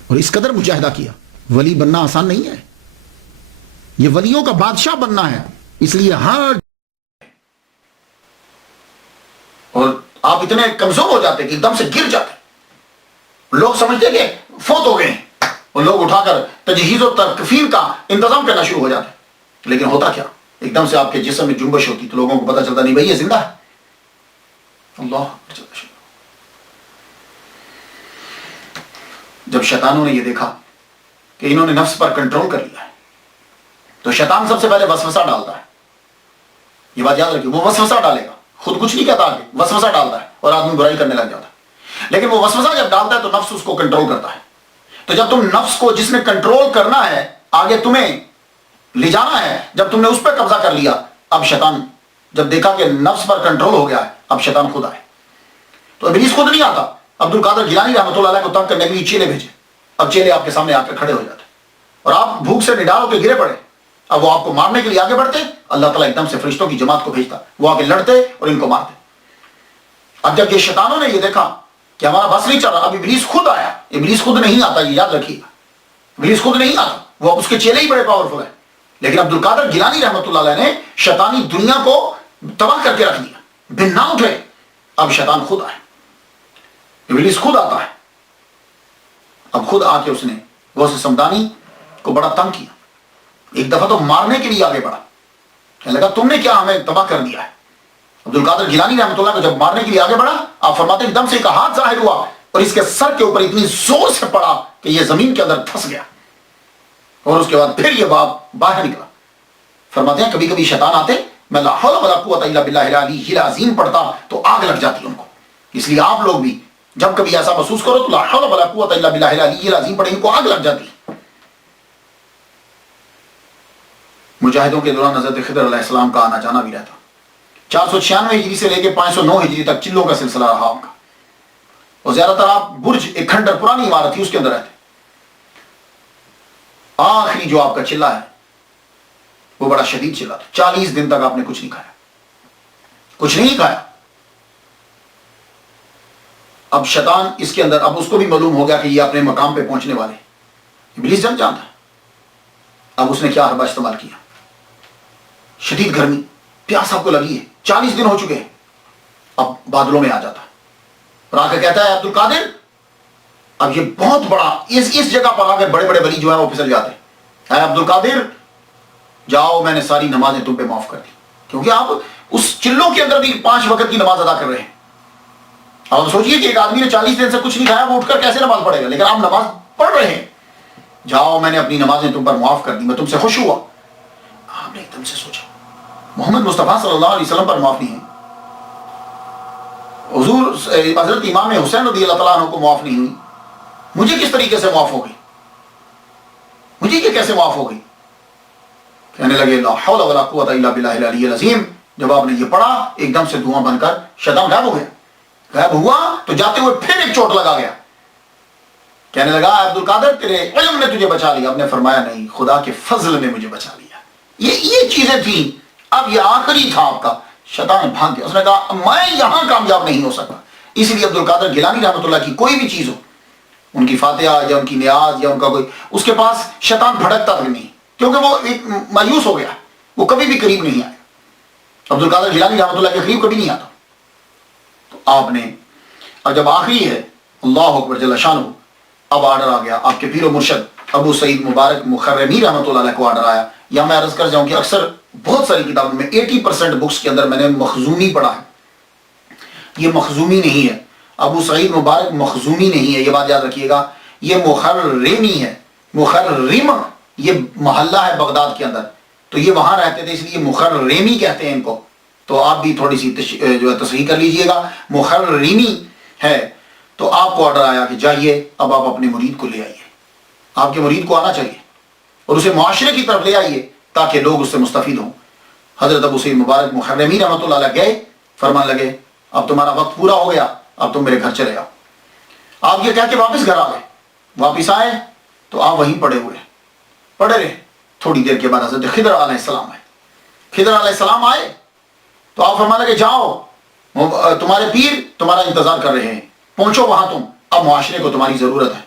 اور اس قدر مجاہدہ کیا. ولی بننا آسان نہیں ہے، یہ ولیوں کا بادشاہ بننا ہے. اس لیے ہر اور آپ اتنے کمزور ہو جاتے کہ ایک دم سے گر جاتے. لوگ سمجھتے کہ فوت ہو گئے ہیں، اور لوگ اٹھا کر تجہیز و تکفین کا انتظام کرنا شروع ہو جاتے. لیکن ہوتا کیا، ایک دم سے آپ کے جسم میں جنبش ہوتی تو لوگوں کو پتا چلتا نہیں بھائی یہ زندہ ہے. اللہ. جب شیطانوں نے یہ دیکھا کہ انہوں نے نفس پر کنٹرول کر لیا ہے، تو شیطان سب سے پہلے وسوسہ ڈالتا ہے. یہ بات یاد رکھیے، وہ وسوسہ ڈالے گا، خود کچھ نہیں کہتا، آگے وسوسہ ڈالتا ہے اور آدمی برائی کرنے لگ جاتا ہے. لیکن وہ وسوسہ جب ڈالتا ہے تو نفس اس کو کنٹرول کرتا ہے. تو جب تم نفس کو جس نے کنٹرول کرنا ہے، آگے تمہیں لے جانا ہے، جب تم نے اس پہ قبضہ کر لیا، اب شیطان جب دیکھا کہ نفس پر کنٹرول ہو گیا ہے، اب شیطان خود آئے. تو ابلیس خود نہیں آتا. عبد القادر گیلانی رحمۃ اللہ علیہ کو تنگ کرنے کے لیے چیلے بھیجے. اب چیلے آپ کے سامنے آ کے کھڑے ہو جاتے اور آپ بھوک سے نڈال ہو کے گرے پڑے. اب وہ آپ کو مارنے کے لیے آگے بڑھتے، اللہ تعالیٰ ایک دم سے فرشتوں کی جماعت کو بھیجتا، وہ آگے لڑتے اور ان کو مارتے. اب جب یہ شیطانوں نے یہ دیکھا کہ ہمارا بس نہیں چل رہا، اب ابلیس خود آیا. ابلیس خود نہیں آتا، یہ یاد رکھیے، ابلیس خود نہیں آتا، وہ اس کے چیلے ہی بڑے پاورفل ہیں. لیکن عبد القادر گیلانی رحمۃ اللہ علیہ نے شیطانی دنیا کو تباہ کر کے رکھ دیا، بن نہ اٹھے. اب شیطان خود آئے، ابلیس خود آتا ہے. اب خود آ کے اس نے غوث سمدانی کو بڑا تنگ کیا. ایک دفعہ تو مارنے کے لیے آگے بڑھا، کہنے لگا تم نے کیا ہمیں تباہ کر دیا ہے. عبد القادر گیلانی رحمۃ اللہ کو جب مارنے کے لیے آگے بڑھا، آپ فرماتے ہیں ایک دم سے ایک ہاتھ ظاہر ہوا اور اس کے سر کے اوپر اتنی زور سے پڑا کہ یہ زمین کے اندر دھس گیا. اور اس کے بعد پھر یہ باپ باہر نکلا. فرماتے ہیں کبھی کبھی شیطان آتے، میں لا حول ولا قوت الا باللہ العلی العظیم پڑھتا تو آگ لگ جاتی ان کو. اس لیے آپ لوگ بھی جب کبھی ایسا محسوس کرو تو لا حول ولا قوت الا باللہ العلی العظیم پڑھیں، ان کو آگ لگ جاتی. مجاہدوں کے دوران حضرت خضر علیہ السلام کا آنا جانا بھی رہتا. 496 ہجری سے لے کے 509 ہجری تک چلوں کا سلسلہ رہا ان کا. اور زیادہ تر آپ برج، ایک کھنڈر پرانی عمارت تھی، اس کے اندر رہتے. آخری جو آپ کا چلہ ہے وہ بڑا شدید چلہ تھا. 40 دن تک آپ نے کچھ نہیں کھایا، کچھ نہیں کھایا. اب شیطان اس کے اندر، اب اس کو بھی معلوم ہو گیا کہ یہ اپنے مقام پہ پہنچنے والے. ابلیس جان جانتا ہے. اب اس نے کیا حربہ استعمال کیا، شدید گرمی، پیاس آپ کو لگی ہے، 40 دن ہو چکے ہیں. اب بادلوں میں آ جاتا ہے اور آ کے کہتا ہے عبد القادر، اب یہ بہت بڑا اس جگہ پر آ کے بڑے بڑے ولی جو ہیں وہ پھسل جاتے ہیں. اے عبد القادر جاؤ، میں نے ساری نمازیں تم پہ معاف کر دی. کیونکہ آپ اس چلوں کے اندر بھی 5 وقت کی نماز ادا کر رہے ہیں. اب سوچئے کہ ایک آدمی نے 40 دن سے کچھ نہیں کھایا، وہ اٹھ کر کیسے نماز پڑھے گا؟ لیکن آپ نماز پڑھ رہے ہیں. جاؤ، میں نے اپنی نمازیں تم پر معاف کر دی، میں تم سے خوش ہوا. آپ نے ایک دم سے سوچا محمد مصطفیٰ صلی اللہ علیہ وسلم پر معاف نہیں ہے، حضور حضرت امام حسین رضی اللہ تعالیٰ عنہ کو معاف نہیں ہوئی، مجھے کس طریقے سے معاف ہو گئی، مجھے یہ کیسے معاف ہو گئی؟ کہنے لگے لا حول ولا قوت الا باللہ العلی العظیم. جب آپ نے یہ پڑھا ایک دم سے دھواں بن کر شیطان غائب ہو گیا. غائب ہوا تو جاتے ہوئے پھر ایک چوٹ لگا گیا. کہنے لگا عبد القادر تیرے علم نے تجھے بچا لیا. آپ نے فرمایا نہیں، خدا کے فضل نے مجھے بچا لیا. یہ چیزیں تھیں. اب یہ آخری تھا آپ کا. شیطان بھاگ گیا. اس نے کہا میں یہاں کامیاب نہیں ہو سکتا. اس لیے عبد القادر گیلانی رحمۃ اللہ کی کوئی بھی چیز ہو، ان کی فاتحہ یا ان کی نیاز یا ان کا کوئی، اس کے پاس شیطان بھڑکتا تک نہیں، کیونکہ وہ ایک مایوس ہو گیا. وہ کبھی بھی قریب نہیں آئے. عبد القادر جیلانی رحمۃ اللہ کے قریب کبھی نہیں آتا. تو آپ نے اب جب آخری ہے اللہ اکبر جل شانہ، اب آرڈر آ گیا آپ کے پیر و مرشد ابو سعید مبارک مخرمی رحمۃ اللہ علیہ کو آرڈر آیا. یا میں عرض کر جاؤں کہ اکثر بہت ساری کتابوں میں 80% بکس کے اندر میں نے مخزومی پڑھا ہے. یہ مخزومی نہیں ہے، ابو سعید مبارک مخزومی نہیں ہے، یہ بات یاد رکھیے گا. یہ مخرمی ہے. مخرم یہ محلہ ہے بغداد کے اندر، تو یہ وہاں رہتے تھے اس لیے مخرمی کہتے ہیں ان کو. تو آپ بھی تھوڑی سی جو ہے تصحیح کر لیجئے گا، مخرمی ہے. تو آپ کو آرڈر آیا کہ جائیے اب آپ اپنے مرید کو لے آئیے. آپ کے مرید کو آنا چاہیے اور اسے معاشرے کی طرف لے آئیے تاکہ لوگ اس سے مستفید ہوں. حضرت ابو سعید مبارک مخرمی رحمۃ اللہ علیہ گئے، فرمان لگے اب تمہارا وقت پورا ہو گیا، اب تم میرے گھر چلے آؤ. آپ یہ کہہ کے واپس گھر آ گئے. واپس آئے تو آپ وہیں پڑے رہے. تھوڑی دیر کے بعد حضرت خضر علیہ السلام آئے. خضر علیہ السلام آئے تو آپ فرمان لگے جاؤ تمہارے پیر تمہارا انتظار کر رہے ہیں، پہنچو وہاں تم، اب معاشرے کو تمہاری ضرورت ہے.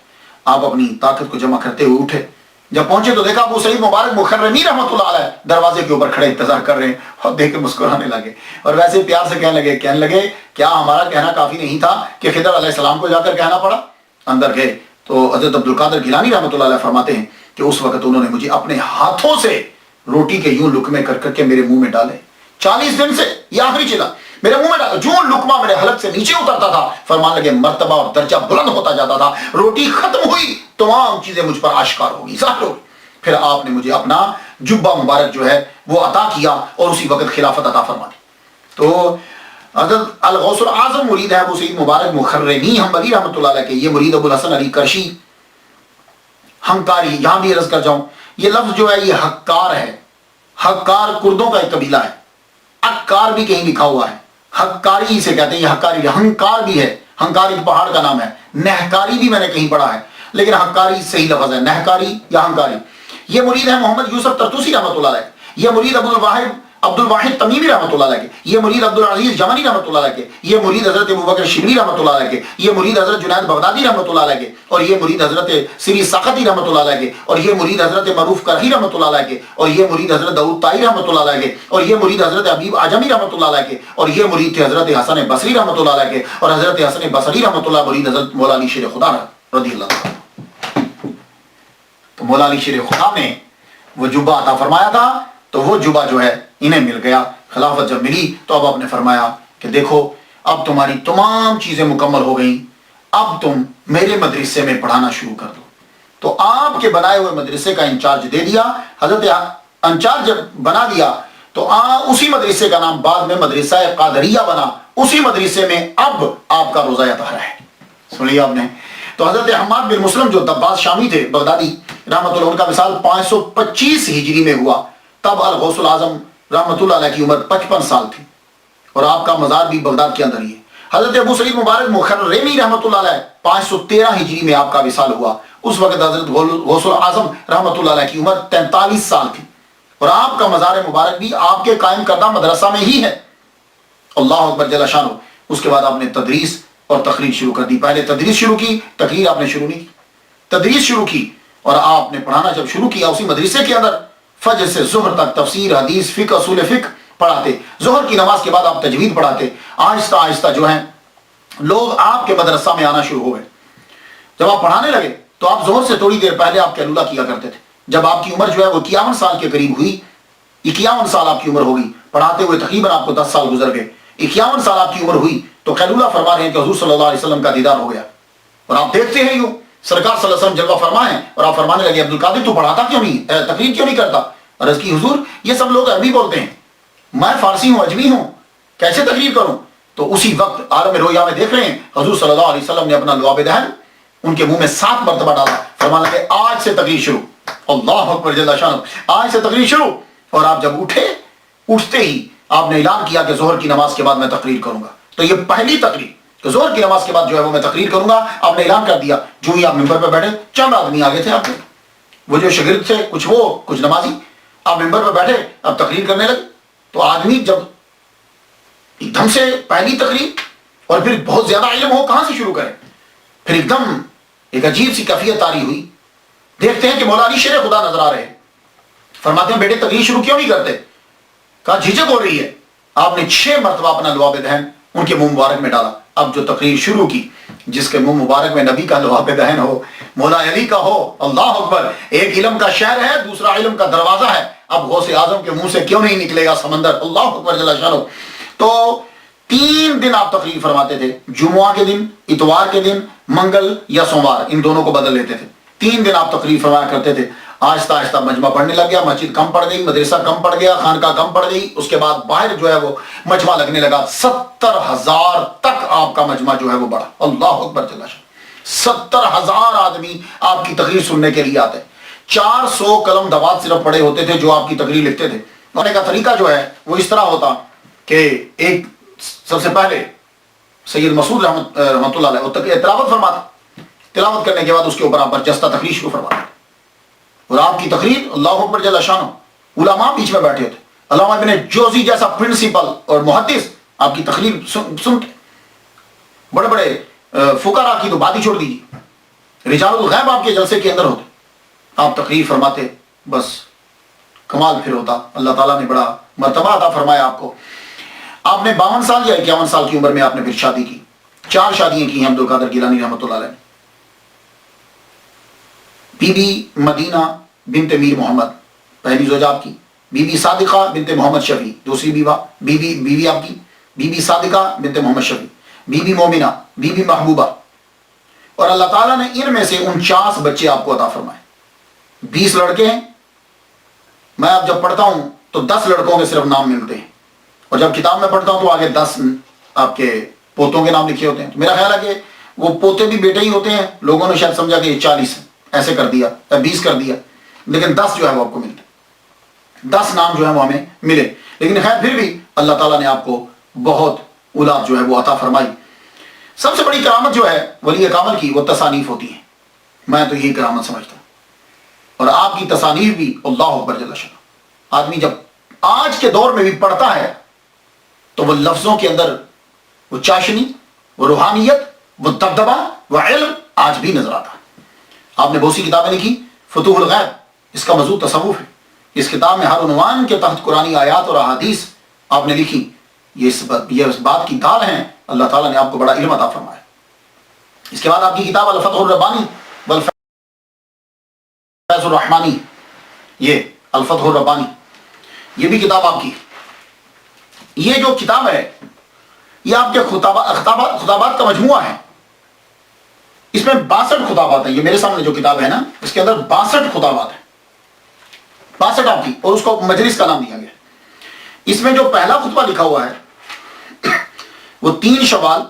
آپ اپنی طاقت کو جمع کرتے ہوئے اٹھے. جب پہنچے تو دیکھا ابو سعید مبارک مخرمی رحمۃ اللہ علیہ دروازے کے اوپر کھڑے انتظار کر رہے ہیں اور دیکھ کے مسکرانے لگے اور ویسے پیار سے کہنے لگے کیا ہمارا کہنا کافی نہیں تھا کہ خضر علیہ السلام کو جا کر کہنا پڑا. اندر گئے تو حضرت عبد القادر گیلانی رحمۃ اللہ علیہ فرماتے ہیں کہ اس وقت انہوں نے مجھے اپنے ہاتھوں سے روٹی کے یوں لقمے کر کر کے میرے منہ میں ڈالے. 40 دن سے یہ آخری چلا میرے منہ میں ڈالا. جو لقمہ میرے حلق سے نیچے اترتا تھا فرمان لگے مرتبہ اور درجہ بلند ہوتا جاتا تھا. روٹی ختم ہوئی تمام چیزیں مجھ پر آشکار ہوگی، ظاہر ہوگی. پھر آپ نے مجھے اپنا جبہ مبارک جو ہے وہ عطا کیا اور اسی وقت خلافت عطا فرما دی. تو حضرت الغوث الاعظم مرید ہے ابو سعید مبارک مخرمی حنبلی رحمۃ اللہ علیہ کے. یہ مرید ابو الحسن علی کرشی ہنکاری. یہاں بھی عرض کر جاؤں یہ لفظ جو ہے یہ حکار ہے. حکار کردوں کا ایک قبیلہ ہے. اکار بھی کہیں لکھا ہوا ہے، حکاری سے کہتے ہیں. یہ حکاری ہنکار بھی ہے، ہنکار ایک پہاڑ کا نام ہے. نہکاری بھی میں نے کہیں پڑھا ہے لیکن حکاری صحیح لفظ ہے، نہکاری یا ہنکاری. یہ مرید ہے محمد یوسف ترتوسی رحمۃ اللہ علیہ. یہ مرید عبد الواحد تمیمی رحمۃ اللہ علیہ کے. یہ مرید عبد العزیز جمنی رحمۃ اللہ علیہ کے. یہ مرید حضرت ابوبکر شبلی رحمۃ اللہ علیہ کے. یہ مرید حضرت جنید بغدادی رحمۃ اللہ علیہ کے. اور یہ مرید حضرت سری ساختی رحمۃ اللہ علیہ کے. اور یہ مرید حضرت معروف کرخی رحمۃ اللہ علیہ کے. اور یہ مرید حضرت داؤد طائی رحمۃ اللہ علیہ کے. اور یہ مرید حضرت حبیب اعجمی رحمۃ اللہ علیہ کے. اور یہ مرید تھے حضرت حسن بصری رحمۃ اللہ علیہ کے. اور حضرت حسن بصری رحمۃ اللہ مرید حضرت مولا علی شیر خدا رضی اللہ عنہ. تو مولا علی شیر خدا نے وہ جبہ عطا فرمایا تھا تو وہ جبہ جو ہے انہیں مل گیا. خلافت جب ملی تو اب آپ نے فرمایا کہ دیکھو اب تمہاری تمام چیزیں مکمل ہو گئیں، اب تم میرے مدرسے میں پڑھانا شروع کر دو. تو آپ کے بنائے ہوئے مدرسے کا انچارج دے دیا. حضرت انچارج جب بنا دیا تو اسی مدرسے کا نام بعد میں مدرسہ قادریہ بنا. اسی مدرسے میں اب آپ کا روزہ طہارہ ہے. سن لیا آپ نے. تو حضرت حماد بن مسلم جو دباس شامی تھے بغدادی رحمۃ اللہ، ان کا وصال 525 ہجری میں ہوا. تب الغوث الاعظم رحمۃ اللہ علیہ کی عمر 55 سال تھی اور آپ کا مزار بھی بغداد کے اندر ہی ہے. حضرت ابو سعید مبارک مخرمی رحمۃ اللہ علیہ 513 ہجری میں آپ کا وصال ہوا. اس وقت حضرت غوث الاعظم رحمۃ اللہ علیہ کی عمر 43 سال تھی اور آپ کا مزار مبارک بھی آپ کے قائم کردہ مدرسہ میں ہی ہے. اللہ اکبر جل شانہ. اس کے بعد آپ نے تدریس اور تقریر شروع کر دی. پہلے تدریس شروع کی، تقریر آپ نے شروع نہیں کی. تدریس شروع کی اور آپ نے پڑھانا جب شروع کیا اسی مدرسے کے اندر فجر سے ظہر تک تفسیر، حدیث، فقہ، اصول فقہ پڑھاتے. ظہر کی نماز کے بعد آپ تجوید پڑھاتے. آہستہ آہستہ جو ہیں لوگ آپ کے مدرسہ میں آنا شروع ہو گئے. جب آپ پڑھانے لگے تو آپ ظہر سے تھوڑی دیر پہلے آپ کیلولہ کیا کرتے تھے. جب آپ کی عمر جو ہے وہ 51 سال کے قریب ہوئی، 51 سال آپ کی عمر ہوگی، پڑھاتے ہوئے تقریباً آپ کو 10 سال گزر گئے. 51 سال آپ کی عمر ہوئی تو قیلولہ فرما رہے ہیں کہ حضور صلی اللہ علیہ وسلم کا دیدار ہو گیا. اور آپ دیکھتے ہیں یوں سرکار صلی اللہ علیہ وسلم جلوہ فرمائیں اور آپ فرمانے لگے عبد القادر تو پڑھاتا کیوں نہیں، تقریر کیوں نہیں کرتا؟ عرض کی حضور یہ سب لوگ عربی بولتے ہیں، میں فارسی ہوں، اجمی ہوں، کیسے تقریر کروں؟ تو اسی وقت عالم رویا میں دیکھ رہے ہیں حضور صلی اللہ علیہ وسلم نے اپنا لعاب دہن ان کے منہ میں 7 مرتبہ ڈالا. فرمانے لگے آج سے تقریر شروع. اللہ اکبر جل شانہ. آج سے تقریر شروع. اور آپ جب اٹھتے ہی آپ نے اعلان کیا کہ ظہر کی نماز کے بعد میں تقریر کروں گا. تو یہ پہلی تقریر کہ ظہر کی نماز کے بعد جو ہے وہ میں تقریر کروں گا آپ نے اعلان کر دیا. جو ہی آپ ممبر پہ بیٹھے چند آدمی آگے تھے آپ کے، وہ جو شاگرد تھے کچھ وہ کچھ نمازی، آپ ممبر پہ بیٹھے اب تقریر کرنے لگے. تو آدمی جب ایک دم سے پہلی تقریر اور پھر بہت زیادہ علم ہو کہاں سے شروع کرے، پھر ایک دم ایک عجیب سی کیفیت طاری ہوئی. دیکھتے ہیں کہ مولا علی شیر خدا نظر آ رہے ہیں. فرماتے ہیں بیٹے تقریر شروع کیوں نہیں کرتے؟ کہا جھجک ہو رہی ہے. آپ نے 6 مرتبہ اپنا لعاب دہن ان کے منہ مبارک میں ڈالا. اب جو تقریر شروع کی، جس کے منہ مبارک میں نبی کا لعاب دہن ہو، مولا علی کا ہو، اللہ اکبر. ایک علم کا شہر ہے، دوسرا علم کا دروازہ ہے. اب غوث اعظم کے منہ سے کیوں نہیں نکلے گا سمندر؟ اللہ اکبر جل شانہ. تو 3 دن آپ تقریر فرماتے تھے، جمعہ کے دن، اتوار کے دن، منگل یا سوموار، ان دونوں کو بدل لیتے تھے. 3 دن آپ تقریر فرمایا کرتے تھے. آہستہ آہستہ مجمع بڑھنے لگ گیا، مسجد کم پڑ گئی، مدرسہ کم پڑ گیا، خانقاہ کم پڑ گئی. اس کے بعد باہر جو ہے وہ مجمع لگنے لگا. 70,000 تک آپ کا مجمع جو ہے وہ بڑھا. اللہ اکبر جل شانہ. 70,000 آدمی آپ کی تقریر سننے کے لیے آتے. 400 قلم دوات صرف پڑے ہوتے تھے جو آپ کی تقریر لکھتے تھے. پڑھنے کا طریقہ جو ہے وہ اس طرح ہوتا کہ ایک سب سے پہلے سید مسعود رحمۃ اللہ علیہ وہ تلاوت فرماتا. تلاوت کرنے کے بعد اس کے اوپر آپ برجستہ تقریر شروع فرماتے اور آپ کی تقریر اللہ اکبر جل شانہ. علماء بیچ میں بیٹھے ہوتے. علامہ ابن جوزی جیسا پرنسپل اور محدث آپ کی تقریر سنتے. بڑے بڑے فقراء کی تو بات ہی چھوڑ دیجیے، رجال الغیب آپ کے جلسے کے اندر ہوتے. آپ تقریر فرماتے، بس کمال پھر ہوتا. اللہ تعالیٰ نے بڑا مرتبہ عطا فرمایا آپ کو. آپ نے 52 سال یا 51 سال کی عمر میں آپ نے پھر شادی کی. 4 شادیاں کی ہیں عبد القادر گیلانی رحمۃ اللہ علیہ. بی بی مدینہ بنت میر محمد پہلی زوجہ آپ کی. بی بی صادقہ بنت محمد شفیع دوسری بیوی آپ کی. بی بی صادقہ بنت محمد شفیع. Be be Momina, be be محبوبہ. اور اللہ تعالیٰ نے ان میں سے 49 بچے آپ کو عطا فرمائے. 20 لڑکے ہیں. میں اب جب پڑھتا ہوں تو 10 لڑکوں کے صرف نام ملتے ہیں، اور جب کتاب میں پڑھتا ہوں تو آگے 10 آپ کے پوتوں کے نام لکھے ہوتے ہیں. تو میرا خیال ہے کہ وہ پوتے بھی بیٹے ہی ہوتے ہیں. لوگوں نے شاید سمجھا کہ یہ 40 ایسے کر دیا یا 20 کر دیا، لیکن 10 جو ہے وہ آپ کو ملتے. 10 نام جو ہے وہ ہمیں ملے. لیکن خیر پھر بھی اللہ تعالیٰ نے آپ کو بہت اولاد جو ہے وہ عطا فرمائی. سب سے بڑی کرامت جو ہے ولی کامل کی وہ تصانیف ہوتی ہے. میں تو یہی کرامت سمجھتا ہوں. اور آپ کی تصانیف بھی اللہ اکبر جل شانہ. آدمی جب آج کے دور میں بھی پڑھتا ہے تو وہ لفظوں کے اندر وہ چاشنی، وہ روحانیت، وہ دبدبہ، وہ علم آج بھی نظر آتا ہے. آپ نے بہت سی کتابیں لکھی. فتوح الغیب اس کا موضوع تصوف ہے. اس کتاب میں ہر عنوان کے تحت قرآنی آیات اور احادیث آپ نے لکھی. یہ اس بات کی دال ہیں. اللہ تعالیٰ نے آپ کو بڑا علم عطا فرمایا. اس کے بعد آپ کی کتاب الفتح الربانی والفیض الرحمانی، یہ الفتح الربانی یہ بھی کتاب آپ کی. یہ جو کتاب ہے یہ آپ کے خطابات کا مجموعہ ہے. اس میں 62 خطابات ہیں. یہ میرے سامنے جو کتاب ہے نا اس کے اندر 62 خطابات ہیں. 62 آپ کی، اور اس کو مجلس کا نام دیا گیا. اس میں جو پہلا خطبہ لکھا ہوا ہے وہ 3 شوال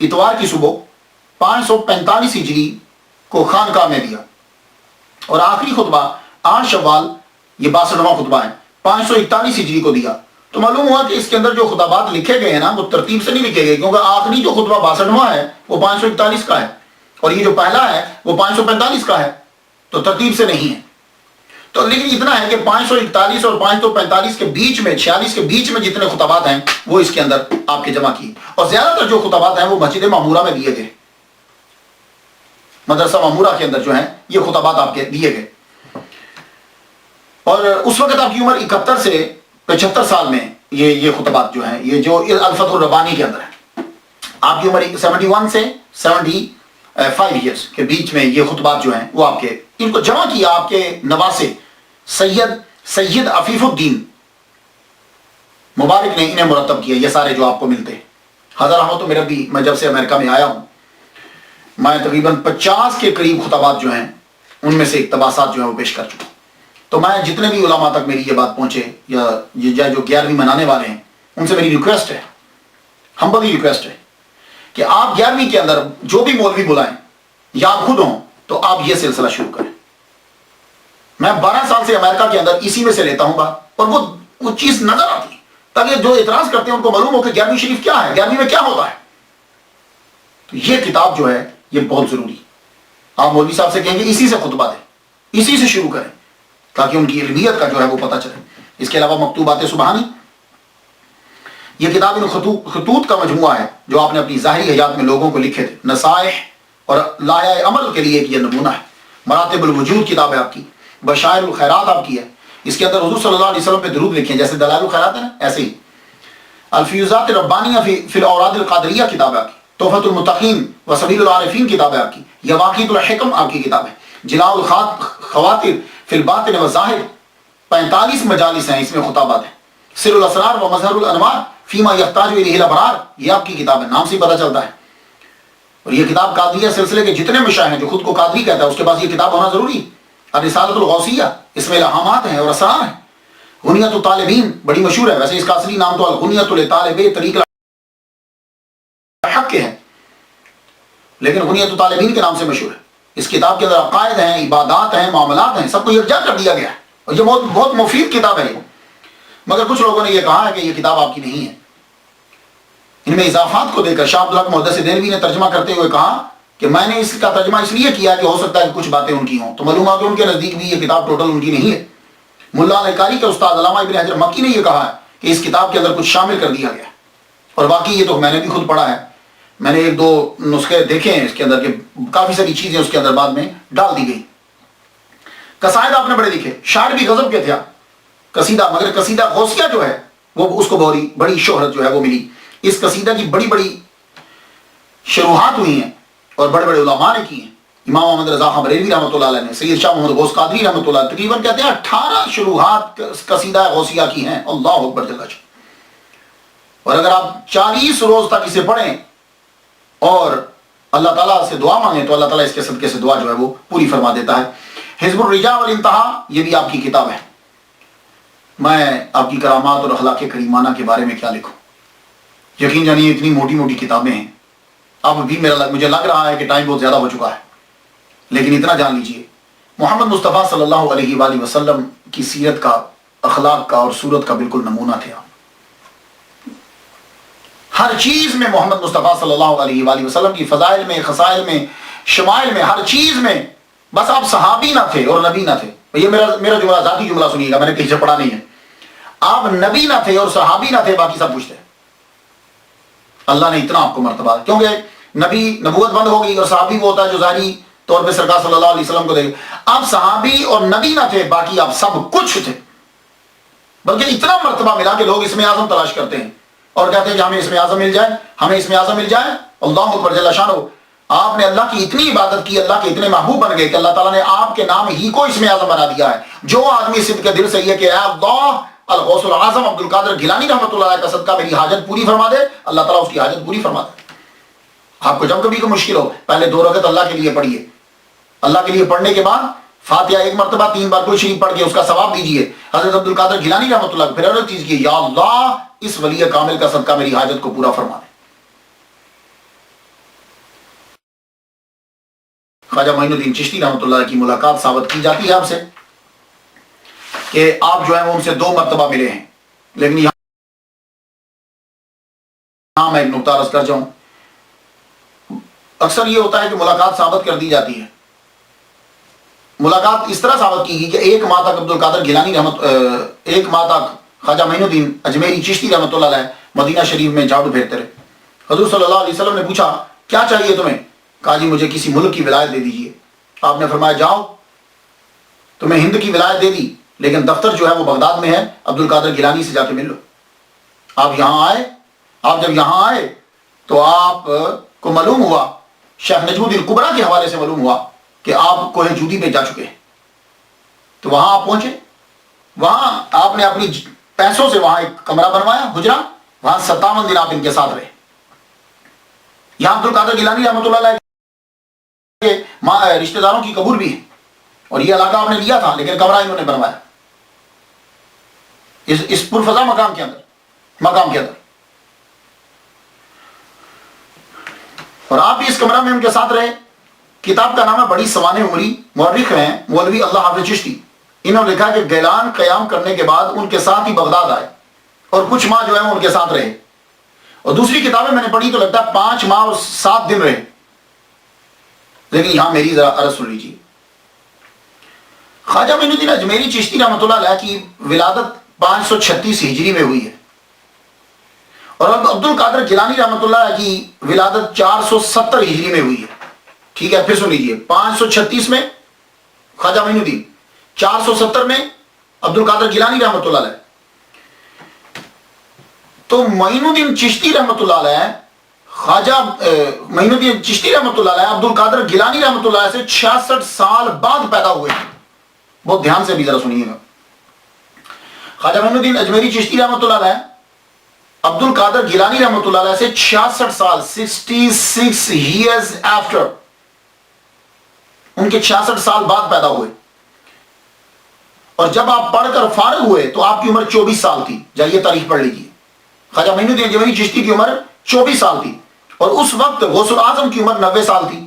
اتوار کی صبح 545 ہجری کو خانقاہ میں دیا. اور آخری خطبہ 8 شوال، یہ 62واں خطبہ ہے، 541 ہجری کو دیا. تو معلوم ہوا کہ اس کے اندر جو خطابات لکھے گئے ہیں نا وہ ترتیب سے نہیں لکھے گئے، کیونکہ آخری جو خطبہ 62واں ہے وہ 541 کا ہے، اور یہ جو پہلا ہے وہ 545 کا ہے. تو ترتیب سے نہیں ہے. تو لیکن اتنا ہے کہ 541 اور 545 کے بیچ میں، 46 کے بیچ میں جتنے خطابات ہیں وہ اس کے اندر آپ کے جمع کیے. اور زیادہ تر جو خطابات ہیں وہ مسجد معمورہ میں دیے گئے. مدرسہ معمورہ کے اندر جو ہیں یہ خطابات آپ کے دیے گئے. اور اس وقت آپ کی عمر 71 سے 75 سال میں یہ خطبات جو ہیں، یہ جو الفتح الربانی کے اندر ہے، آپ کی عمر 71 سے 75 ایئرس کے بیچ میں یہ خطبات جو ہیں وہ آپ کے، ان کو جمع کیا آپ کے نواسے سید عفیف الدین مبارک نے انہیں مرتب کیا. یہ سارے جو آپ کو ملتے ہیں. حضرت رحمت میرا بھی، میں جب سے امریکہ میں آیا ہوں میں تقریباً 50 کے قریب خطبات جو ہیں ان میں سے اقتباسات جو ہیں وہ پیش کر چکا. تو میں جتنے بھی علماء تک میری یہ بات پہنچے یا یہ جو 11ویں منانے والے ہیں ان سے میری ریکویسٹ ہے، ہمبلی ریکویسٹ ہے کہ آپ 11ویں کے اندر جو بھی مولوی بلائیں یا آپ خود ہوں تو آپ یہ سلسلہ شروع کریں. میں 12 سال سے امریکہ کے اندر اسی میں سے لیتا ہوں بات، اور وہ چیز نظر آتی ہے تاکہ جو اعتراض کرتے ہیں ان کو معلوم ہو کہ 11ویں شریف کیا ہے، 11ویں میں کیا ہوتا ہے. تو یہ کتاب جو ہے یہ بہت ضروری. آپ مولوی صاحب سے کہیں گے اسی سے خطبہ دیں، اسی سے شروع کریں تاکہ ان کی علمیت کا جو ہے وہ پتہ چلے. اس کے علاوہ مکتوبات سبحانی، یہ کتاب ان خطوط کا مجموعہ ہے جو آپ نے اپنی ظاہری حیات میں لوگوں کو لکھے تھے. نصائح اور لائحہ عمل کے لیے ایک یہ نمونہ ہے. مراتب الوجود کتاب ہے آپ کی. بشائر الخیرات آپ کی ہے. اس کے اندر حضور صلی اللہ علیہ وسلم پہ درود لکھے ہیں، جیسے دلائل الخیرات ہے نا، ایسے ہی الفیوزات ربانیہ فی الاوراد القادریہ کتاب ہے آپ کی، تحفۃ المتقین و سبیل العارفین کتاب ہے آپ کی، یواقیت الحکم آپ کی کتاب ہے، جلاء الخواطر فی الباطن والظاہر 45 مجالس ہیں، اس میں خطابات ہیں، سر الاسرار و مظہر الانوار فیما یحتاج الیہ الابرار، یہ آپ کی کتاب ہے، نام سے ہی پتہ چلتا ہے۔ اور یہ کتاب قادریہ سلسلے کے جتنے مشائخ ہیں جو خود کو قادری کہتا ہے اس کے پاس یہ کتاب ہونا ضروری ہے۔ الرسالۃ الغوثیہ، اس میں الہامات ہیں اور اسرار ہیں۔ غنیۃ الطالبین بڑی مشہور ہے، ویسے اس کا اصلی نام تو الغنیۃ لطالب طریق الحق کے ہے، لیکن غنیۃ الطالبین کے نام سے مشہور ہے۔ اس کتاب کے اندر عقائد ہیں، عبادات ہیں، معاملات ہیں، سب کو یکجا کر دیا گیا ہے، اور یہ بہت مفید کتاب ہے یہ۔ مگر کچھ لوگوں نے یہ کہا ہے کہ یہ کتاب آپ کی نہیں ہے۔ ان میں اضافات کو دے کر شاہ عبدالحق محدث دہلوی نے ترجمہ کرتے ہوئے کہا کہ میں نے اس کا ترجمہ اس لیے کیا کہ ہو سکتا ہے کہ کچھ باتیں ان کی ہوں، تو معلوم ہے کہ ان کے نزدیک بھی یہ کتاب ٹوٹل ان کی نہیں ہے۔ ملا القاری کے استاد علامہ ابن حجر مکی نے یہ کہا ہے کہ اس کتاب کے اندر کچھ شامل کر دیا گیا ہے، اور واقعی یہ تو میں نے بھی خود پڑھا ہے، میں نے ایک دو نسخے دیکھے ہیں اس کے اندر کہ کافی ساری چیزیں اس کے اندر بعد میں ڈال دی گئی۔ قصائد آپ نے بڑے لکھے، شاعر بھی غضب کے تھا قصیدہ، مگر قصیدہ غوثیہ جو ہے وہ اس کو بڑی شہرت جو ہے وہ ملی۔ اس قصیدہ کی بڑی بڑی شروحات ہوئی ہیں اور بڑے بڑے علماء نے کی ہیں۔ امام محمد رضا خان بریلوی رحمۃ اللہ علیہ نے، سید شاہ محمد غوث قادری رحمۃ اللہ، تقریباً کہتے ہیں 18 شروحات قصیدہ غوثیہ کی ہیں۔ اللہ اکبر جل جلالہ۔ اور اگر آپ 40 روز تک اسے پڑھیں اور اللہ تعالیٰ سے دعا مانگیں تو اللہ تعالیٰ اس کے صدقے سے دعا جو ہے وہ پوری فرما دیتا ہے۔ حزب الرجاء والانتہا، یہ بھی آپ کی کتاب ہے۔ میں آپ کی کرامات اور اخلاق کریمانہ کے بارے میں کیا لکھوں، یقین جانیے اتنی موٹی موٹی کتابیں ہیں۔ اب بھی مجھے لگ رہا ہے کہ ٹائم بہت زیادہ ہو چکا ہے، لیکن اتنا جان لیجئے محمد مصطفیٰ صلی اللہ علیہ وآلہ وسلم کی سیرت کا، اخلاق کا اور صورت کا بالکل نمونہ تھے آپ۔ ہر چیز میں محمد مصطفیٰ صلی اللہ علیہ وآلہ وسلم کی فضائل میں، خصائل میں، شمائل میں، ہر چیز میں، بس آپ صحابی نہ تھے اور نبی نہ تھے۔ یہ میرا جملہ، ذاتی جملہ سنیے گا، میں نے کہیں سے پڑھا نہیں ہے۔ آپ نبی نہ تھے اور صحابی نہ تھے، باقی سب کچھ تھے۔ اللہ نے اتنا آپ کو مرتبہ، کیونکہ نبی نبوت بند ہو گئی اور صحابی وہ ہوتا ہے جو ظاہری طور پہ سرکار صلی اللہ علیہ وسلم کو دے گا۔ آپ صحابی اور نبی نہ تھے، باقی آپ سب کچھ تھے، بلکہ اتنا مرتبہ ملا کہ لوگ اسم اعظم تلاش کرتے ہیں اور کہتے ہیں کہ ہمیں اسم اعظم مل جائے، ہمیں اسم اعظم مل جائے۔ اللہ اکبر جل شانہ، آپ نے اللہ کی اتنی عبادت کی، اللہ کے اتنے محبوب بن گئے کہ اللہ تعالیٰ نے آپ کے نام ہی کو اسم اعظم بنا دیا ہے۔ جو آدمی صدق کے دل سے یہ کہ اے اللہ، الغوث العظم عبد القادر گیلانی رحمۃ اللہ علیہ کا صدقہ میری حاجت پوری فرما دے، اللہ تعالیٰ اس کی حاجت پوری فرما دے۔ آپ کو جب کبھی کوئی مشکل ہو، پہلے 2 رکعت اللہ کے لیے پڑھیے، اللہ کے لیے پڑھنے کے بعد فاتحہ 1 مرتبہ 3 بار کوئی شریف پڑھ کے اس کا ثواب دیجیے حضرت عبد القادر گیلانی رحمۃ اللہ کو، پھر اور ایک چیز کی، یا اللہ اس ولی کامل کا صدقہ میری حاجت کو پورا فرما دے۔ خواجہ معین الدین چشتی رحمۃ اللہ کی ملاقات ثابت کی جاتی ہے آپ سے کہ آپ جو ہیں وہ ان سے 2 مرتبہ ملے ہیں، لیکن یہاں میں ایک نقطہ عرض کر جاؤں، اکثر یہ ہوتا ہے کہ ملاقات ثابت کر دی جاتی ہے۔ ملاقات اس طرح ثابت کی گئی کہ 1 ماہ تک عبد القادر گیلانی 1 ماہ تک خواجہ معین الدین اجمیری چشتی رحمۃ اللہ علیہ مدینہ شریف میں جھاڑو پھیرتے رہے۔ حضور صلی اللہ علیہ وسلم نے پوچھا کیا چاہیے تمہیں؟ کہا جی مجھے کسی ملک کی ولایت دے دیجیے۔ آپ نے فرمایا جاؤ، تمہیں ہند کی ولایت دے دی، لیکن دفتر جو ہے وہ بغداد میں ہے، عبد القادر گیلانی سے جا کے مل لو۔ آپ یہاں آئے، آپ جب یہاں آئے تو آپ کو معلوم ہوا، شیخ نجم الدین کبریٰ کے حوالے سے معلوم ہوا کہ آپ کوہ جودی پہ جا چکے ہیں۔ تو وہاں آپ پہنچے، وہاں آپ نے اپنی پیسوں سے وہاں ایک کمرہ بنوایا، حجرہ، وہاں 57 دن آپ ان کے ساتھ رہے۔ یہاں عبد القادر گیلانی رحمۃ اللہ علیہ کے رشتہ داروں کی قبول بھی ہے، اور یہ علاقہ آپ نے لیا تھا لیکن کمرہ انہوں نے بنوایا اس پرفضا مقام کے اندر، اور آپ بھی اس کمرہ میں ان کے ساتھ رہے۔ کتاب کا نام ہے بڑی سوانح عمری، مورخ ہیں مولوی اللہ حافظ چشتی، انہوں نے لکھا کہ گیلان قیام کرنے کے بعد ان کے ساتھ ہی بغداد آئے اور کچھ ماہ جو ہے ان کے ساتھ رہے، اور دوسری کتابیں میں نے پڑھی تو لگتا ہے 5 ماہ اور 7 دن رہے، لیکن یہاں میری ذرا عرض سن لیجیے۔ خواجہ معین الدین اجمیری چشتی رحمۃ اللہ علیہ کی ولادت 536 ہجری میں ہوئی ہے، اور عبد القادر گیلانی رحمۃ اللہ علیہ کی ولادت 470 ہجری میں ہوئی ہے۔ ٹھیک ہے، پھر سن لیجیے، 536 میں خواجہ معین الدین، 470 میں عبد القادر گیلانی رحمۃ اللہ علیہ. تو معین الدین چشتی رحمۃ اللہ علیہ خواجہ معین الدین چشتی رحمۃ اللہ علیہ عبد القادر گیلانی رحمۃ اللہ علیہ سے 66 سال بعد پیدا ہوئے. بہت دھیان سے بھی ذرا سنیے گا. خواجہ معین الدین اجمیری چشتی رحمۃ اللہ علیہ عبد القادر گیلانی رحمۃ اللہ علیہ سے 66 سال 66 years after ان کے 66 سال بعد پیدا ہوئے. اور جب آپ پڑھ کر فارغ ہوئے تو آپ کی عمر 24 سال تھی. جائیے تاریخ پڑھ لیجیے. خواجہ معین الدین اجمیری چشتی کی عمر 24 سال تھی اور اس وقت غوث الاعظم کی عمر 90 سال تھی.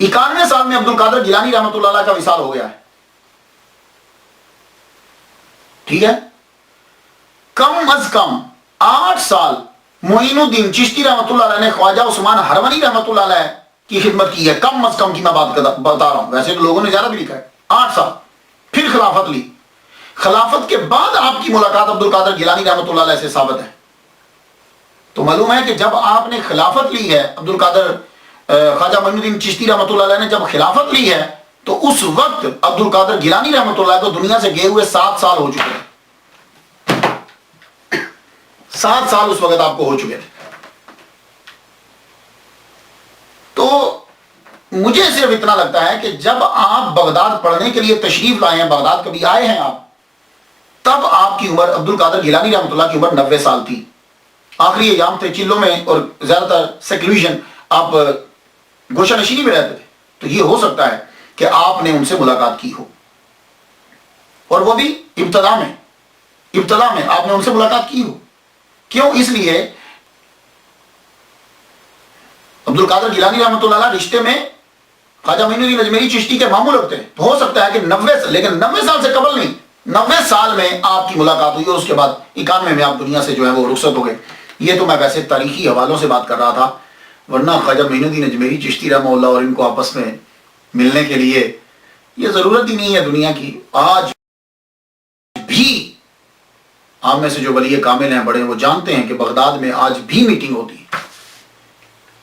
91 سال میں عبد القادر گیلانی رحمۃ اللہ علیہ کا وصال ہو گیا ہے. ٹھیک ہے. کم از کم 8 سال معین الدین چشتی رحمۃ اللہ علیہ نے خواجہ عثمان ہرونی رحمۃ اللہ علیہ کی خدمت کی ہے. کم از کم کی میں بات بتا رہا ہوں. ویسے تو لوگوں نے زیادہ بھی لکھا ہے. 8 سال. پھر خلافت لی. خلافت کے بعد آپ کی ملاقات عبد القادر گیلانی رحمۃ اللہ علیہ سے ثابت ہے. تو معلوم ہے کہ جب آپ نے خلافت لی ہے عبد القادر خواجہ معین الدین چشتی رحمۃ اللہ علیہ نے جب خلافت لی ہے تو اس وقت عبد القادر گیلانی رحمۃ اللہ کو دنیا سے گئے ہوئے 7 سال ہو چکے ہیں. 7 سال اس وقت آپ کو ہو چکے تھے. تو مجھے صرف اتنا لگتا ہے کہ جب آپ بغداد پڑھنے کے لیے تشریف لائے ہیں, بغداد کبھی آئے ہیں آپ, تب آپ کی عمر عبد القادر گیلانی رحمۃ اللہ کی عمر 90 سال تھی. آخری ایام تھے چلوں میں اور زیادہ تر سیکلوژن, آپ گوشہ نشینی میں رہتے تھے. تو یہ ہو سکتا ہے کہ آپ نے ان سے ملاقات کی ہو, اور وہ بھی ابتدا میں آپ نے ان سے ملاقات کی ہو. کیوں؟ اس لیے عبد القادر گیلانی رحمۃ اللہ علیہ رشتے میں خواجہ معین الدین اجمیری چشتی کے ماموں لگتے ہیں. تو ہو سکتا ہے کہ 90 سال سے قبل نہیں, 90 سال میں آپ کی ملاقات ہوئی اور اس کے بعد 91 میں آپ دنیا سے جو ہے وہ رخصت ہو گئے. یہ تو میں ویسے تاریخی حوالوں سے بات کر رہا تھا, ورنہ خواجہ معین الدین اجمیری چشتی رحمہ اللہ اور ان کو آپس میں ملنے کے لیے یہ ضرورت ہی نہیں ہے دنیا کی. آج بھی آپ میں سے جو ولی کامل ہیں بڑے, وہ جانتے ہیں کہ بغداد میں آج بھی میٹنگ ہوتی ہے.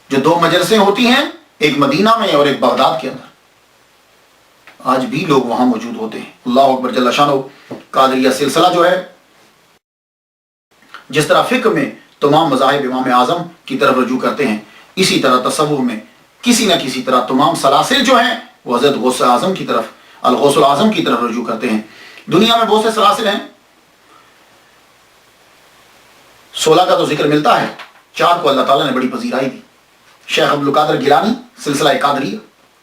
جو 2 مجلسیں ہوتی ہیں, ایک مدینہ میں اور ایک بغداد کے اندر, آج بھی لوگ وہاں موجود ہوتے ہیں. اللہ اکبر جل شانہ. قادریہ سلسلہ جو ہے, جس طرح فقہ میں تمام مذاہب امام اعظم کی طرف رجوع کرتے ہیں, اسی طرح تصوف میں کسی نہ کسی طرح تمام سلاسل جو ہیں وہ حضرت غوث اعظم کی طرف, الغوث الاعظم کی طرف رجوع کرتے ہیں. دنیا میں بہت سے سلاسل ہیں, 16 کا تو ذکر ملتا ہے, 4 کو اللہ تعالیٰ نے بڑی پذیرائی دی. شیخ عبد القادر گیلانی سلسلہ قادریہ,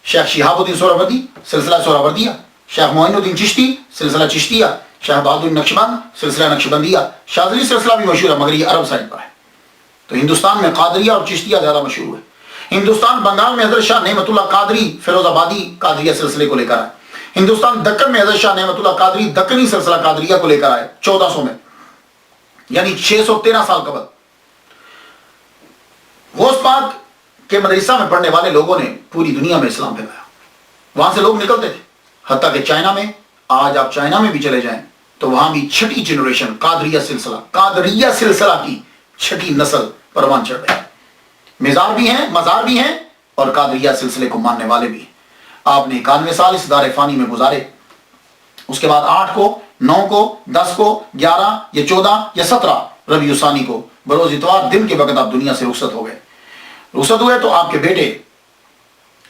شیخ شہاب الدین سہروردی سلسلہ سہروردیہ, شیخ معین الدین چشتی سلسلہ چشتیہ, شیخ بہادر نقشبند سلسلہ نقشبندیہ. شاذلی سلسلہ بھی مشہور ہے مگر یہ عرب سائڈ پر ہے. تو ہندوستان میں قادریہ اور چشتیہ زیادہ مشہور ہے. ہندوستان بنگال میں حضرت شاہ نعمت اللہ قادری فیروز آبادی قادریہ سلسلے کو لے کر آئے. ہندوستان دکن میں حضرت شاہ نعمت اللہ قادری دکنی سلسلہ قادریہ کو لے کر آئے 1400 میں, یعنی 613 سال قبل. غوث پاک کے مدرسہ میں پڑھنے والے لوگوں نے پوری دنیا میں اسلام پھیلایا. وہاں سے لوگ نکلتے تھے, حتیٰ کہ چائنا میں, آج آپ چائنا میں بھی چلے جائیں تو وہاں بھی 6ٹھی جنریشن قادریہ سلسلہ کی 6ٹھی نسل پروان چڑھ رہے ہیں. مزار بھی ہیں اور قادریہ سلسلے کو ماننے والے بھی ہیں. آپ نے 91 سال اس دار فانی میں گزارے. اس کے بعد 8 کو 9 کو 10 کو 11 یا 14 یا 17 ربیع ثانی کو بروز اتوار دن کے وقت آپ دنیا سے رخصت ہو گئے. رخصت ہوئے تو آپ کے بیٹے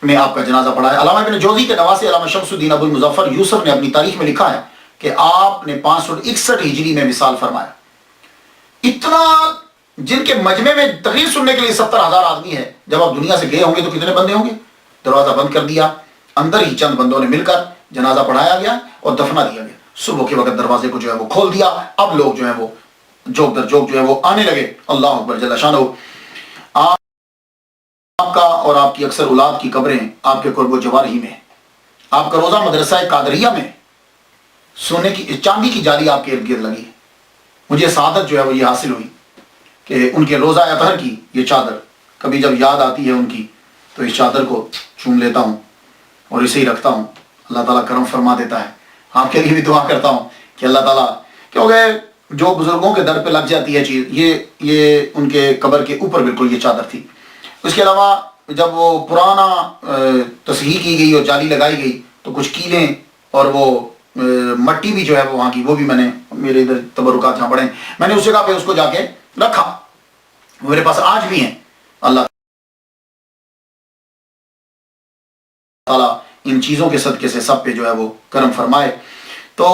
نے آپ کا جنازہ پڑھا ہے. علامہ ابن جوزی کے نواسے علامہ شمس الدین ابو المظفر یوسف نے اپنی تاریخ میں لکھا ہے کہ آپ نے 561 ہجری میں وصال فرمایا. اتنا, جن کے مجمع میں تقریر سننے کے لیے 70,000 آدمی ہے, جب آپ دنیا سے گئے ہوں گے تو کتنے بندے ہوں گے؟ دروازہ بند کر دیا, اندر ہی چند بندوں نے مل کر جنازہ پڑھایا گیا اور دفنا دیا گیا. صبح کے وقت دروازے کو جو ہے وہ کھول دیا. اب لوگ جو ہے وہ جوک در جوک جو ہے وہ آنے لگے. اللہ اکبر جل شانہ. آپ کا اور آپ کی اکثر اولاد کی قبریں آپ کے قرب و جوار ہی میں. آپ کا روزہ مدرسہ قادریہ میں سونے کی چاندی کی جالی آپ کے ارد گرد لگی ہے. مجھے سعادت جو ہے وہ یہ حاصل ہوئی کہ ان کے روزہ اطہر کی یہ چادر کبھی جب یاد آتی ہے ان کی تو اس چادر کو چوم لیتا ہوں اور اسے ہی رکھتا ہوں. اللہ تعالیٰ کرم فرما دیتا ہے. آپ کے لیے بھی دعا کرتا ہوں کہ اللہ تعالیٰ, کیونکہ جو بزرگوں کے در پہ لگ جاتی ہے چیز, یہ ان کے قبر کے اوپر بالکل یہ چادر تھی. اس کے علاوہ جب وہ پرانا تصحیح کی گئی اور جالی لگائی گئی تو کچھ کیلیں اور وہ مٹی بھی جو ہے وہاں کی وہ بھی میں نے میرے ادھر تبرکات جہاں پڑے میں نے اس جگہ پہ اس کو جا کے رکھا، میرے پاس آج بھی ہیں۔ اللہ تعالیٰ ان چیزوں کے صدقے سے سب پہ جو ہے وہ کرم فرمائے۔ تو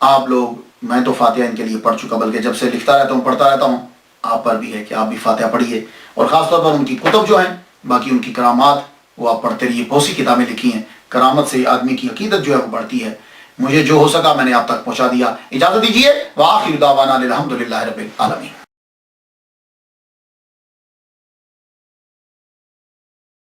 آپ لوگ، میں تو فاتحہ ان کے لیے پڑھ چکا، بلکہ جب سے لکھتا رہتا ہوں پڑھتا رہتا ہوں، آپ پر بھی ہے کہ آپ بھی فاتحہ پڑھیے، اور خاص طور پر ان کی کتب جو ہیں، باقی ان کی کرامات وہ آپ پڑھتے رہیے۔ بہت سی کتابیں لکھی ہیں، کرامت سے آدمی کی عقیدت جو ہے وہ بڑھتی ہے۔ مجھے جو ہو سکا میں نے آپ تک پہنچا دیا۔ اجازت دیجیے، وآخر دعوانا الحمدللہ رب العالمین۔